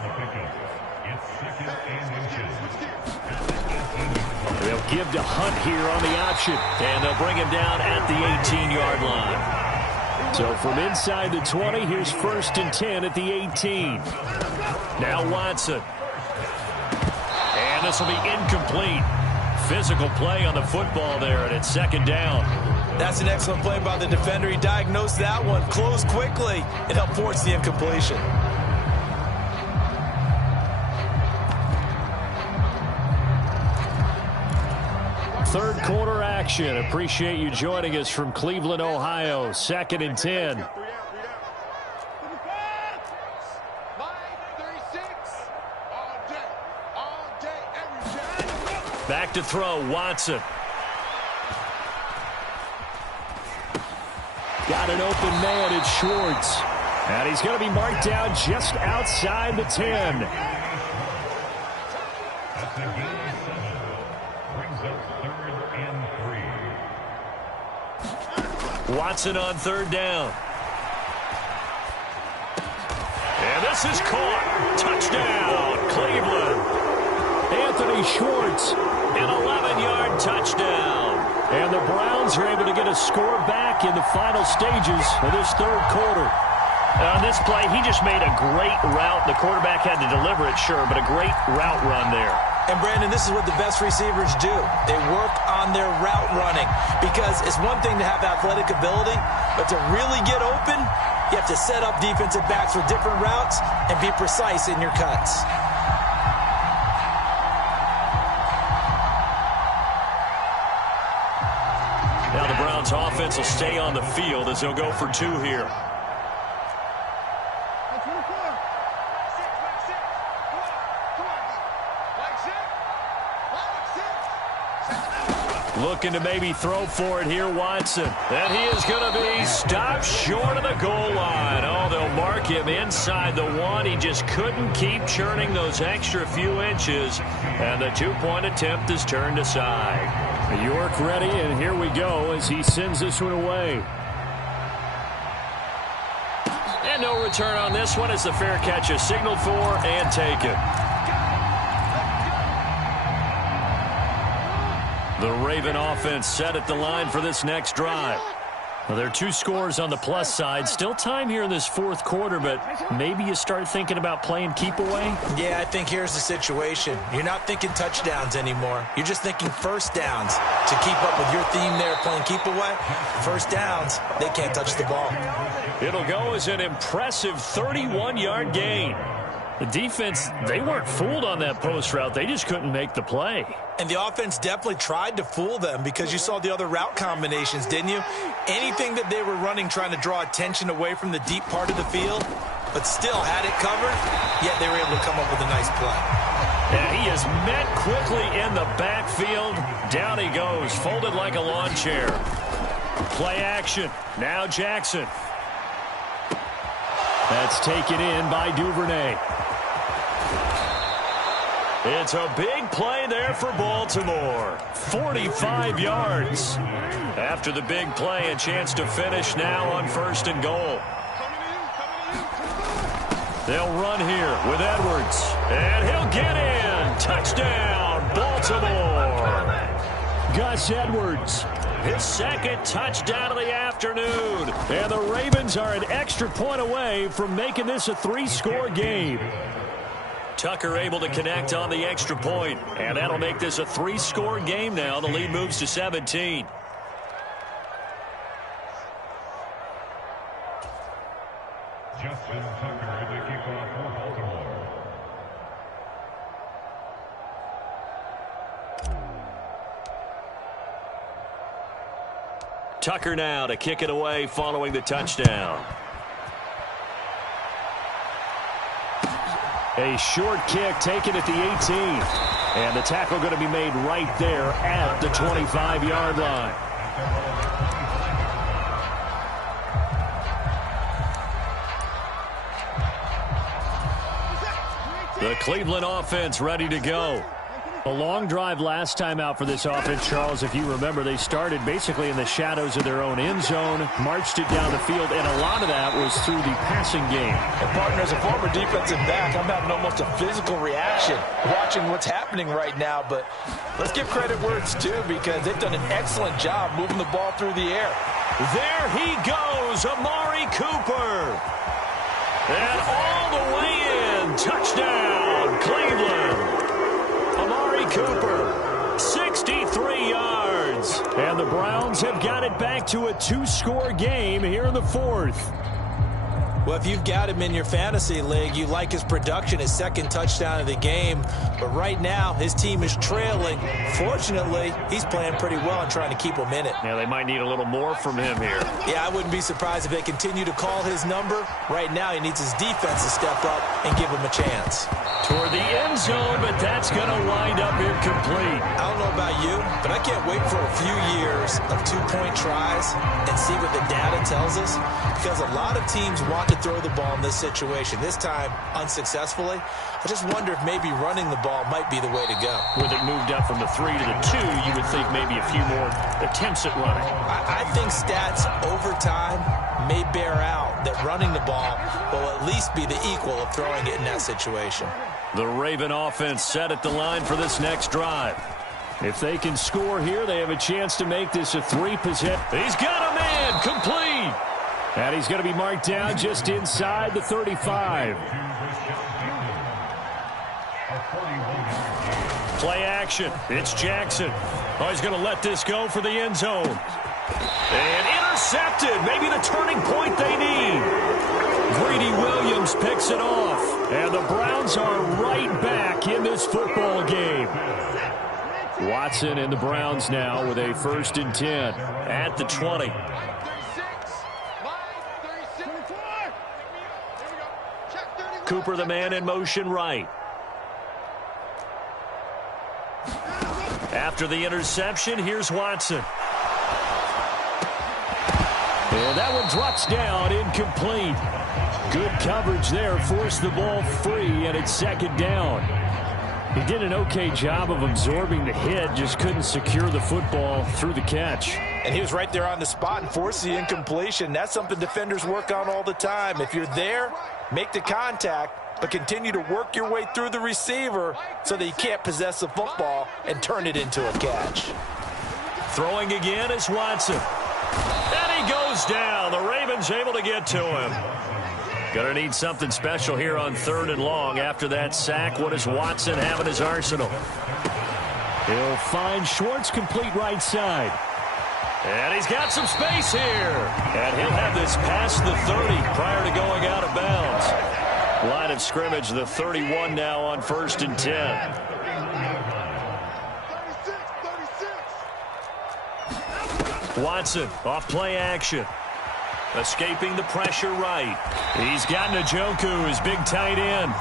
They'll give to Hunt here on the option. And they'll bring him down at the 18-yard line. So from inside the 20, here's 1st and 10 at the 18. Now Watson. And this will be incomplete. Physical play on the football there, and it's 2nd down. That's an excellent play by the defender. He diagnosed that one, closed quickly, and helped force the incompletion. Third quarter action. Appreciate you joining us from Cleveland, Ohio. 2nd and 10. Back to throw, Watson. Got an open man, it's Schwartz. And he's going to be marked down just outside the 10. Watson on 3rd down. And this is caught. Touchdown, Cleveland. Anthony Schwartz, an 11-yard touchdown. And the Browns are able to get a score back in the final stages of this 3rd quarter. On this play, he just made a great route. The quarterback had to deliver it, sure, but a great route run there. And, Brandon, this is what the best receivers do. They work on their route running because it's one thing to have athletic ability, but to really get open, you have to set up defensive backs with different routes and be precise in your cuts. Now the Browns offense will stay on the field as they'll go for 2 here. Looking to maybe throw for it here, Watson. And he is going to be stopped short of the goal line. Oh, they'll mark him inside the 1. He just couldn't keep churning those extra few inches. And the 2-point attempt is turned aside. York ready, and here we go as he sends this one away. And no return on this one as the fair catch is signaled for and taken. The Raven offense set at the line for this next drive. Well, there are 2 scores on the plus side. Still time here in this 4th quarter, but maybe you start thinking about playing keep away? Yeah, I think here's the situation. You're not thinking touchdowns anymore. You're just thinking first downs. To keep up with your theme there, playing keep away, first downs, they can't touch the ball. It'll go as an impressive 31-yard gain. The defense, they weren't fooled on that post route. They just couldn't make the play. And the offense definitely tried to fool them because you saw the other route combinations, didn't you? Anything that they were running trying to draw attention away from the deep part of the field, but still had it covered, yet they were able to come up with a nice play. And he is met quickly in the backfield. Down he goes, folded like a lawn chair. Play action. Now Jackson. That's taken in by Duvernay. It's a big play there for Baltimore. 45 yards. After the big play, a chance to finish now on 1st and goal. They'll run here with Edwards. And he'll get in. Touchdown, Baltimore. Gus Edwards. His 2nd touchdown of the afternoon. And the Ravens are an extra point away from making this a 3-score game. Tucker able to connect on the extra point, and that'll make this a 3-score game now. The lead moves to 17. Justin Tucker, the kickoff for Baltimore. Tucker now to kick it away following the touchdown. A short kick taken at the 18. And the tackle going to be made right there at the 25-yard line. The Cleveland offense ready to go. A long drive last time out for this offense, Charles. If you remember, they started basically in the shadows of their own end zone, marched it down the field, and a lot of that was through the passing game. And partner, as a former defensive back, I'm having almost a physical reaction watching what's happening right now. But let's give credit where it's due, because they've done an excellent job moving the ball through the air. There he goes, Amari Cooper. And all the way in, touchdown, Cleveland. Amari Cooper, 63 yards. And the Browns have got it back to a 2-score game here in the 4th. Well, if you've got him in your fantasy league, you like his production, his second touchdown of the game. But right now, his team is trailing. Fortunately, he's playing pretty well and trying to keep them in it. Yeah, they might need a little more from him here. Yeah, I wouldn't be surprised if they continue to call his number. Right now, he needs his defense to step up and give him a chance. Toward the end zone, but that's going to wind up incomplete. I don't know about you, but I can't wait for a few years of 2-point tries and see what the data tells us, because a lot of teams want to throw the ball in this situation. This time, unsuccessfully. I just wonder if maybe running the ball might be the way to go. With it moved up from the 3 to the 2, you would think maybe a few more attempts at running. I think stats over time may bear out that running the ball will at least be the equal of throwing it in that situation. The Raven offense set at the line for this next drive. If they can score here, they have a chance to make this a 3-possession. He's got a man, complete. And he's going to be marked down just inside the 35. Play action. It's Jackson. Oh, he's going to let this go for the end zone. And intercepted. Maybe the turning point they need. Greedy Williams picks it off. And the Browns are right back in this football game. Watson and the Browns now with a 1st and 10 at the 20. Cooper, the man in motion right. After the interception, here's Watson. And that one drops down, incomplete. Good coverage there, forced the ball free, and it's 2nd down. He did an okay job of absorbing the hit, just couldn't secure the football through the catch. And he was right there on the spot and forced the incompletion. That's something defenders work on all the time. If you're there, make the contact, but continue to work your way through the receiver so that you can't possess the football and turn it into a catch. Throwing again is Watson. And he goes down. The Ravens able to get to him. Gonna need something special here on 3rd and long. After that sack, what does Watson have in his arsenal? He'll find Schwartz complete right side. And he's got some space here. And he'll have this past the 30 prior to going out of bounds. Line of scrimmage, the 31 now on 1st and 10. 36. Watson off play action. Escaping the pressure right. He's got Njoku, his big tight end.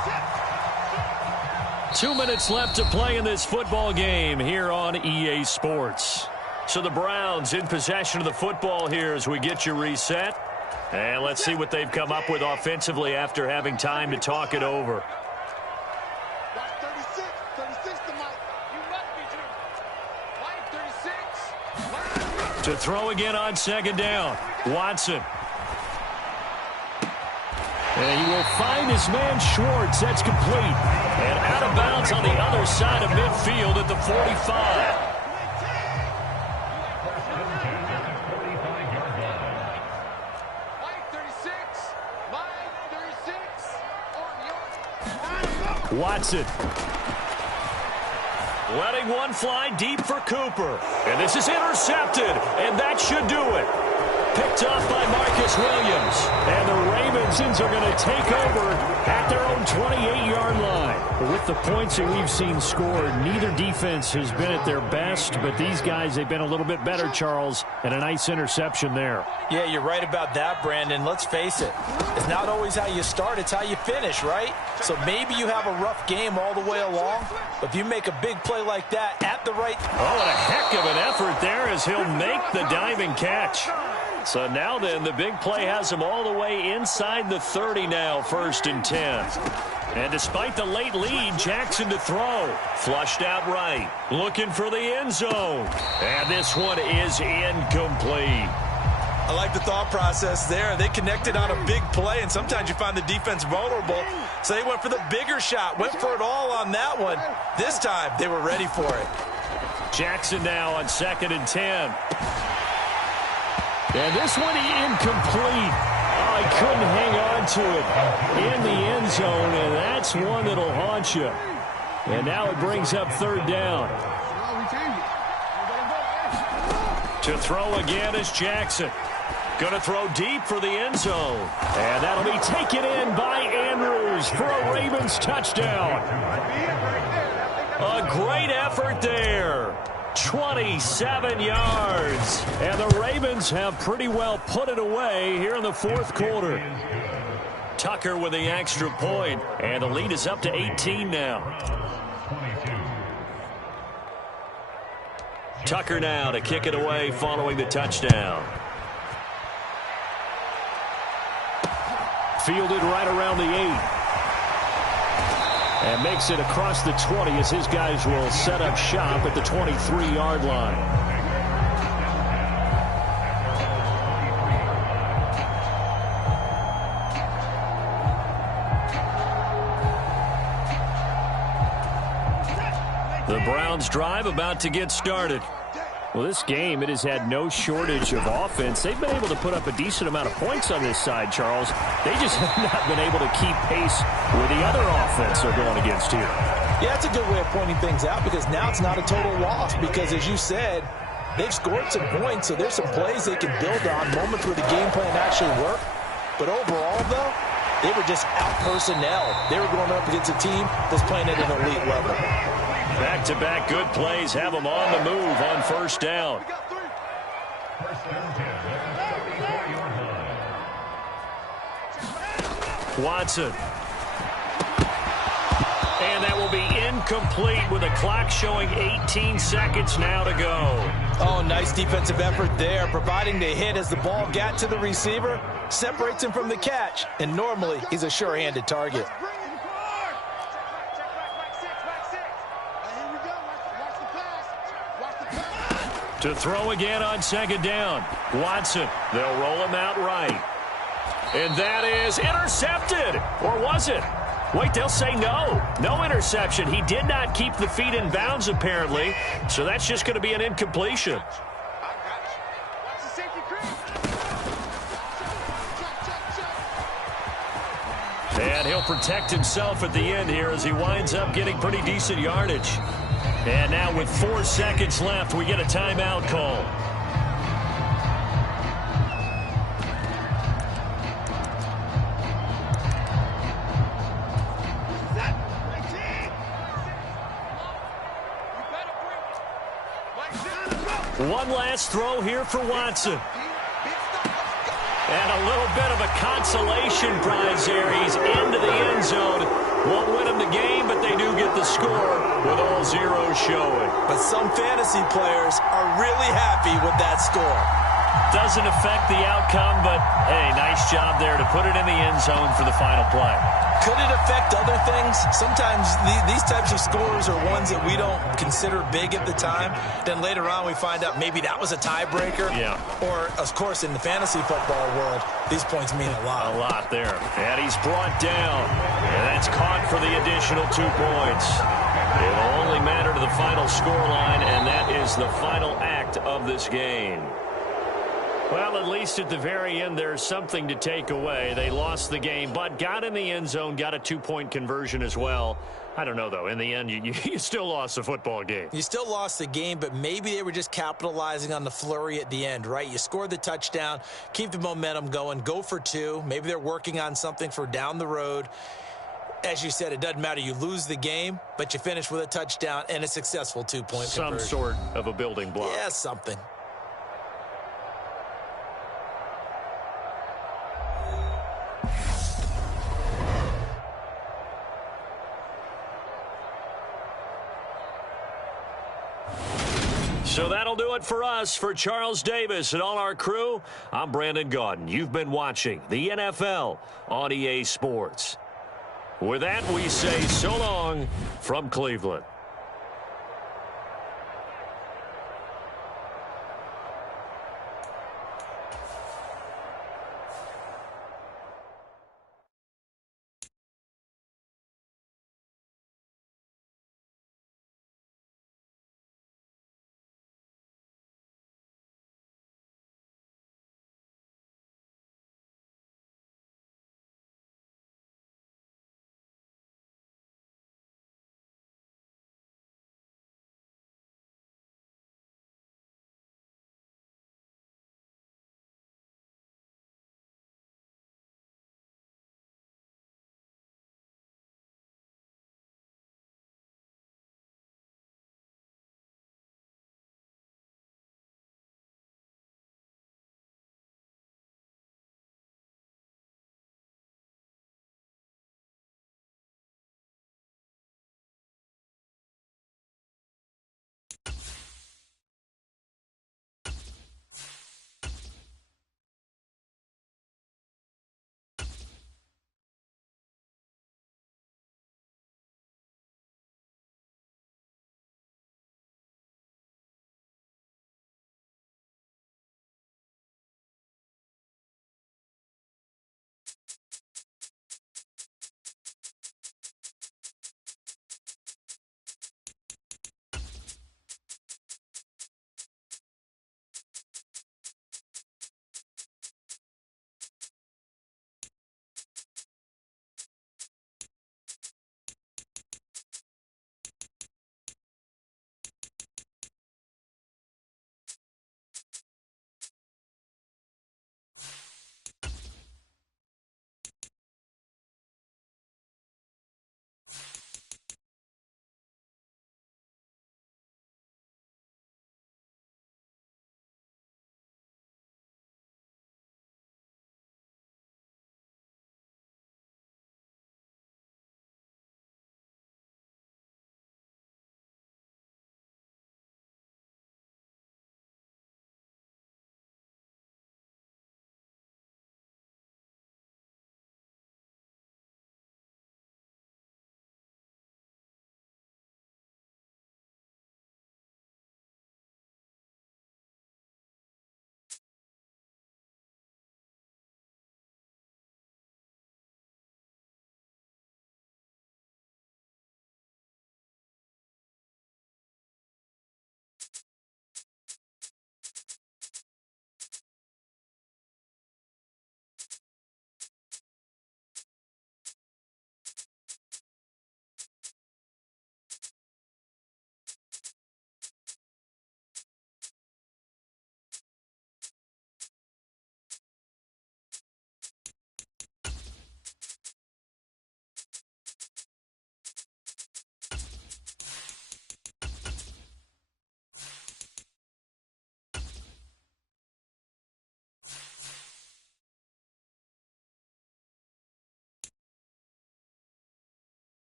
2 minutes left to play in this football game here on EA Sports. So the Browns in possession of the football here as we get you reset. And let's see what they've come up with offensively after having time to talk it over. 36 to Mike. You must be true. Mike, 36. To throw again on 2nd down. Watson. And he will find his man Schwartz. That's complete. And out of bounds on the other side of midfield at the 45. Watson. Letting one fly deep for Cooper. And this is intercepted. And that should do it. Picked off by Marcus Williams. And the Ravens are going to take over at their own 28-yard line. With the points that we've seen scored, neither defense has been at their best, but these guys, they've been a little bit better, Charles, and a nice interception there. Yeah, you're right about that, Brandon. Let's face it. It's not always how you start, it's how you finish, right? So maybe you have a rough game all the way along, but if you make a big play like that at the right... Oh, and a heck of an effort there as he'll make the diving catch. So now then, the big play has him all the way inside the 30 now, 1st and 10. And despite the late lead, Jackson to throw. Flushed out right. Looking for the end zone. And this one is incomplete. I like the thought process there. They connected on a big play, and sometimes you find the defense vulnerable. So they went for the bigger shot, went for it all on that one. This time, they were ready for it. Jackson now on 2nd and 10. And this one incomplete. Oh, he couldn't hang on to it in the end zone, and that's one that'll haunt you. And now it brings up 3rd down. To throw again is Jackson. Going to throw deep for the end zone. And that'll be taken in by Andrews for a Ravens touchdown. A great effort there. 27 yards. And the Ravens have pretty well put it away here in the 4th quarter. Tucker with the extra point, and the lead is up to 18 now. Tucker now to kick it away following the touchdown. Fielded right around the 8. And makes it across the 20 as his guys will set up shop at the 23-yard line. The Browns drive about to get started. Well, this game, it has had no shortage of offense. They've been able to put up a decent amount of points on this side, Charles. They just have not been able to keep pace with the other offense they're going against here. Yeah, that's a good way of pointing things out because now it's not a total loss because, as you said, they've scored some points, so there's some plays they can build on, moments where the game plan actually worked. But overall, though, they were just out-personnel. They were going up against a team that's playing at an elite level. Back-to-back good plays have them on the move on 1st down. Watson. And that will be incomplete with the clock showing 18 seconds now to go. Oh, nice defensive effort there, providing the hit as the ball got to the receiver, separates him from the catch, and normally he's a sure-handed target. To throw again on 2nd down. Watson. They'll roll him out right. And that is intercepted. Or was it? Wait, they'll say no. No interception. He did not keep the feet in bounds, apparently. So that's just going to be an incompletion. And he'll protect himself at the end here as he winds up getting pretty decent yardage. And now with 4 seconds left, we get a timeout call. One last throw here for Watson. And a little bit of a consolation prize there. He's into the end zone. Won't win them the game, but they do get the score with all zeros showing. But some fantasy players are really happy with that score. Doesn't affect the outcome, but, hey, nice job there to put it in the end zone for the final play. Could it affect other things? Sometimes these types of scores are ones that we don't consider big at the time. Then later on we find out maybe that was a tiebreaker. Yeah. Or, of course, in the fantasy football world, these points mean a lot. A lot there. And he's brought down. And that's caught for the additional 2 points. It will only matter to the final scoreline, and that is the final act of this game. Well, at least at the very end, there's something to take away. They lost the game, but got in the end zone, got a 2-point conversion as well. I don't know, though. In the end, you still lost the football game. You still lost the game, but maybe they were just capitalizing on the flurry at the end, right? You scored the touchdown, keep the momentum going, go for 2. Maybe they're working on something for down the road. As you said, it doesn't matter. You lose the game, but you finish with a touchdown and a successful 2-point conversion. Some sort of a building block. Yeah, something. So that'll do it for us. For Charles Davis and all our crew, I'm Brandon Gaudin. You've been watching the NFL on EA Sports. With that, we say so long from Cleveland.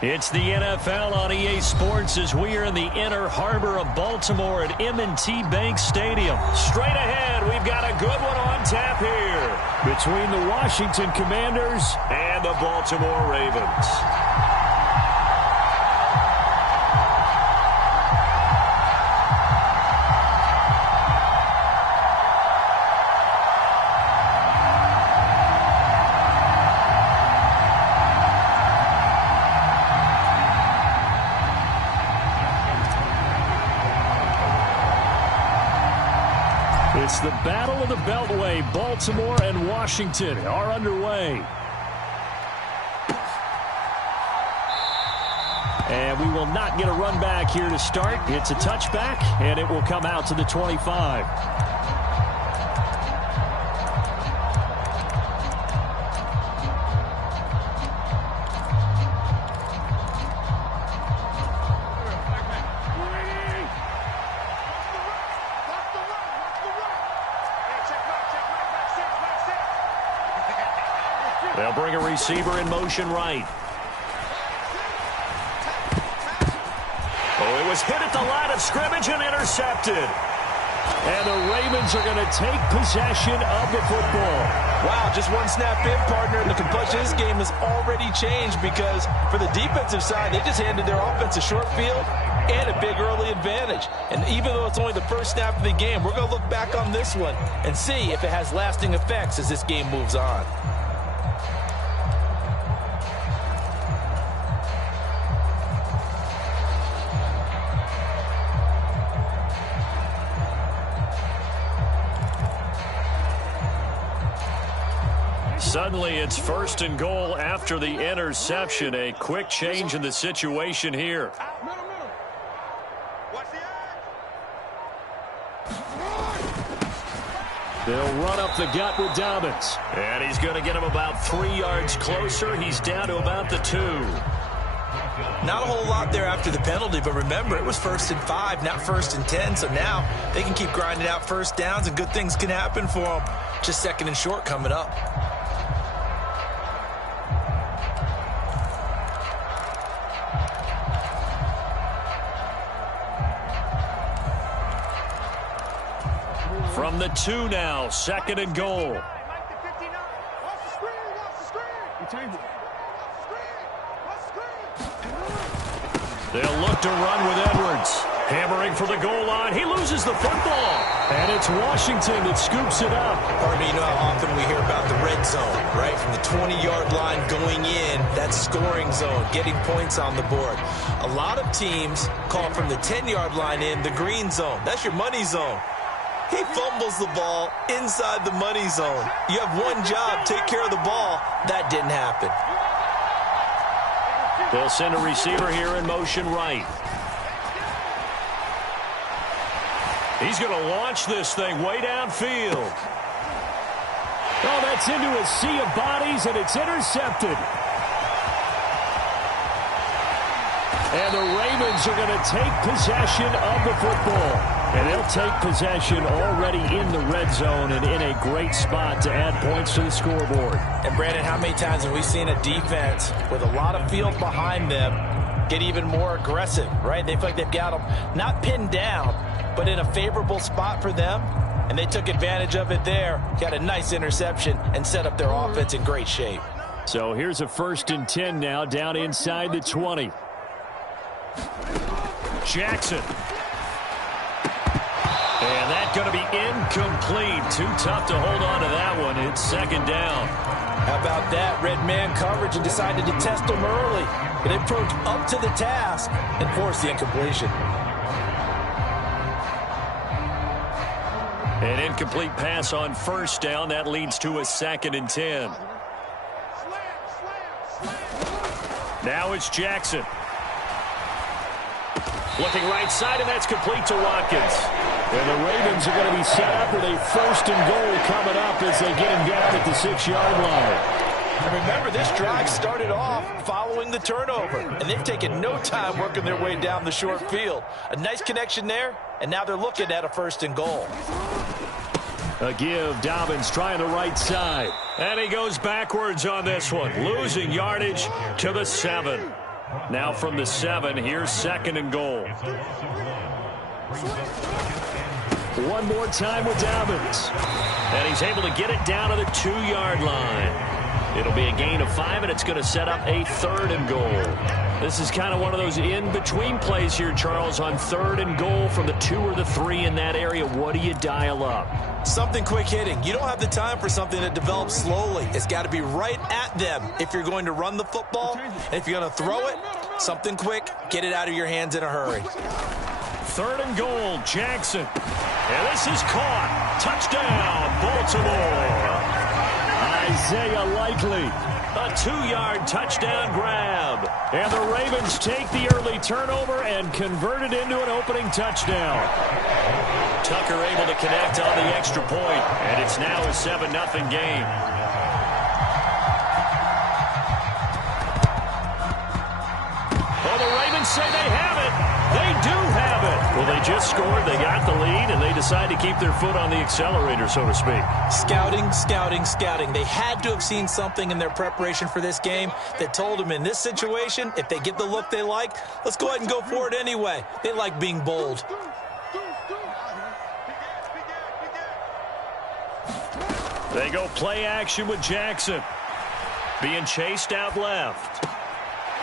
It's the NFL on EA Sports as we are in the inner harbor of Baltimore at M&T Bank Stadium. Straight ahead, we've got a good one on tap here between the Washington Commanders and the Baltimore Ravens. It's the Battle of the Beltway. Baltimore and Washington are underway. And we will not get a run back here to start. It's a touchback, and it will come out to the 25. They'll bring a receiver in motion right. Oh, it was hit at the line of scrimmage and intercepted. And the Ravens are going to take possession of the football. Wow, just one snap in, partner, and the complexion of this game has already changed because for the defensive side, they just handed their offense a short field and a big early advantage. And even though it's only the first snap of the game, we're going to look back on this one and see if it has lasting effects as this game moves on. Suddenly, it's 1st and goal after the interception. A quick change in the situation here. They'll run up the gut with Dobbins. And he's going to get him about 3 yards closer. He's down to about the 2. Not a whole lot there after the penalty, but remember, it was 1st and 5, not 1st and 10. So now they can keep grinding out first downs, and good things can happen for them. Just 2nd and short coming up. From the 2 now, 2nd and goal. They'll look to run with Edwards. Hammering for the goal line. He loses the football. And it's Washington that scoops it up. Partner, you know how often we hear about the red zone, right? From the 20-yard line going in, that scoring zone, getting points on the board. A lot of teams call from the 10-yard line in the green zone. That's your money zone. He fumbles the ball inside the money zone. You have one job, take care of the ball. That didn't happen. They'll send a receiver here in motion right. He's going to launch this thing way downfield. Oh, that's into a sea of bodies, and it's intercepted. And the Ravens are going to take possession of the football. And they'll take possession already in the red zone and in a great spot to add points to the scoreboard. And, Brandon, how many times have we seen a defense with a lot of field behind them get even more aggressive, right? They feel like they've got them not pinned down, but in a favorable spot for them. And they took advantage of it there, got a nice interception, and set up their offense in great shape. So here's a 1st and 10 now, down inside the 20. Jackson. And that's going to be incomplete. Too tough to hold on to that one. It's 2nd down. How about that? Red man coverage and decided to test them early. But they approached up to the task and forced the incompletion. An incomplete pass on 1st down. That leads to a 2nd and 10. Now it's Jackson. Looking right side, and that's complete to Watkins. And the Ravens are going to be set up with a 1st and goal coming up as they get him down at the 6-yard line. And remember, this drive started off following the turnover, and they've taken no time working their way down the short field. A nice connection there, and now they're looking at a 1st and goal. A give, Dobbins trying the right side. And he goes backwards on this one, losing yardage to the 7. Now from the 7, here's 2nd and goal. One more time with Dobbins. And he's able to get it down to the 2-yard line. It'll be a gain of 5, and it's going to set up a 3rd and goal. This is kind of one of those in-between plays here, Charles, on 3rd and goal from the 2 or the 3 in that area. What do you dial up? Something quick hitting. You don't have the time for something that develops slowly. It's got to be right at them if you're going to run the football. And if you're going to throw it, something quick, get it out of your hands in a hurry. 3rd and goal, Jackson. And this is caught. Touchdown, Baltimore. Isaiah Likely. A 2-yard touchdown grab. And the Ravens take the early turnover and convert it into an opening touchdown. Tucker able to connect on the extra point, and it's now a 7-0 game. Well, the Ravens say they have it. They do have it. Well, they just scored, they got the lead, and they decide to keep their foot on the accelerator, so to speak. Scouting, scouting, scouting. They had to have seen something in their preparation for this game that told them in this situation, if they get the look they like, let's go ahead and go for it anyway. They like being bold. They go play action with Jackson. Being chased out left.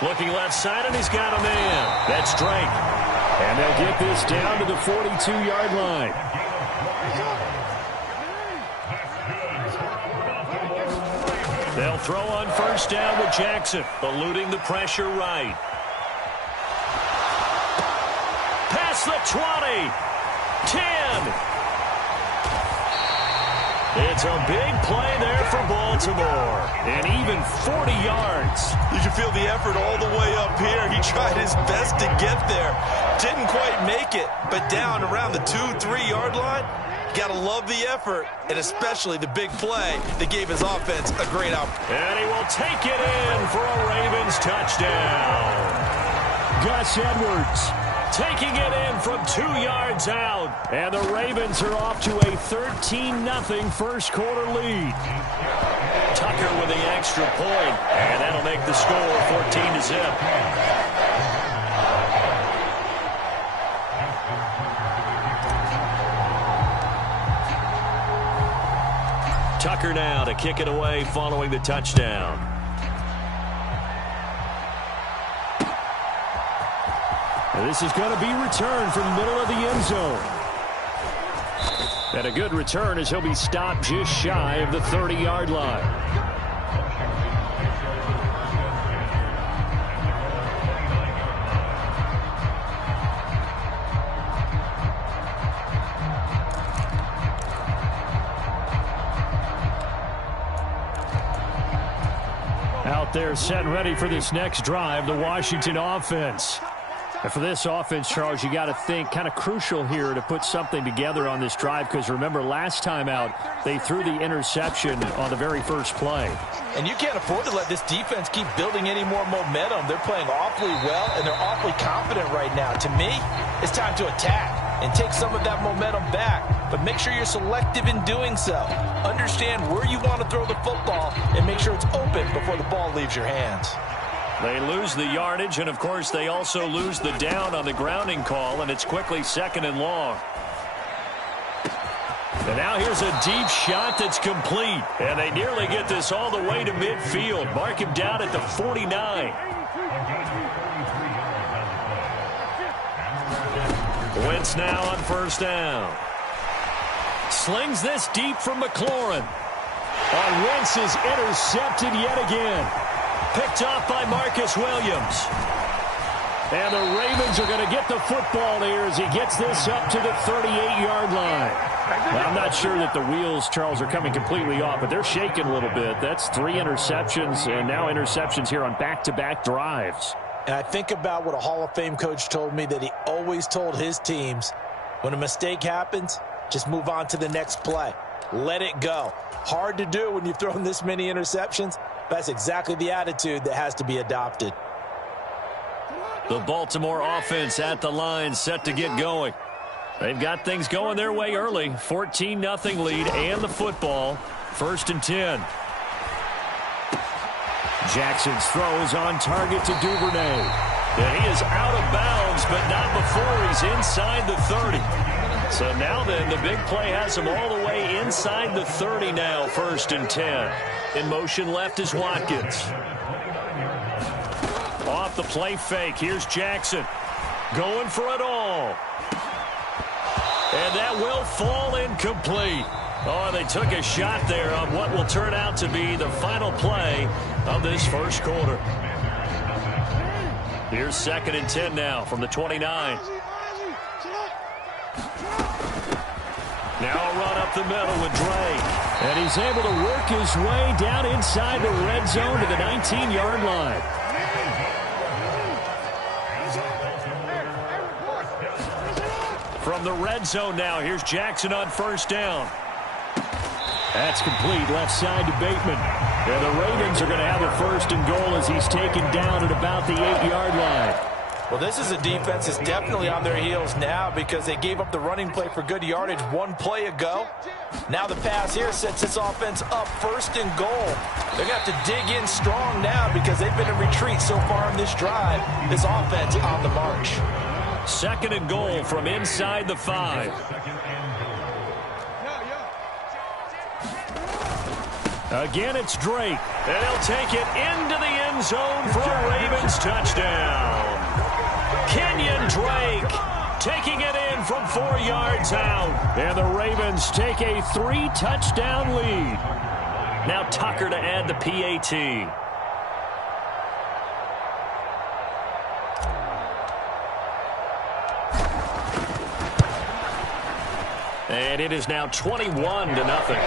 Looking left side, and he's got a man. That's Drake. And they'll get this down to the 42-yard line. They'll throw on first down with Jackson, eluding the pressure right. Past the 20. 10. It's a big play there for Baltimore. And even 40 yards. You can feel the effort all the way up here. He tried his best to get there. Didn't quite make it. But down around the 2-3 yard line, you got to love the effort. And especially the big play that gave his offense a great opportunity. And he will take it in for a Ravens touchdown. Gus Edwards taking it in from 2 yards out. And the Ravens are off to a 13-0 first quarter lead. Tucker with the extra point, and that'll make the score 14-0. Tucker now to kick it away following the touchdown. And this is going to be returned from the middle of the end zone. And a good return as he'll be stopped just shy of the 30-yard line. Out there set and ready for this next drive, the Washington offense. And for this offense, Charles, you got to think kind of crucial here to put something together on this drive, because remember last time out they threw the interception on the very first play. And you can't afford to let this defense keep building any more momentum. They're playing awfully well, and they're awfully confident right now. To me, it's time to attack and take some of that momentum back. But make sure you're selective in doing so. Understand where you want to throw the football and make sure it's open before the ball leaves your hands. They lose the yardage, and of course they also lose the down on the grounding call, and it's quickly 2nd and long. And now here's a deep shot that's complete, and they nearly get this all the way to midfield. Mark him down at the 49. Wentz now on first down. Slings this deep from McLaurin. On Wentz is intercepted yet again. Picked off by Marcus Williams. And the Ravens are going to get the football here as he gets this up to the 38-yard line. Well, I'm not sure that the wheels, Charles, are coming completely off, but they're shaking a little bit. That's 3 interceptions, and now interceptions here on back-to-back drives. And I think about what a Hall of Fame coach told me, that he always told his teams, when a mistake happens, just move on to the next play. Let it go. Hard to do when you've thrown this many interceptions. That's exactly the attitude that has to be adopted. The Baltimore offense at the line, set to get going. They've got things going their way early. 14-0 lead and the football. 1st and 10. Jackson's throw is on target to Duvernay. And he is out of bounds, but not before he's inside the 30. So now then, the big play has him all the way inside the 30 now, 1st and 10. In motion left is Watkins. Off the play fake, here's Jackson. Going for it all. And that will fall incomplete. Oh, they took a shot there on what will turn out to be the final play of this first quarter. Here's 2nd and 10 now from the 29. Now a run up the middle with Drake. And he's able to work his way down inside the red zone to the 19-yard line. From the red zone now, here's Jackson on first down. That's complete left side to Bateman. And the Ravens are going to have a 1st and goal as he's taken down at about the 8-yard line. Well, this is a defense that's definitely on their heels now because they gave up the running play for good yardage one play ago. Now the pass here sets this offense up 1st and goal. They're going to have to dig in strong now because they've been in retreat so far in this drive. This offense on the march. 2nd and goal from inside the 5. Again, it's Drake. And he'll take it into the end zone for a Ravens touchdown. Kenyon Drake taking it in from 4 yards out. And the Ravens take a 3-touchdown lead. Now Tucker to add the PAT. And it is now 21-0.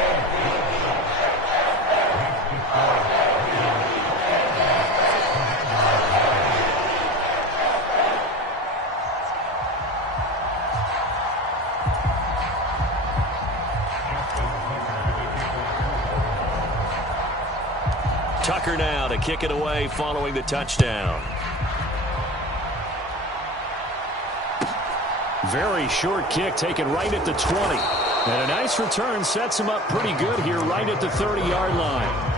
Tucker now to kick it away following the touchdown. Very short kick taken right at the 20. And a nice return sets him up pretty good here right at the 30-yard line.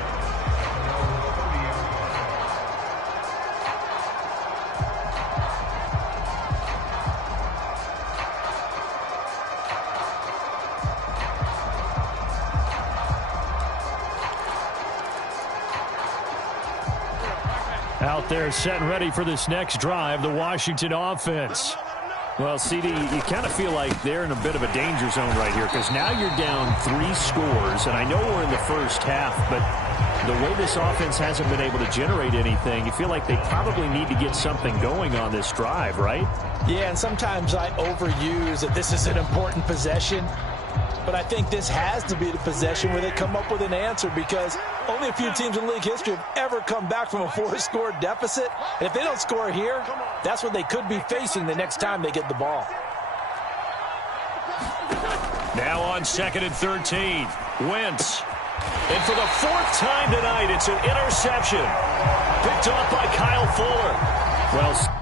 Out there set and ready for this next drive, the Washington offense. Well, CD, you kind of feel like they're in a bit of a danger zone right here because now you're down 3 scores, and I know we're in the first half, but the way this offense hasn't been able to generate anything, you feel like they probably need to get something going on this drive, right? Yeah, and sometimes I overuse that this is an important possession. But I think this has to be the possession where they come up with an answer because only a few teams in league history have ever come back from a 4-score deficit. And if they don't score here, that's what they could be facing the next time they get the ball. Now on 2nd and 13, Wentz. And for the 4th time tonight, it's an interception. Picked off by Kyle Fuller. Well,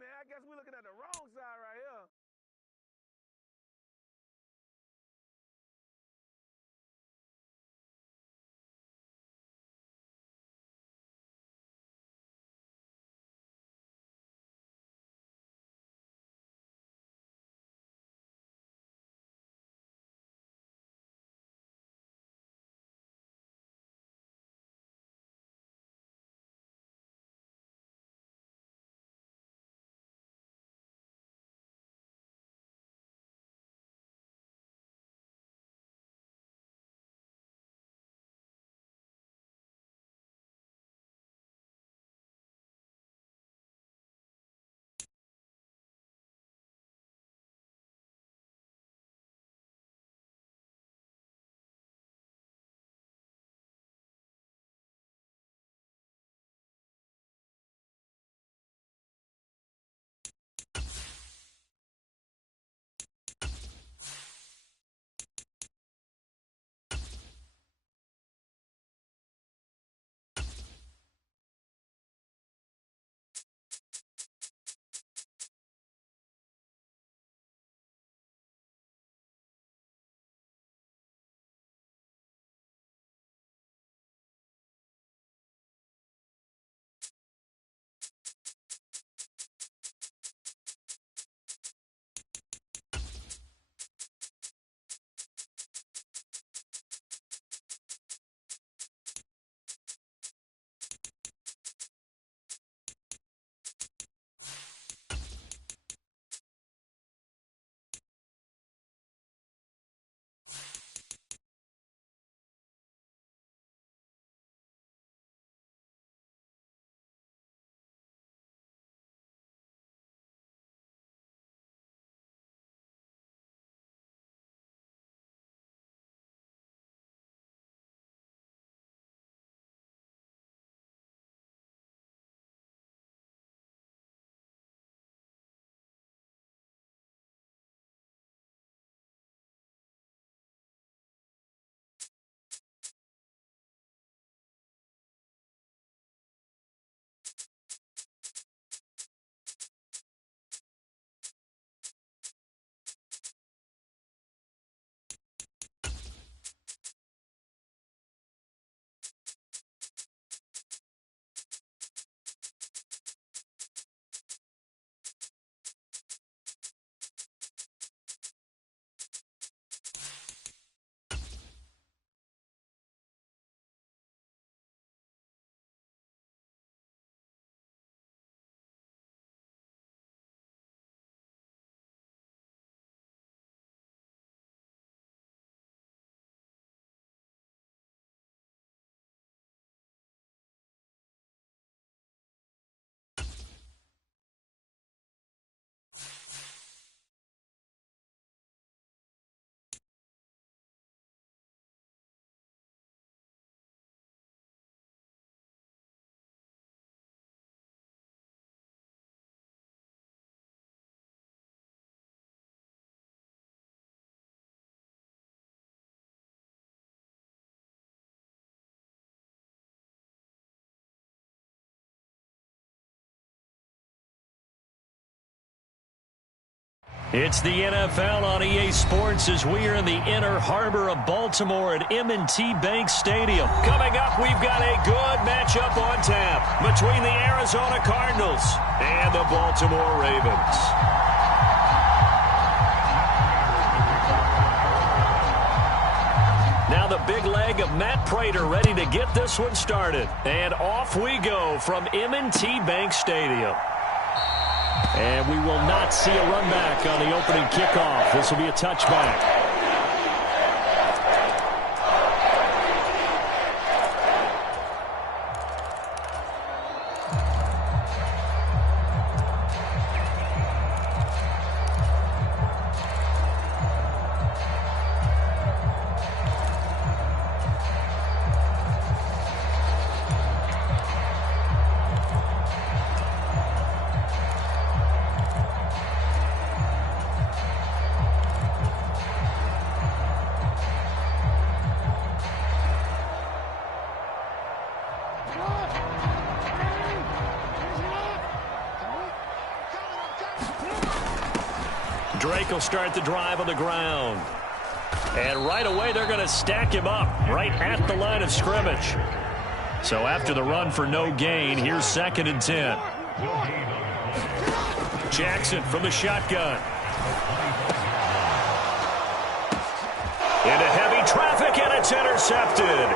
I guess we're looking at the wrong side right here. It's the NFL on EA Sports as we are in the inner harbor of Baltimore at M&T Bank Stadium. Coming up, we've got a good matchup on tap between the Arizona Cardinals and the Baltimore Ravens. Now the big leg of Matt Prater ready to get this one started. And off we go from M&T Bank Stadium. And we will not see a run back on the opening kickoff. This will be a touchback. Drake will start the drive on the ground. And right away, they're going to stack him up right at the line of scrimmage. So after the run for no gain, here's 2nd and 10. Jackson from the shotgun. Into heavy traffic, and it's intercepted.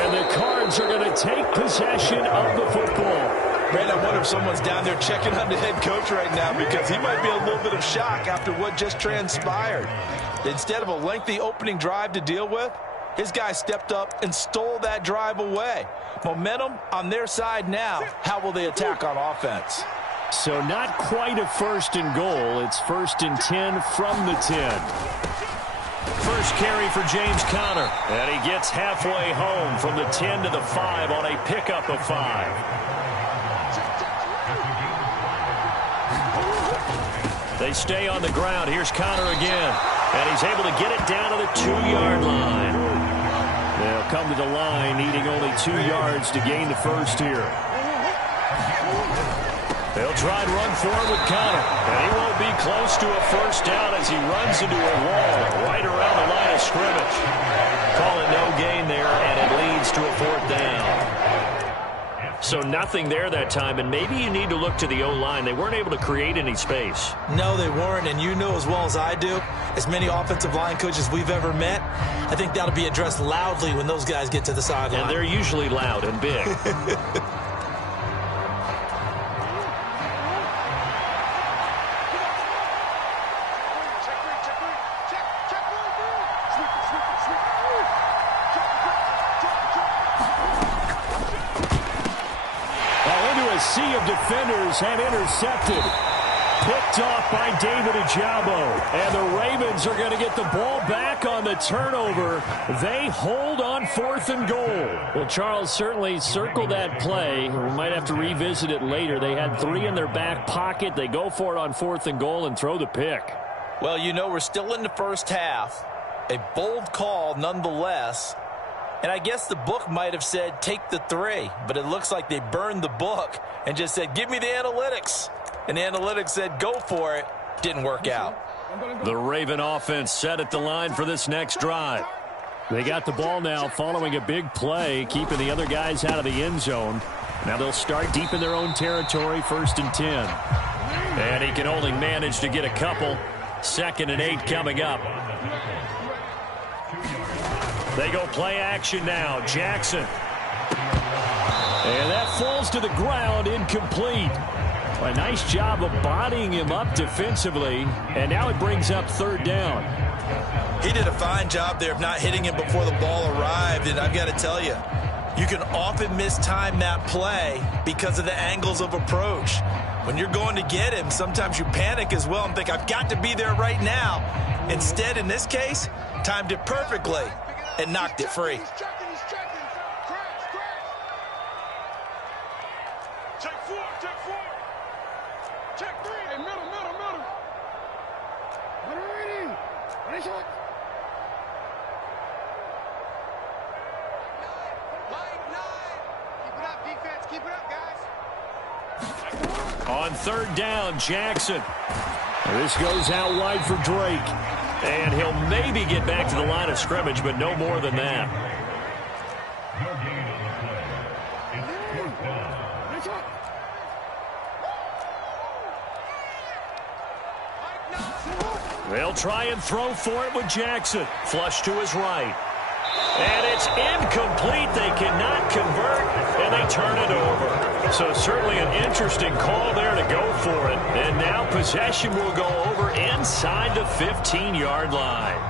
And the Cards are going to take possession of the football. Man, I wonder if someone's down there checking on the head coach right now because he might be a little bit of shock after what just transpired. Instead of a lengthy opening drive to deal with, his guy stepped up and stole that drive away. Momentum on their side now. How will they attack on offense? So not quite a 1st and goal. It's 1st and 10 from the 10. First carry for James Conner. And he gets halfway home from the 10 to the 5 on a pickup of 5. They stay on the ground. Here's Conner again. And he's able to get it down to the 2-yard line. They'll come to the line needing only 2 yards to gain the first here. They'll try and run forward with Conner. And he won't be close to a first down as he runs into a wall right around the line of scrimmage. Call it no gain there, and it leads to a 4th down. So nothing there that time, and maybe you need to look to the O-line. They weren't able to create any space. No, they weren't, and you know as well as I do, as many offensive line coaches we've ever met, I think that'll be addressed loudly when those guys get to the sideline. And they're usually loud and big. Sea of defenders and intercepted. Picked off by David Ojabo. And the Ravens are going to get the ball back on the turnover. They hold on 4th and goal. Well, Charles, certainly circle that play. We might have to revisit it later. They had 3 in their back pocket. They go for it on 4th and goal and throw the pick. Well, you know, we're still in the first half. A bold call nonetheless. And I guess the book might have said take the 3, but it looks like they burned the book and just said give me the analytics. And the analytics said go for it. Didn't work out. The Raven offense set at the line for this next drive. They got the ball now following a big play, keeping the other guys out of the end zone. Now they'll start deep in their own territory, 1st and 10. And he can only manage to get a couple. 2nd and 8 coming up. They go play action now. Jackson. And that falls to the ground, incomplete. A nice job of bodying him up defensively. And now it brings up 3rd down. He did a fine job there of not hitting him before the ball arrived. And I've got to tell you, you can often mistime that play because of the angles of approach. When you're going to get him, sometimes you panic as well and think, I've got to be there right now. Instead, in this case, timed it perfectly and knocked it free. Check 4. Check 3. Hey, middle. Ready. Ready, shot. Line 9. Keep it up, defense. Keep it up, guys. On 3rd down, Jackson. This goes out wide for Drake. And he'll maybe get back to the line of scrimmage, but no more than that. No gain on the play. It's fourth down. They'll try and throw for it with Jackson. Flush to his right. And it's incomplete. They cannot convert, and they turn it over. So certainly an interesting call there to go for it. And now possession will go over inside the 15-yard line.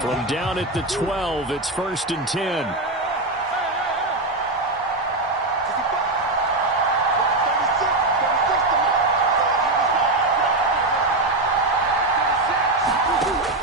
From down at the 12, it's 1st and 10.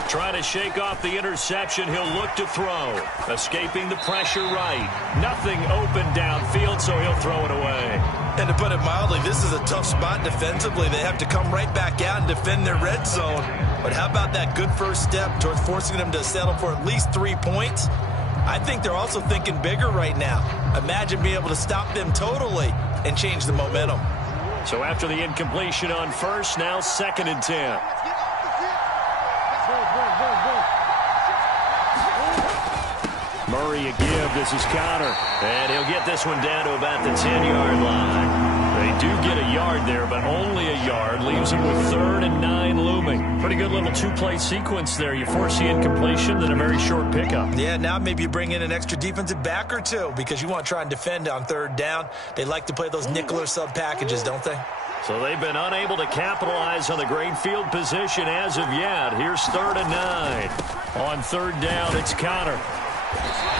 Trying to shake off the interception, he'll look to throw. Escaping the pressure right. Nothing open downfield, so he'll throw it away. And to put it mildly, this is a tough spot defensively. They have to come right back out and defend their red zone. But how about that good first step towards forcing them to settle for at least 3 points? I think they're also thinking bigger right now. Imagine being able to stop them totally and change the momentum. So after the incompletion on first, now 2nd and 10. Murray a give. This is Connor. And he'll get this one down to about the 10-yard line. They do get a yard there, but only a yard. Leaves them with 3rd and 9 looming. Pretty good little two-play sequence there. You force the incompletion, then a very short pickup. Yeah, now maybe you bring in an extra defensive back or two because you want to try and defend on 3rd down. They like to play those nickel or sub packages, don't they? So they've been unable to capitalize on the great field position as of yet. Here's 3rd and 9. On 3rd down, it's Connor.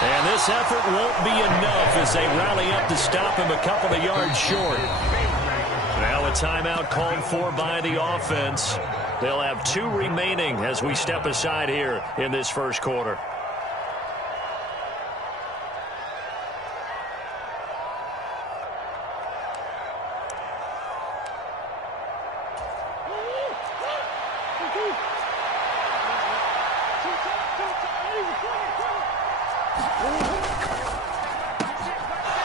And this effort won't be enough as they rally up to stop him a couple of yards short. Now a timeout called for by the offense. They'll have 2 remaining as we step aside here in this first quarter.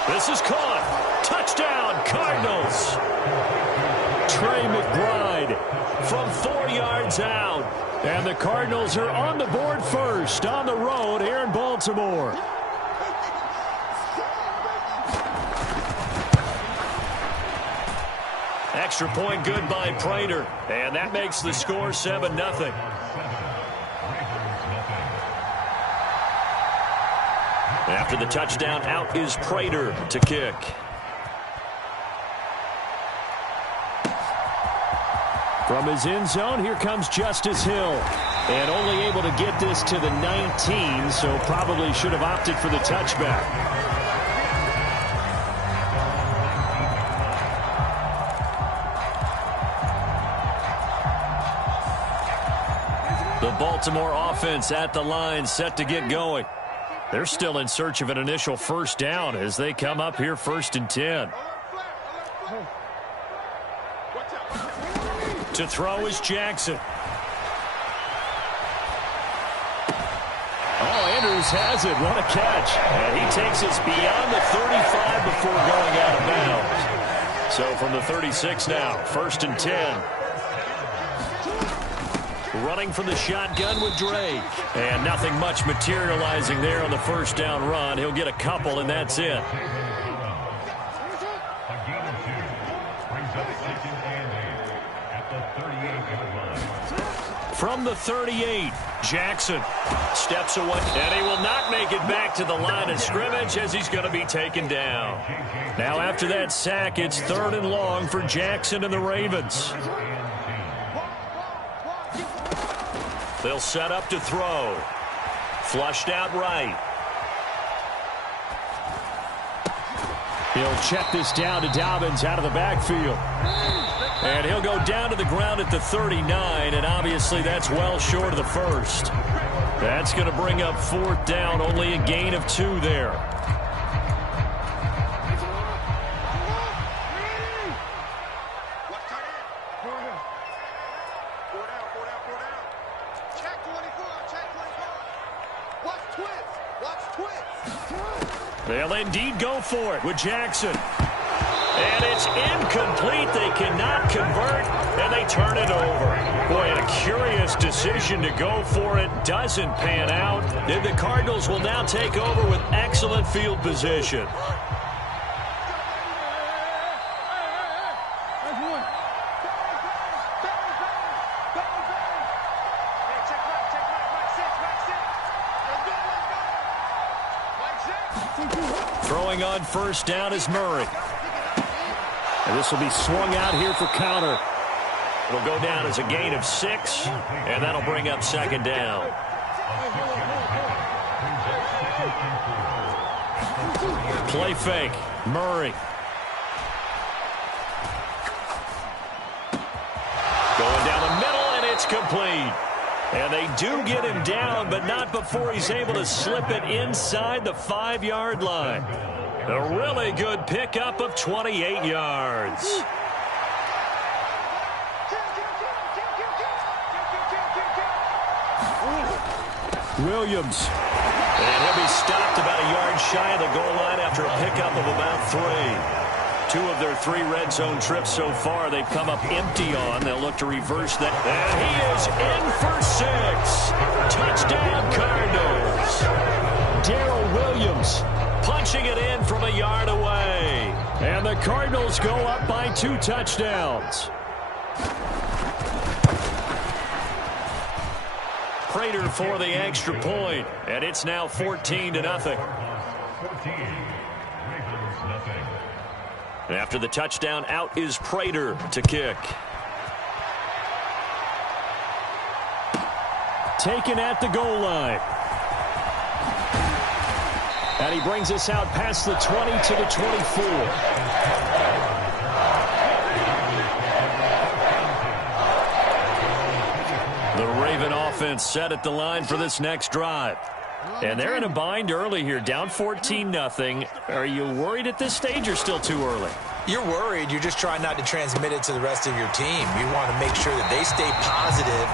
This is caught. Touchdown, Cardinals. Trey McBride from 4 yards out. And the Cardinals are on the board first on the road here in Baltimore. Extra point good by Prater. And that makes the score 7-0. After the touchdown, out is Prater to kick. From his end zone, here comes Justice Hill. And only able to get this to the 19, so probably should have opted for the touchback. The Baltimore offense at the line, set to get going. They're still in search of an initial first down as they come up here 1st and 10. To throw is Jackson. Oh, Andrews has it. What a catch. And he takes us beyond the 35 before going out of bounds. So from the 36 now, 1st and 10. Running from the shotgun with Drake. And nothing much materializing there on the first down run. He'll get a couple, and that's it. From the 38, Jackson steps away, and he will not make it back to the line of scrimmage as he's going to be taken down. Now after that sack, it's 3rd and long for Jackson and the Ravens. They'll set up to throw. Flushed out right. He'll check this down to Dobbins out of the backfield. And he'll go down to the ground at the 39, and obviously that's well short of the first. That's going to bring up 4th down, only a gain of 2 there. They'll indeed go for it with Jackson. And it's incomplete. They cannot convert, and they turn it over. Boy, a curious decision to go for it. Doesn't pan out. And the Cardinals will now take over with excellent field position. Throwing on first down is Murray. And this will be swung out here for counter. It'll go down as a gain of 6, and that'll bring up second down. Play fake. Murray. Going down the middle, and it's complete. And they do get him down, but not before he's able to slip it inside the 5-yard line. A really good pickup of 28 yards. Williams. And he'll be stopped about a yard shy of the goal line after a pickup of about 3. 2 of their 3 red zone trips so far, they've come up empty on. They'll look to reverse that. And he is in for 6. Touchdown, Cardinals. Darrell Williams punching it in from a yard away. And the Cardinals go up by 2 touchdowns. Prater for the extra point, and it's now 14-0. 14. And after the touchdown, out is Prater to kick. Taken at the goal line. And he brings us out past the 20 to the 24. The Raven offense set at the line for this next drive. And they're in a bind early here, down 14-0. Are you worried at this stage or still too early? You're worried. You're just trying not to transmit it to the rest of your team. You want to make sure that they stay positive.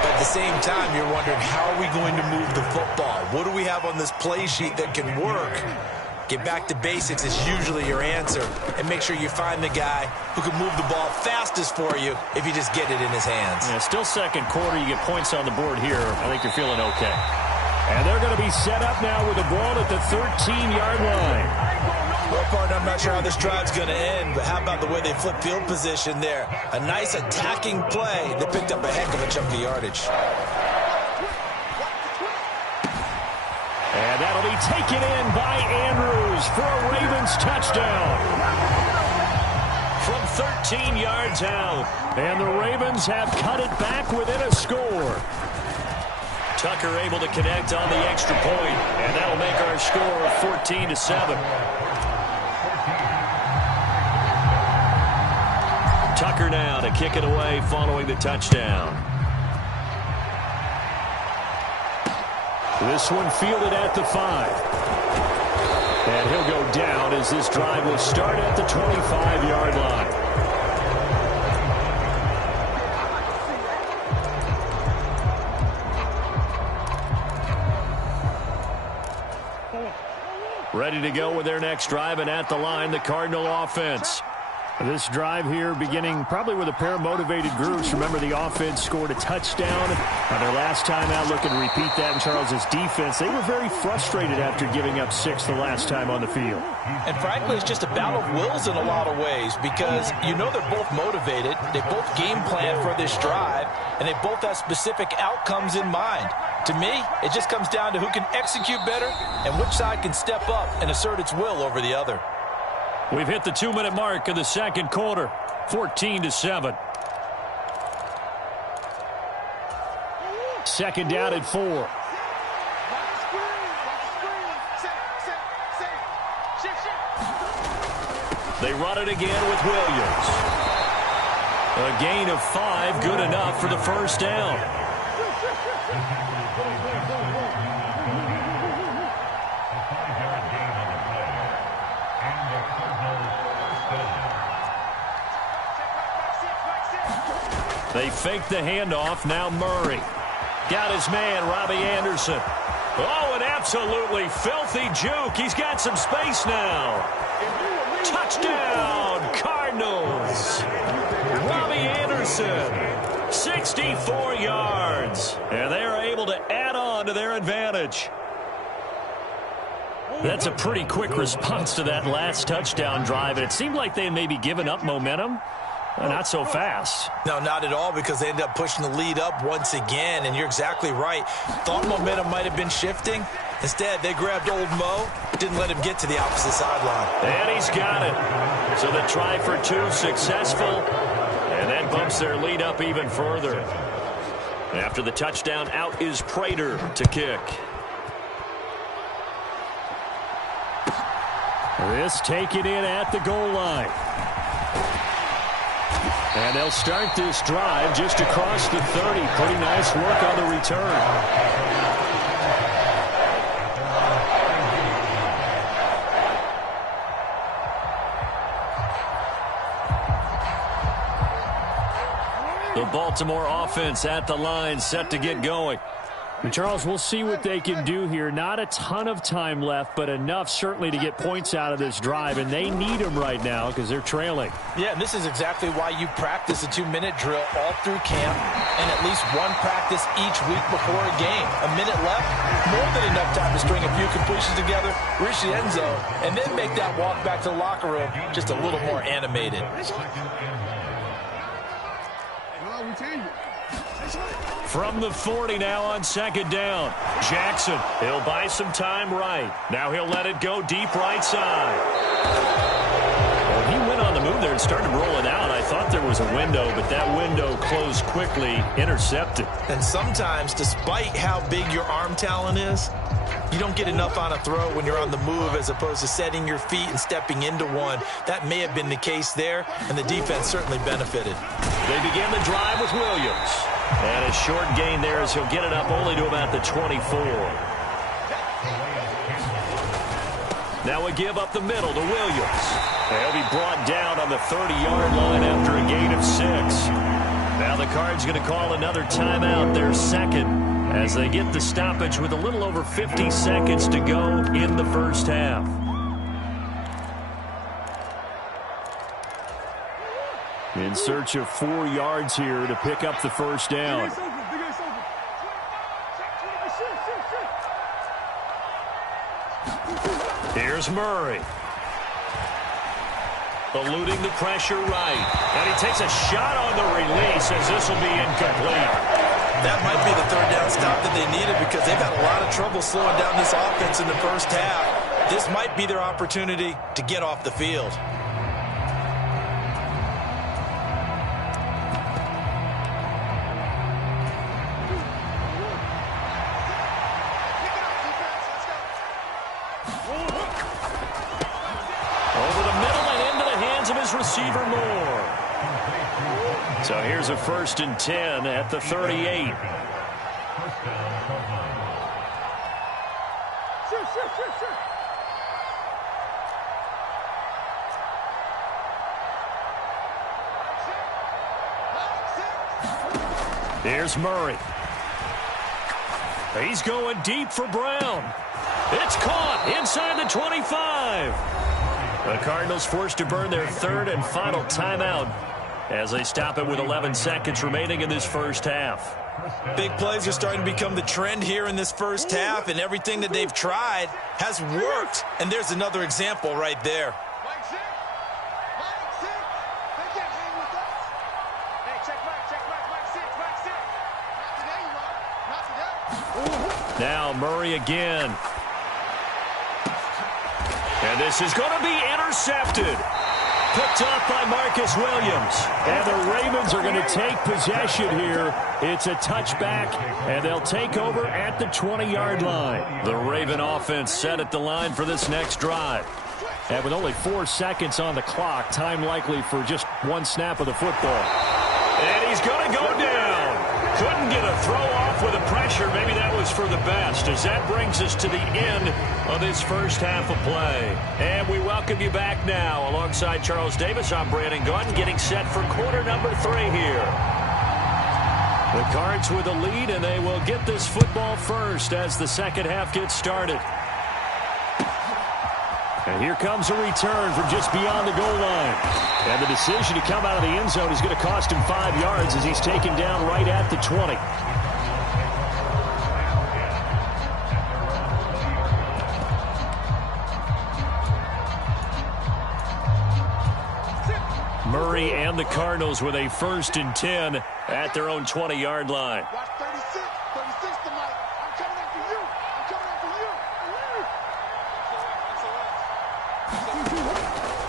But at the same time, you're wondering, how are we going to move the football? What do we have on this play sheet that can work? Get back to basics is usually your answer. And make sure you find the guy who can move the ball fastest for you if you just get it in his hands. Yeah, still second quarter. You get points on the board here. I think you're feeling okay. And they're going to be set up now with the ball at the 13-yard line. Well, partner, I'm not sure how this drive's going to end, but how about the way they flip field position there? A nice attacking play. They picked up a heck of a chunk of yardage. And that'll be taken in by Andrews for a Ravens touchdown. From 13 yards out. And the Ravens have cut it back within a score. Tucker able to connect on the extra point, and that'll make our score 14-7. Tucker now to kick it away following the touchdown. This one fielded at the 5. And he'll go down as this drive will start at the 25-yard line. Ready to go with their next drive, and at the line, the Cardinal offense. This drive here beginning probably with a pair of motivated groups. Remember, the offense scored a touchdown on their last time out, looking to repeat that in Charles's defense. They were very frustrated after giving up 6 the last time on the field. And frankly, it's just a battle of wills in a lot of ways, because you know they're both motivated. They both game plan for this drive, and they both have specific outcomes in mind. To me, it just comes down to who can execute better and which side can step up and assert its will over the other. We've hit the 2-minute mark of the second quarter, 14-7. Second down at 4. They run it again with Williams. A gain of 5, good enough for the first down. They fake the handoff. Now Murray. Got his man, Robbie Anderson. Oh, an absolutely filthy juke. He's got some space now. Touchdown, Cardinals. Robbie Anderson, 64 yards. And they are able to add on to their advantage. That's a pretty quick response to that last touchdown drive. And it seemed like they had maybe given up momentum. Not so fast. No, not at all, because they ended up pushing the lead up once again, and you're exactly right. Thought momentum might have been shifting. Instead, they grabbed old Mo, didn't let him get to the opposite sideline. And he's got it. So the try for two successful, and that bumps their lead up even further. After the touchdown, out is Prater to kick. This taken in at the goal line. And they'll start this drive just across the 30. Pretty nice work on the return. The Baltimore offense at the line, set to get going. And Charles, we'll see what they can do here. Not a ton of time left, but enough certainly to get points out of this drive, and they need them right now because they're trailing. Yeah, and this is exactly why you practice a 2-minute drill all through camp and at least one practice each week before a game. A minute left, more than enough time to string a few completions together, reach the end zone, and then make that walk back to the locker room just a little more animated. From the 40 now on second down. Jackson, he'll buy some time right. Now he'll let it go deep right side. Well, he went on the move there and started rolling out. I thought there was a window, but that window closed quickly, intercepted. And sometimes, despite how big your arm talent is, you don't get enough on a throw when you're on the move as opposed to setting your feet and stepping into one. That may have been the case there, and the defense certainly benefited. They begin the drive with Williams. And a short gain there as he'll get it up only to about the 24. Now a give up the middle to Williams. He'll be brought down on the 30-yard line after a gain of 6. Now the Cards going to call another timeout, their second, as they get the stoppage with a little over 50 seconds to go in the first half. In search of 4 yards here to pick up the first down. Here's Murray. Eluding the pressure right. And he takes a shot on the release as this will be incomplete. That might be the third down stop that they needed because they've had a lot of trouble slowing down this offense in the first half. This might be their opportunity to get off the field. Receiver Moore. So here's a 1st and 10 at the 38. Here's Murray. He's going deep for Brown. It's caught inside the 25. The Cardinals forced to burn their third and final timeout as they stop it with 11 seconds remaining in this first half. Big plays are starting to become the trend here in this first half, and everything that they've tried has worked. And there's another example right there. Now Murray again. And this is going to be intercepted. Picked up by Marcus Williams. And the Ravens are going to take possession here. It's a touchback, and they'll take over at the 20-yard line. The Raven offense set at the line for this next drive. And with only 4 seconds on the clock, time likely for just one snap of the football. And he's going to go down. Couldn't get a throw off with the pressure. Maybe that was for the best, as that brings us to the end of this first half of play. And we welcome you back now. Alongside Charles Davis, I'm Brandon Gaudin, getting set for quarter number 3 here. The Cards with the lead, and they will get this football first as the second half gets started. And here comes a return from just beyond the goal line. And the decision to come out of the end zone is going to cost him 5 yards as he's taken down right at the 20. Murray and the Cardinals with a 1st and 10 at their own 20-yard line. Watch 36 to Mike. I'm coming after you. I'm coming after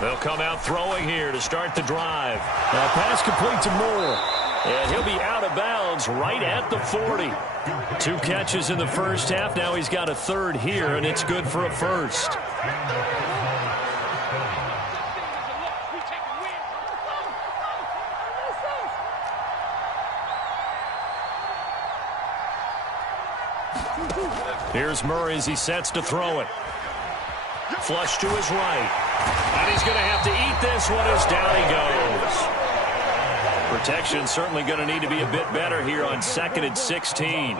you. They'll come out throwing here to start the drive. A pass complete to Moore. And he'll be out of bounds right at the 40. 2 catches in the first half. Now he's got a 3rd here, and it's good for a 1st. Here's Murray as he sets to throw it. Flush to his right. And he's going to have to eat this one as down he goes. Protection certainly going to need to be a bit better here on 2nd and 16.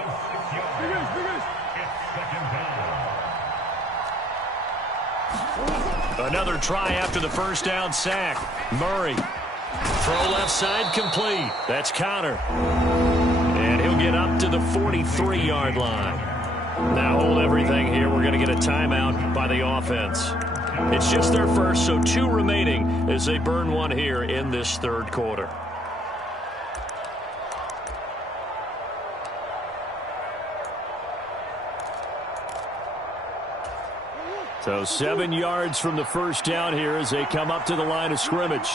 Another try after the first down sack. Murray. Throw left side complete. That's Connor. And he'll get up to the 43-yard line. Now hold everything here. We're going to get a timeout by the offense. It's just their first, so 2 remaining as they burn one here in this 3rd quarter. So 7 yards from the first down here as they come up to the line of scrimmage.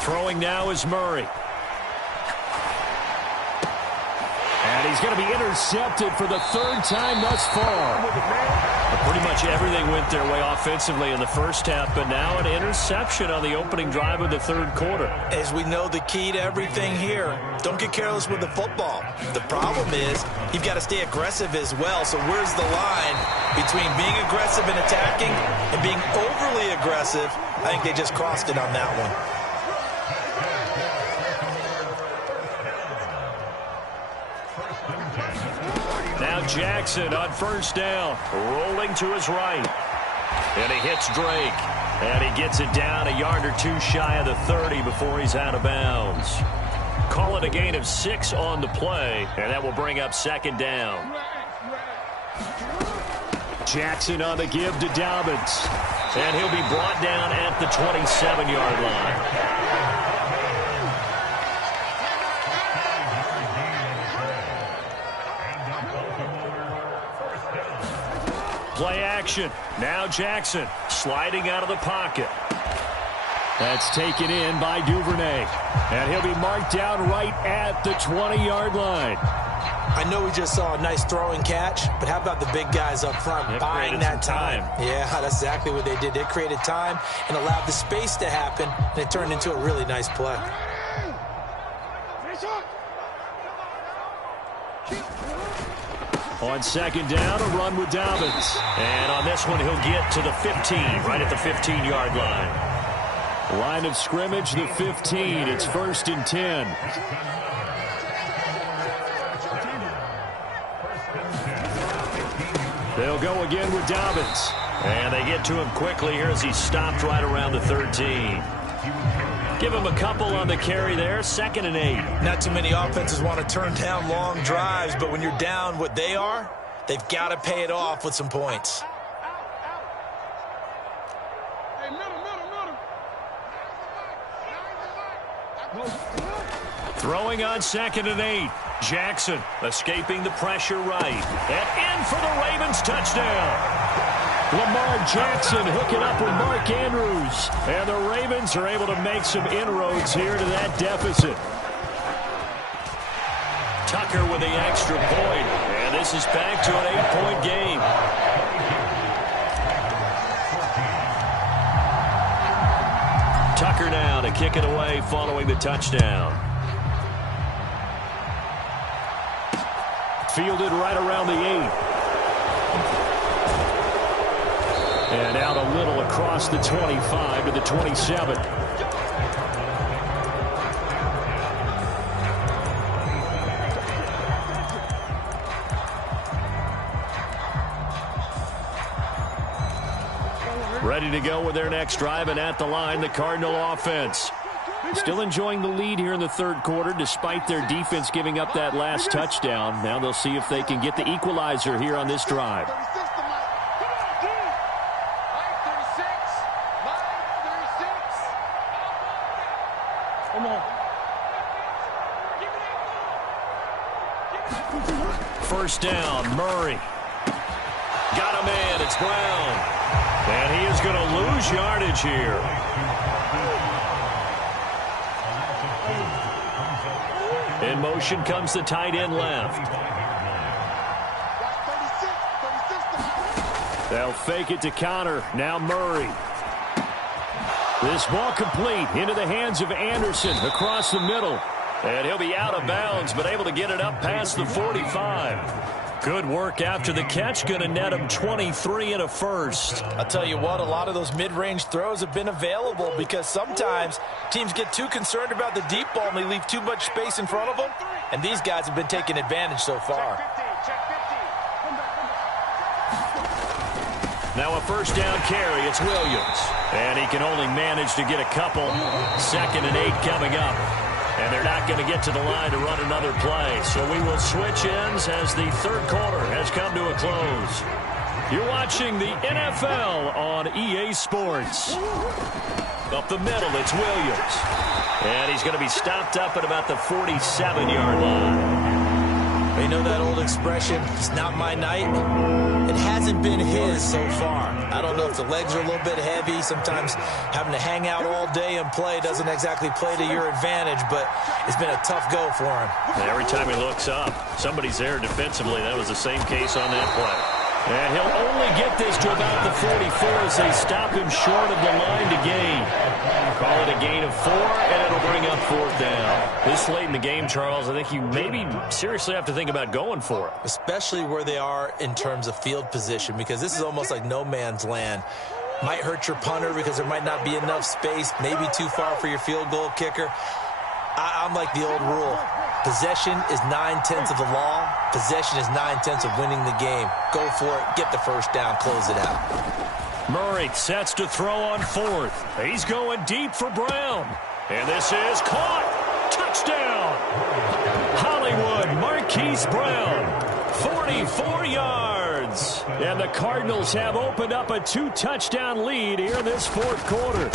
Throwing now is Murray. And he's going to be intercepted for the 3rd time thus far. Pretty much everything went their way offensively in the first half, but now an interception on the opening drive of the 3rd quarter. As we know, the key to everything here, don't get careless with the football. The problem is you've got to stay aggressive as well. So where's the line between being aggressive and attacking and being overly aggressive? I think they just crossed it on that one. Now Jackson on first down, rolling to his right. And he hits Drake. And he gets it down a yard or 2 shy of the 30 before he's out of bounds. Call it a gain of 6 on the play, and that will bring up 2nd down. Jackson on the give to Dobbins. And he'll be brought down at the 27-yard line. Play action. Now Jackson sliding out of the pocket. That's taken in by Duvernay. And he'll be marked down right at the 20-yard line. I know we just saw a nice throwing catch, but how about the big guys up front buying that time? Yeah, that's exactly what they did. They created time and allowed the space to happen, and it turned into a really nice play. On 2nd down, a run with Dobbins. And on this one, he'll get to the 15, right at the 15-yard line. Line of scrimmage, the 15. It's 1st and 10. They'll go again with Dobbins. And they get to him quickly here as he's stopped right around the 13. Give him a couple on the carry there. 2nd and 8. Not too many offenses want to turn down long drives, but when you're down what they are, they've got to pay it off with some points. Throwing on 2nd and 8. Jackson escaping the pressure right. And in for the Ravens touchdown. Lamar Jackson hooking up with Mark Andrews. And the Ravens are able to make some inroads here to that deficit. Tucker with the extra point. And this is back to an 8-point game. Tucker now to kick it away following the touchdown. Fielded right around the 8. And out a little across the 25 to the 27. Ready to go with their next drive, and at the line, the Cardinal offense. Still enjoying the lead here in the third quarter, despite their defense giving up that last touchdown. Now they'll see if they can get the equalizer here on this drive. First down, Murray. Got a man, it's Brown. And he is going to lose yardage here. In motion comes the tight end left. They'll fake it to Connor. Now Murray. This ball complete into the hands of Anderson across the middle. And he'll be out of bounds, but able to get it up past the 45. Good work after the catch. Going to net him 23 and a first. I'll tell you what, a lot of those mid-range throws have been available because sometimes teams get too concerned about the deep ball and they leave too much space in front of them. And these guys have been taking advantage so far. Now a first down carry. It's Williams. And he can only manage to get a couple. 2nd and 8 coming up. And they're not going to get to the line to run another play. So we will switch ends as the third quarter has come to a close. You're watching the NFL on EA Sports. Up the middle, it's Williams. And he's going to be stopped up at about the 47-yard line. You know that old expression, it's not my night? It hasn't been his so far. I don't know if the legs are a little bit heavy. Sometimes having to hang out all day and play doesn't exactly play to your advantage, but it's been a tough go for him. And every time he looks up, somebody's there defensively. That was the same case on that play. And he'll only get this to about the 44 as they stop him short of the line to gain. Call it a gain of 4, and it'll bring up 4th down. This late in the game, Charles, I think you maybe seriously have to think about going for it. Especially where they are in terms of field position, because this is almost like no man's land. Might hurt your punter because there might not be enough space, maybe too far for your field goal kicker. I'm like the old rule. Possession is 9/10 of the law. Possession is 9/10 of winning the game. Go for it. Get the first down. Close it out. Murray sets to throw on 4th. He's going deep for Brown. And this is caught. Touchdown. Hollywood Marquise Brown. 44 yards. And the Cardinals have opened up a 2-touchdown lead here in this fourth quarter.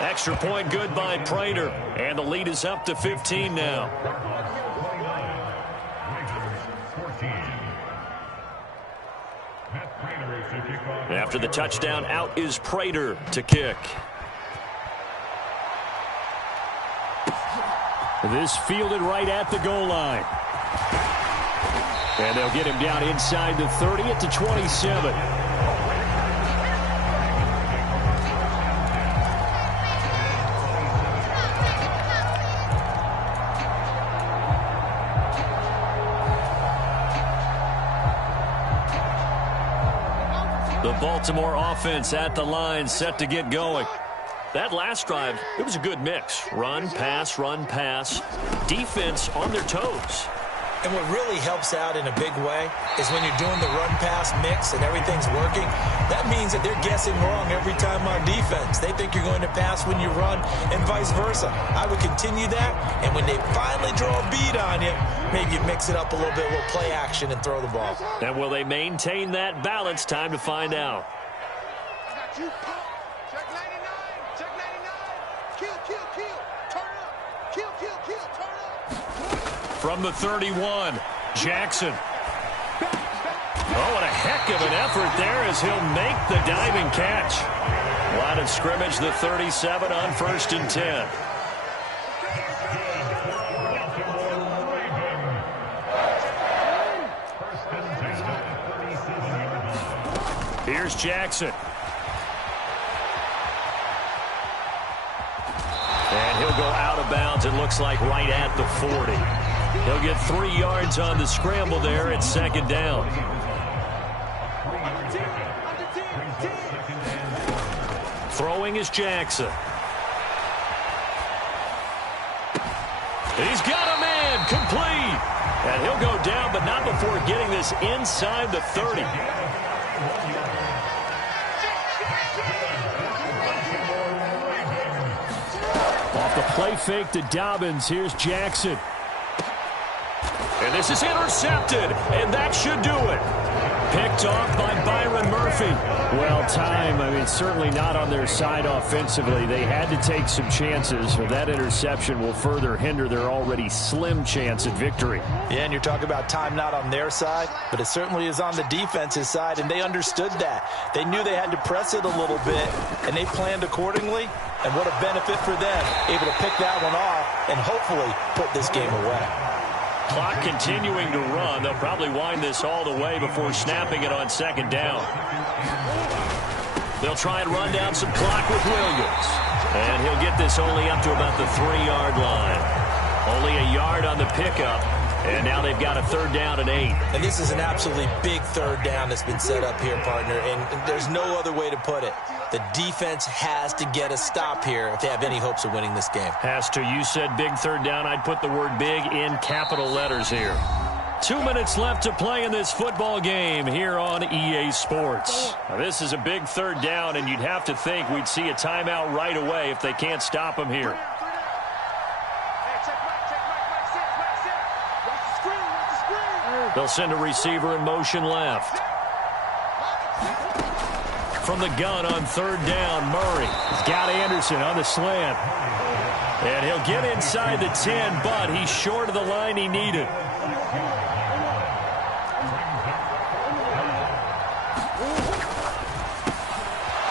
Extra point good by Prater. And the lead is up to 15 now. After the touchdown, out is Prater to kick. This fielded right at the goal line. And they'll get him down inside the 30 at the 27. The Baltimore offense at the line, set to get going. That last drive, it was a good mix. Run, pass, defense on their toes. And what really helps out in a big way is when you're doing the run-pass mix and everything's working, that means that they're guessing wrong every time on defense. They think you're going to pass when you run and vice versa. I would continue that, and when they finally draw a bead on you, maybe you mix it up a little bit, a little play action, and throw the ball. And will they maintain that balance? Time to find out. Check 99. Check 99. Kill. Turn up. Kill. Turn up. From the 31, Jackson. Oh, what a heck of an effort there as he'll make the diving catch. Line of scrimmage, the 37 on 1st and 10. Here's Jackson. And he'll go out of bounds, it looks like right at the 40. He'll get 3 yards on the scramble there at 2nd down. Throwing is Jackson. He's got a man, complete. And he'll go down, but not before getting this inside the 30. Off the play fake to Dobbins, here's Jackson. And this is intercepted, and that should do it. Picked off by Byron Murphy. Well, time, certainly not on their side offensively. They had to take some chances. Well, that interception will further hinder their already slim chance at victory. Yeah, and you're talking about time not on their side, but it certainly is on the defense's side, and they understood that. They knew they had to press it a little bit, and they planned accordingly, and what a benefit for them, able to pick that one off and hopefully put this game away. Clock continuing to run. They'll probably wind this all the way before snapping it on second down. They'll try and run down some clock with Williams. And he'll get this only up to about the 3-yard line. Only a yard on the pickup. And now they've got a 3rd down and 8. And this is an absolutely big 3rd down that's been set up here, partner. And there's no other way to put it. The defense has to get a stop here if they have any hopes of winning this game. Has to. You said big 3rd down. I'd put the word big in capital letters here. 2 minutes left to play in this football game here on EA Sports. Now, this is a big 3rd down, and you'd have to think we'd see a timeout right away if they can't stop them here. They'll send a receiver in motion left. From the gun on 3rd down, Murray. He's got Anderson on the slant. And he'll get inside the 10, but he's short of the line he needed.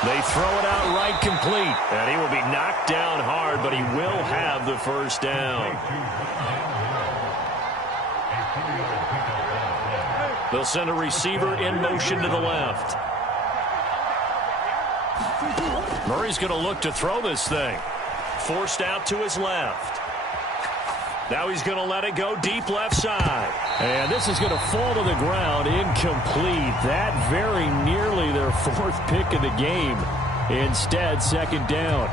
They throw it out right complete. And he will be knocked down hard, but he will have the 1st down. They'll send a receiver in motion to the left. Murray's going to look to throw this thing. Forced out to his left. Now he's going to let it go deep left side. And this is going to fall to the ground, incomplete. That very nearly their 4th pick of the game. Instead, 2nd down.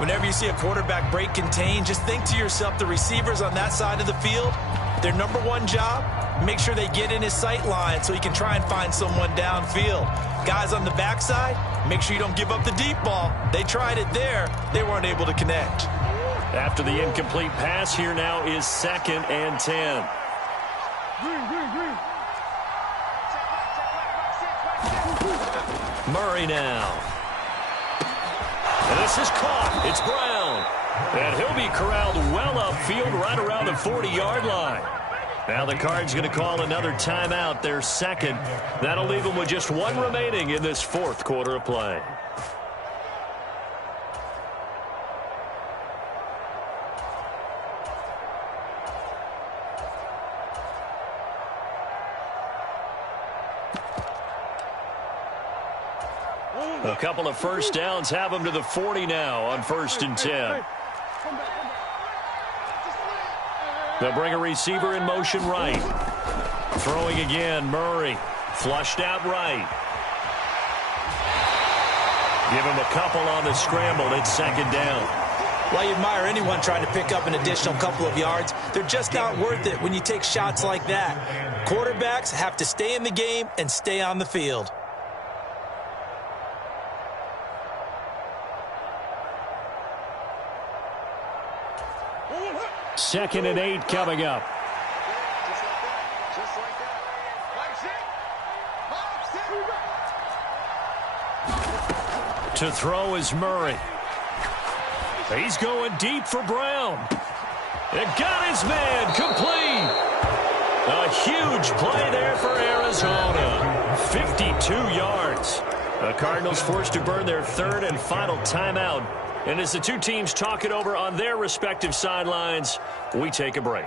Whenever you see a quarterback break contain, just think to yourself, the receivers on that side of the field, their number one job, make sure they get in his sight line so he can try and find someone downfield. Guys on the backside, make sure you don't give up the deep ball. They tried it there. They weren't able to connect. After the incomplete pass, here now is 2nd and 10. Murray now. And this is caught. It's Brown. And he'll be corralled well upfield right around the 40-yard line. Now the Cards going to call another timeout, their 2nd. That'll leave them with just 1 remaining in this 4th quarter of play. A couple of 1st downs have them to the 40 now on 1st and 10. They'll bring a receiver in motion right. Throwing again, Murray. Flushed out right. Give him a couple on the scramble. It's 2nd down. Well, you admire anyone trying to pick up an additional couple of yards. They're just not worth it when you take shots like that. Quarterbacks have to stay in the game and stay on the field. 2nd and 8 coming up. Just like that. To throw is Murray. He's going deep for Brown. It got his man complete. A huge play there for Arizona. 52 yards. The Cardinals forced to burn their 3rd and final timeout. And as the two teams talk it over on their respective sidelines, we take a break.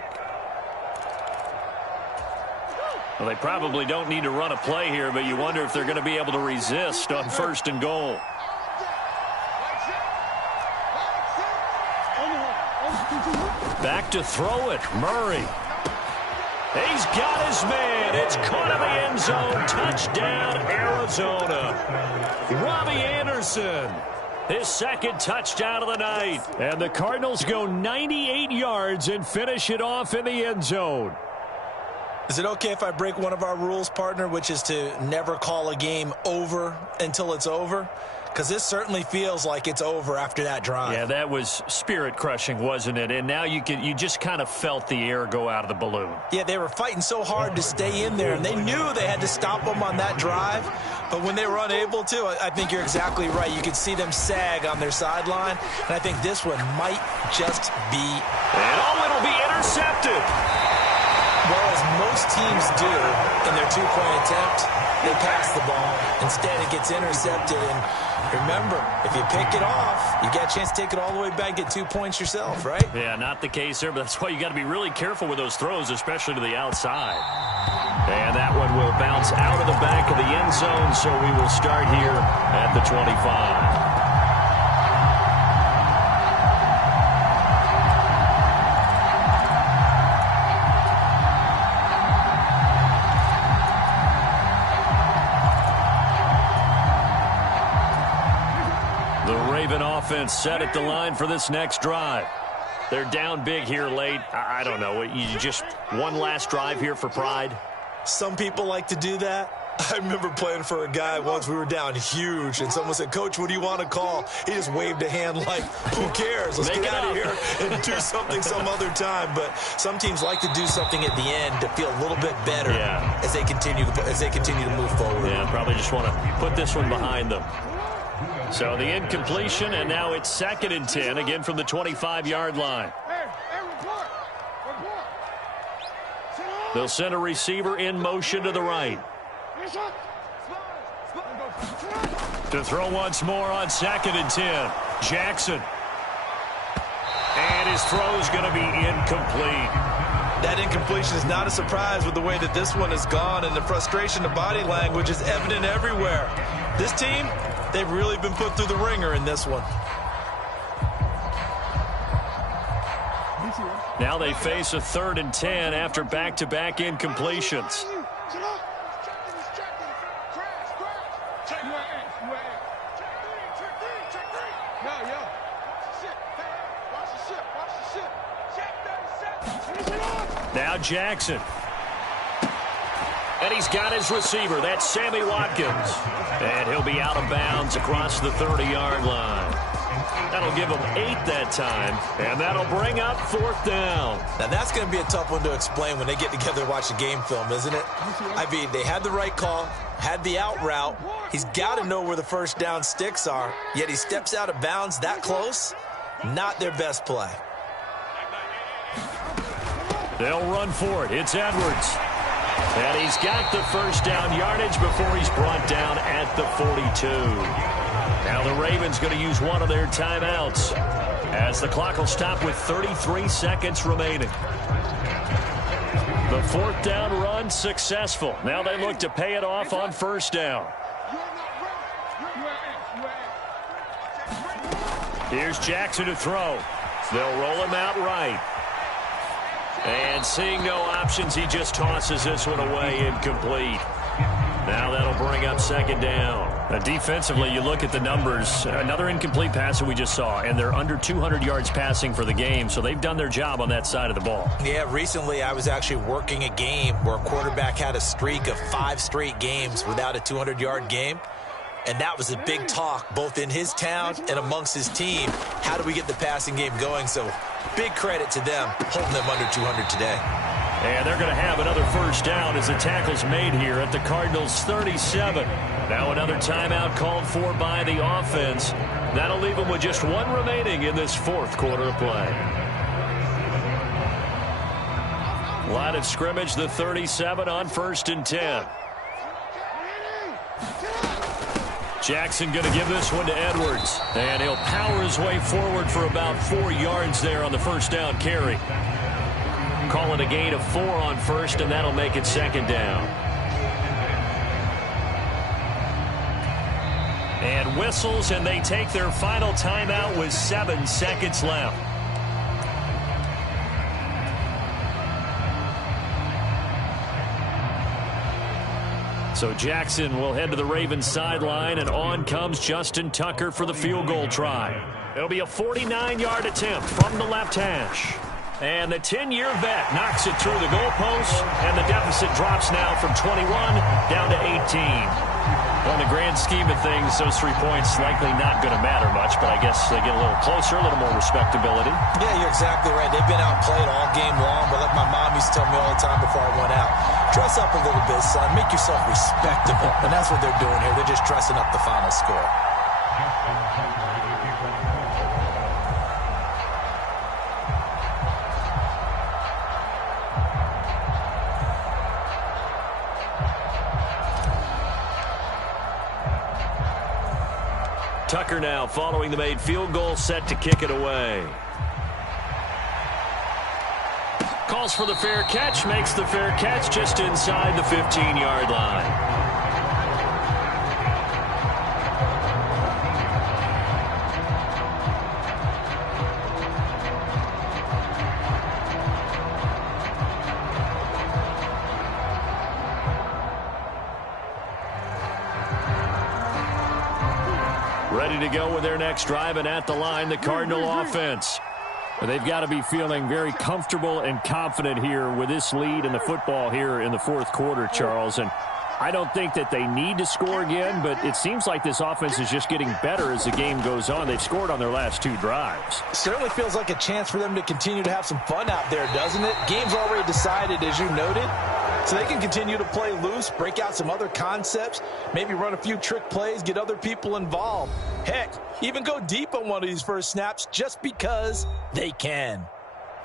Well, they probably don't need to run a play here, but you wonder if they're going to be able to resist on 1st and goal. Back to throw it, Murray. He's got his man. It's caught in the end zone. Touchdown, Arizona. Robbie Anderson. his second touchdown of the night. And the Cardinals go 98 yards and finish it off in the end zone. Is it okay if I break one of our rules, partner, which is to never call a game over until it's over? Because this certainly feels like it's over after that drive. Yeah, that was spirit-crushing, wasn't it? And now you just kind of felt the air go out of the balloon. Yeah, they were fighting so hard to stay in there, and they knew they had to stop them on that drive. But when they were unable to, I think you're exactly right. You could see them sag on their sideline, and I think this one might just be... And it'll be intercepted. Whereas most teams do in their two-point attempt, they pass the ball. Instead, it gets intercepted. And remember, if you pick it off, you get a chance to take it all the way back, get 2 points yourself, right? Yeah, not the case there, but that's why you got to be really careful with those throws, especially to the outside. And that one will bounce out of the back of the end zone, so we will start here at the 25. Offense set at the line for this next drive. They're down big here late. I don't know. You just one last drive here for pride? Some people like to do that. I remember playing for a guy once. We were down huge, and someone said, "Coach, what do you want to call?" He just waved a hand like, "Who cares? Let's get out of here and do something some other time." But some teams like to do something at the end to feel a little bit better as they continue to move forward. Yeah, probably just want to put this one behind them. So the incompletion, and now it's 2nd and 10, again from the 25-yard line. They'll send a receiver in motion to the right. To throw once more on 2nd and 10. Jackson. And his throw's going to be incomplete. That incompletion is not a surprise with the way that this one has gone, and the frustration, the body language is evident everywhere. This team, they've really been put through the ringer in this one. Now they face a 3rd and 10 after back-to-back incompletions. Now Jackson. And he's got his receiver. That's Sammy Watkins. And he'll be out of bounds across the 30-yard line. That'll give them 8 that time. And that'll bring up 4th down. Now that's going to be a tough one to explain when they get together and watch a game film, isn't it? I mean, they had the right call, had the out route. He's got to know where the first down sticks are. Yet he steps out of bounds that close. Not their best play. They'll run for it. It's Edwards. And he's got the first down yardage before he's brought down at the 42. Now the Ravens going to use one of their timeouts as the clock will stop with 33 seconds remaining. The 4th down run successful. Now they look to pay it off on 1st down. Here's Jackson to throw. They'll roll him out right. And seeing no options, he just tosses this one away incomplete. Now that'll bring up 2nd down. Now defensively, you look at the numbers. Another incomplete pass that we just saw, and they're under 200 yards passing for the game, so they've done their job on that side of the ball. Yeah, recently I was actually working a game where a quarterback had a streak of 5 straight games without a 200-yard game. And that was a big talk, both in his town and amongst his team. How do we get the passing game going? So big credit to them, holding them under 200 today. And they're going to have another first down as the tackle's made here at the Cardinals' 37. Now another timeout called for by the offense. That'll leave them with just one remaining in this 4th quarter of play. Line of scrimmage, the 37 on 1st and 10. Jackson going to give this one to Edwards. And he'll power his way forward for about 4 yards there on the first down carry. Call it a gain of 4 on 1st, and that'll make it 2nd down. And whistles, and they take their final timeout with 7 seconds left. So Jackson will head to the Ravens sideline, and on comes Justin Tucker for the field goal try. It'll be a 49-yard attempt from the left hash. And the 10-year vet knocks it through the goalpost, and the deficit drops now from 21 down to 18. Well, in the grand scheme of things, those 3 points likely not going to matter much, but I guess they get a little closer, a little more respectability. Yeah, you're exactly right. They've been outplayed all game long, but like my mom used to tell me all the time before I went out, dress up a little bit, son. Make yourself respectable. And that's what they're doing here. They're just dressing up the final score. Tucker now following the made field goal, set to kick it away. Calls for the fair catch, makes the fair catch just inside the 15-yard line. Ready to go with their next drive, and at the line, the Cardinal offense. They've got to be feeling very comfortable and confident here with this lead in the football here in the fourth quarter, Charles. And I don't think that they need to score again, but it seems like this offense is just getting better as the game goes on. They've scored on their last 2 drives. Certainly feels like a chance for them to continue to have some fun out there, doesn't it? Game's already decided, as you noted. So they can continue to play loose, break out some other concepts, maybe run a few trick plays, get other people involved. Heck, even go deep on one of these first snaps just because they can.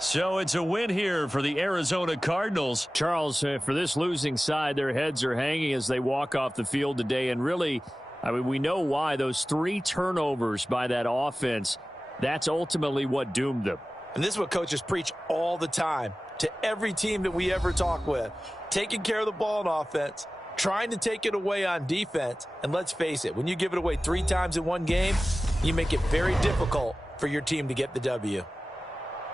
So it's a win here for the Arizona Cardinals. Charles, for this losing side, their heads are hanging as they walk off the field today. And really, I mean, we know why. Those 3 turnovers by that offense, that's ultimately what doomed them. And this is what coaches preach all the time to every team that we ever talk with. Taking care of the ball on offense, trying to take it away on defense. And let's face it, when you give it away 3 times in one game, you make it very difficult for your team to get the W.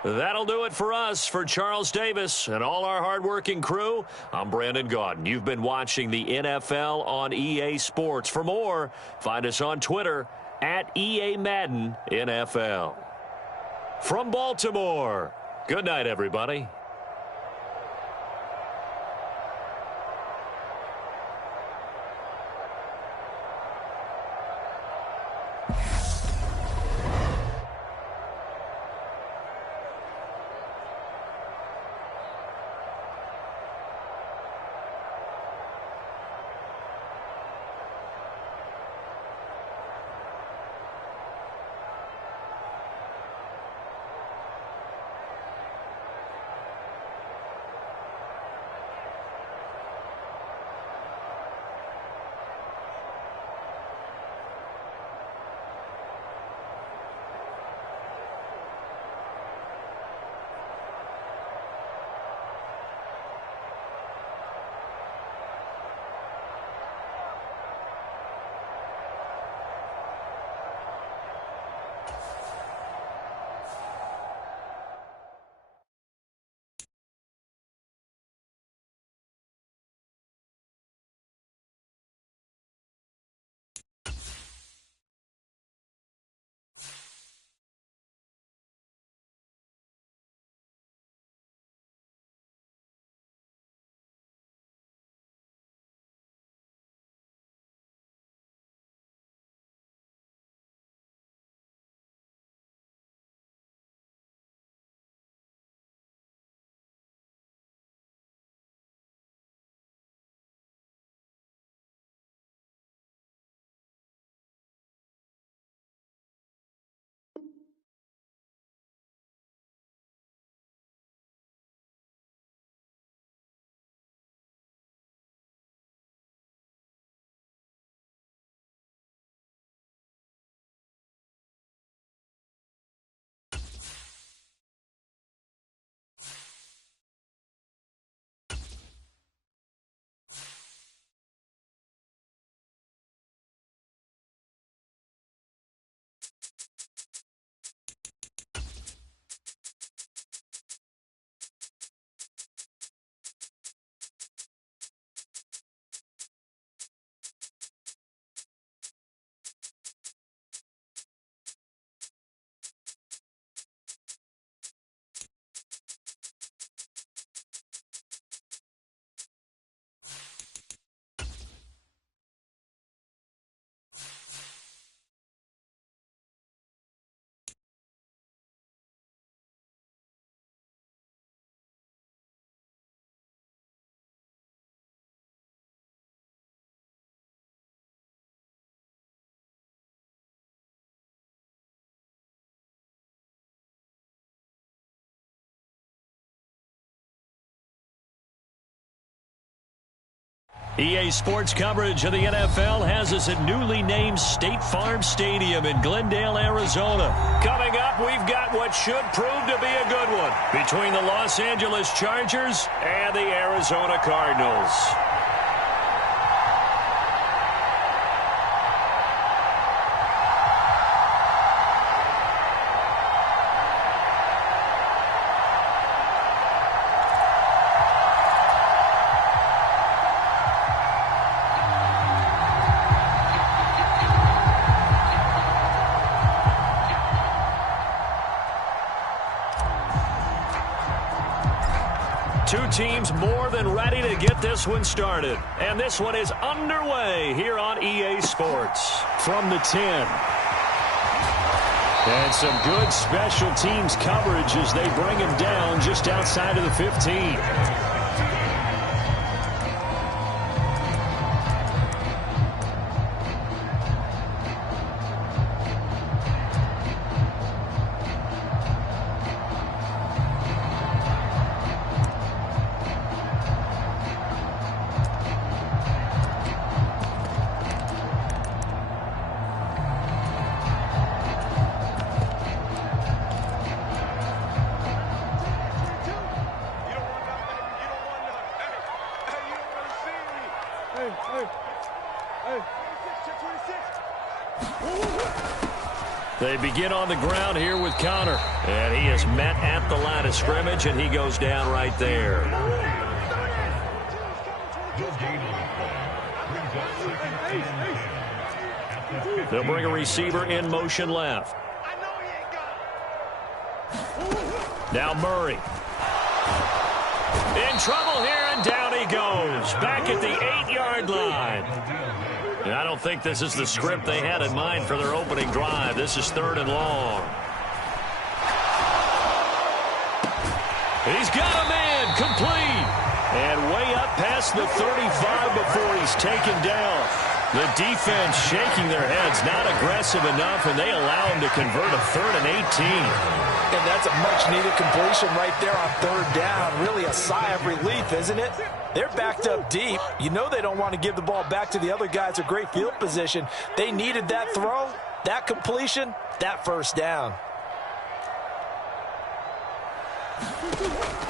That'll do it for us. For Charles Davis and all our hardworking crew, I'm Brandon Gaudin. You've been watching the NFL on EA Sports. For more, find us on Twitter at EA Madden NFL. From Baltimore, good night, everybody. EA Sports coverage of the NFL has us at newly named State Farm Stadium in Glendale, Arizona. Coming up, we've got what should prove to be a good one between the Los Angeles Chargers and the Arizona Cardinals. Two teams more than ready to get this one started. And this one is underway here on EA Sports. From the 10. And some good special teams coverage as they bring him down just outside of the 15. They begin on the ground here with Connor. And he is met at the line of scrimmage, and he goes down right there. They'll bring a receiver in motion left. Now Murray. In trouble here, and down he goes. Back at the 8-yard line. And I don't think this is the script they had in mind for their opening drive. This is 3rd and long. He's got a man complete. And way up past the 35 before he's taken down. The defense shaking their heads, not aggressive enough, and they allow him to convert a 3rd and 18. And that's a much-needed completion right there on 3rd down. Really a sigh of relief, isn't it? They're backed up deep. You know they don't want to give the ball back to the other guys a great field position. They needed that throw, that completion, that 1st down.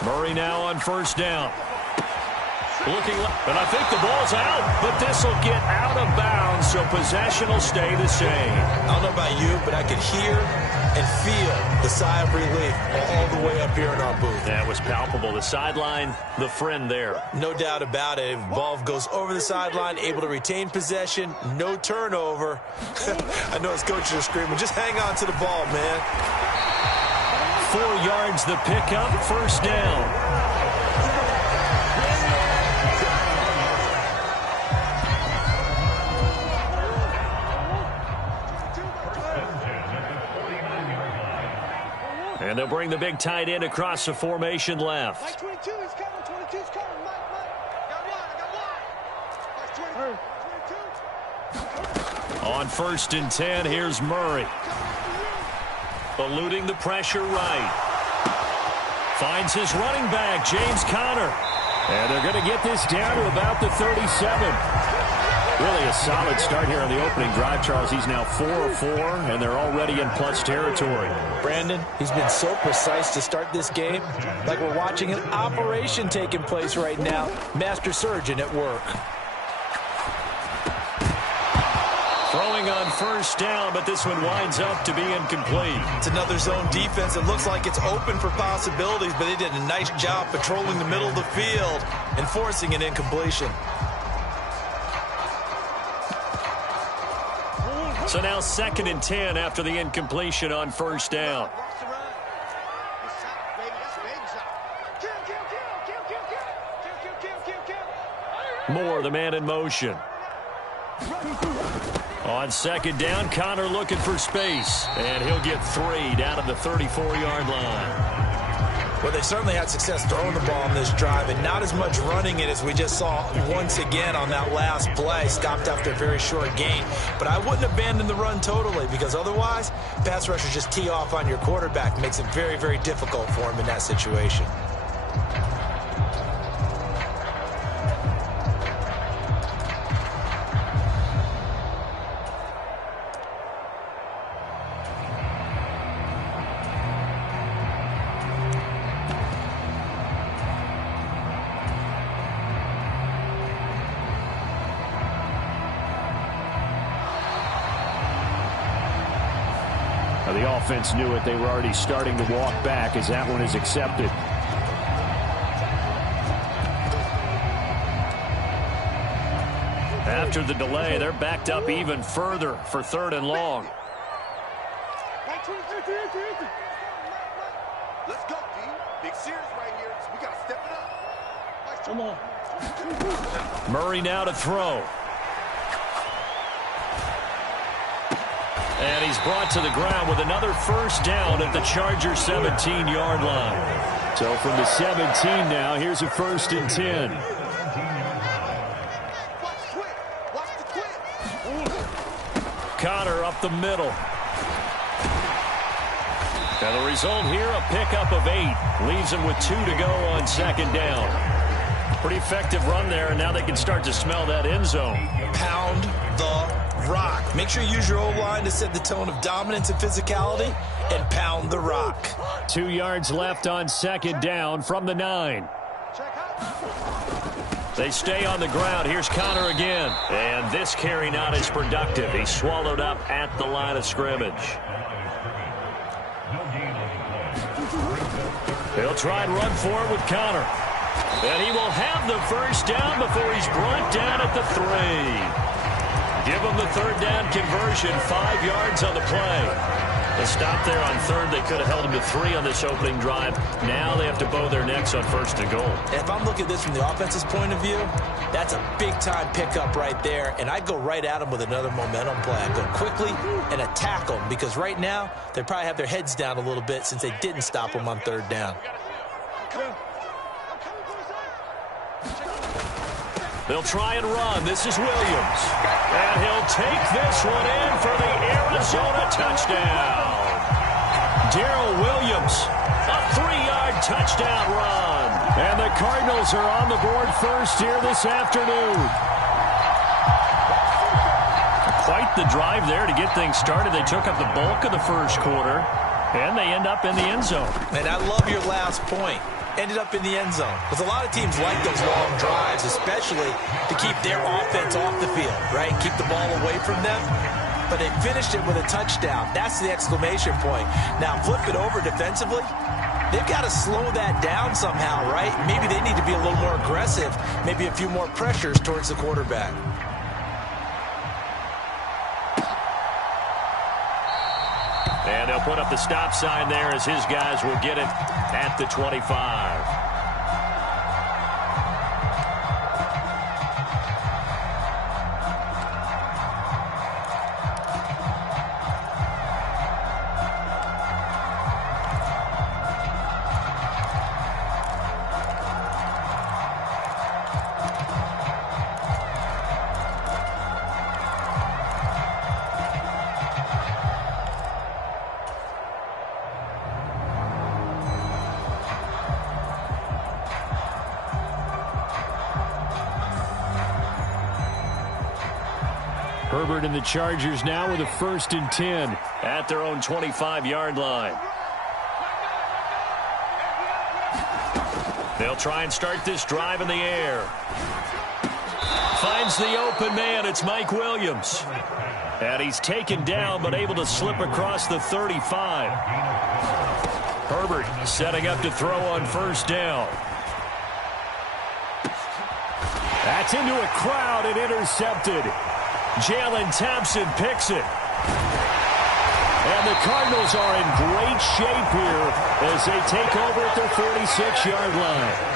Murray now on 1st down. Looking, and I think the ball's out, but this will get out of bounds, so possession will stay the same. I don't know about you, but I could hear and feel the sigh of relief all the way up here in our booth. That was palpable. The sideline, the friend there. No doubt about it. Ball goes over the sideline, able to retain possession, no turnover. I know his coaches are screaming, just hang on to the ball, man. 4 yards the pickup, 1st down. And they'll bring the big tight end across the formation left. Mike 22 is coming. 22 is coming. Mike. Got one. On 1st and 10, here's Murray. Eluding the pressure right. Finds his running back, James Conner. And they're going to get this down to about the 37. Really a solid start here on the opening drive, Charles. He's now 4 of 4, and they're already in plus territory. Brandon, he's been so precise to start this game, like we're watching an operation taking place right now. Master surgeon at work. Throwing on 1st down, but this one winds up to be incomplete. It's another zone defense. It looks like it's open for possibilities, but they did a nice job patrolling the middle of the field and forcing an incompletion. So now 2nd and 10 after the incompletion on 1st down. Moore, the man in motion. On 2nd down, Connor looking for space. And he'll get 3 down at the 34-yard line. Well, they certainly had success throwing the ball on this drive, and not as much running it as we just saw once again on that last play. Stopped after a very short gain. But I wouldn't abandon the run totally, because otherwise, pass rushers just tee off on your quarterback. Makes it very, very difficult for him in that situation. offense knew it. They were already starting to walk back as that one is accepted. After the delay, they're backed up even further for 3rd and long. Let's go, D. Big series right here. So we got to step it up. Come on. Murray now to throw. And he's brought to the ground with another first down at the Chargers 17-yard line. So from the 17 now, here's a 1st and 10. Watch the quick. Connor up the middle. And the result here, a pickup of 8. Leaves him with 2 to go on 2nd down. Pretty effective run there, and now they can start to smell that end zone. Pound the rock. Make sure you use your O-line to set the tone of dominance and physicality, and pound the rock. 2 yards left on 2nd down from the 9. They stay on the ground. Here's Connor again. And this carry not as productive. He's swallowed up at the line of scrimmage. He'll try and run forward with Connor. And he will have the first down before he's brought down at the 3. Give him the 3rd down conversion, 5 yards on the play. The stop there on 3rd, they could have held him to 3 on this opening drive. Now they have to bow their necks on 1st and goal. If I'm looking at this from the offense's point of view, that's a big-time pickup right there, and I'd go right at him with another momentum play. I'd go quickly and attack them, because right now they probably have their heads down a little bit since they didn't stop them on 3rd down. They'll try and run. This is Williams. And he'll take this one in for the Arizona touchdown. Darrell Williams, a 3-yard touchdown run. And the Cardinals are on the board first here this afternoon. Quite the drive there to get things started. They took up the bulk of the first quarter, and they end up in the end zone. And I love your last point. Ended up in the end zone. Because a lot of teams like those long drives, especially to keep their offense off the field, right? Keep the ball away from them. But they finished it with a touchdown. That's the exclamation point. Now flip it over defensively. They've got to slow that down somehow, right? Maybe they need to be a little more aggressive. Maybe a few more pressures towards the quarterback. And they'll put up the stop sign there as his guys will get it at the 25. Herbert and the Chargers now with a 1st and 10 at their own 25-yard line. They'll try and start this drive in the air. Finds the open man. It's Mike Williams. And he's taken down but able to slip across the 35. Herbert setting up to throw on 1st down. That's into a crowd and intercepted. Jalen Thompson picks it. And the Cardinals are in great shape here as they take over at their 46-yard line.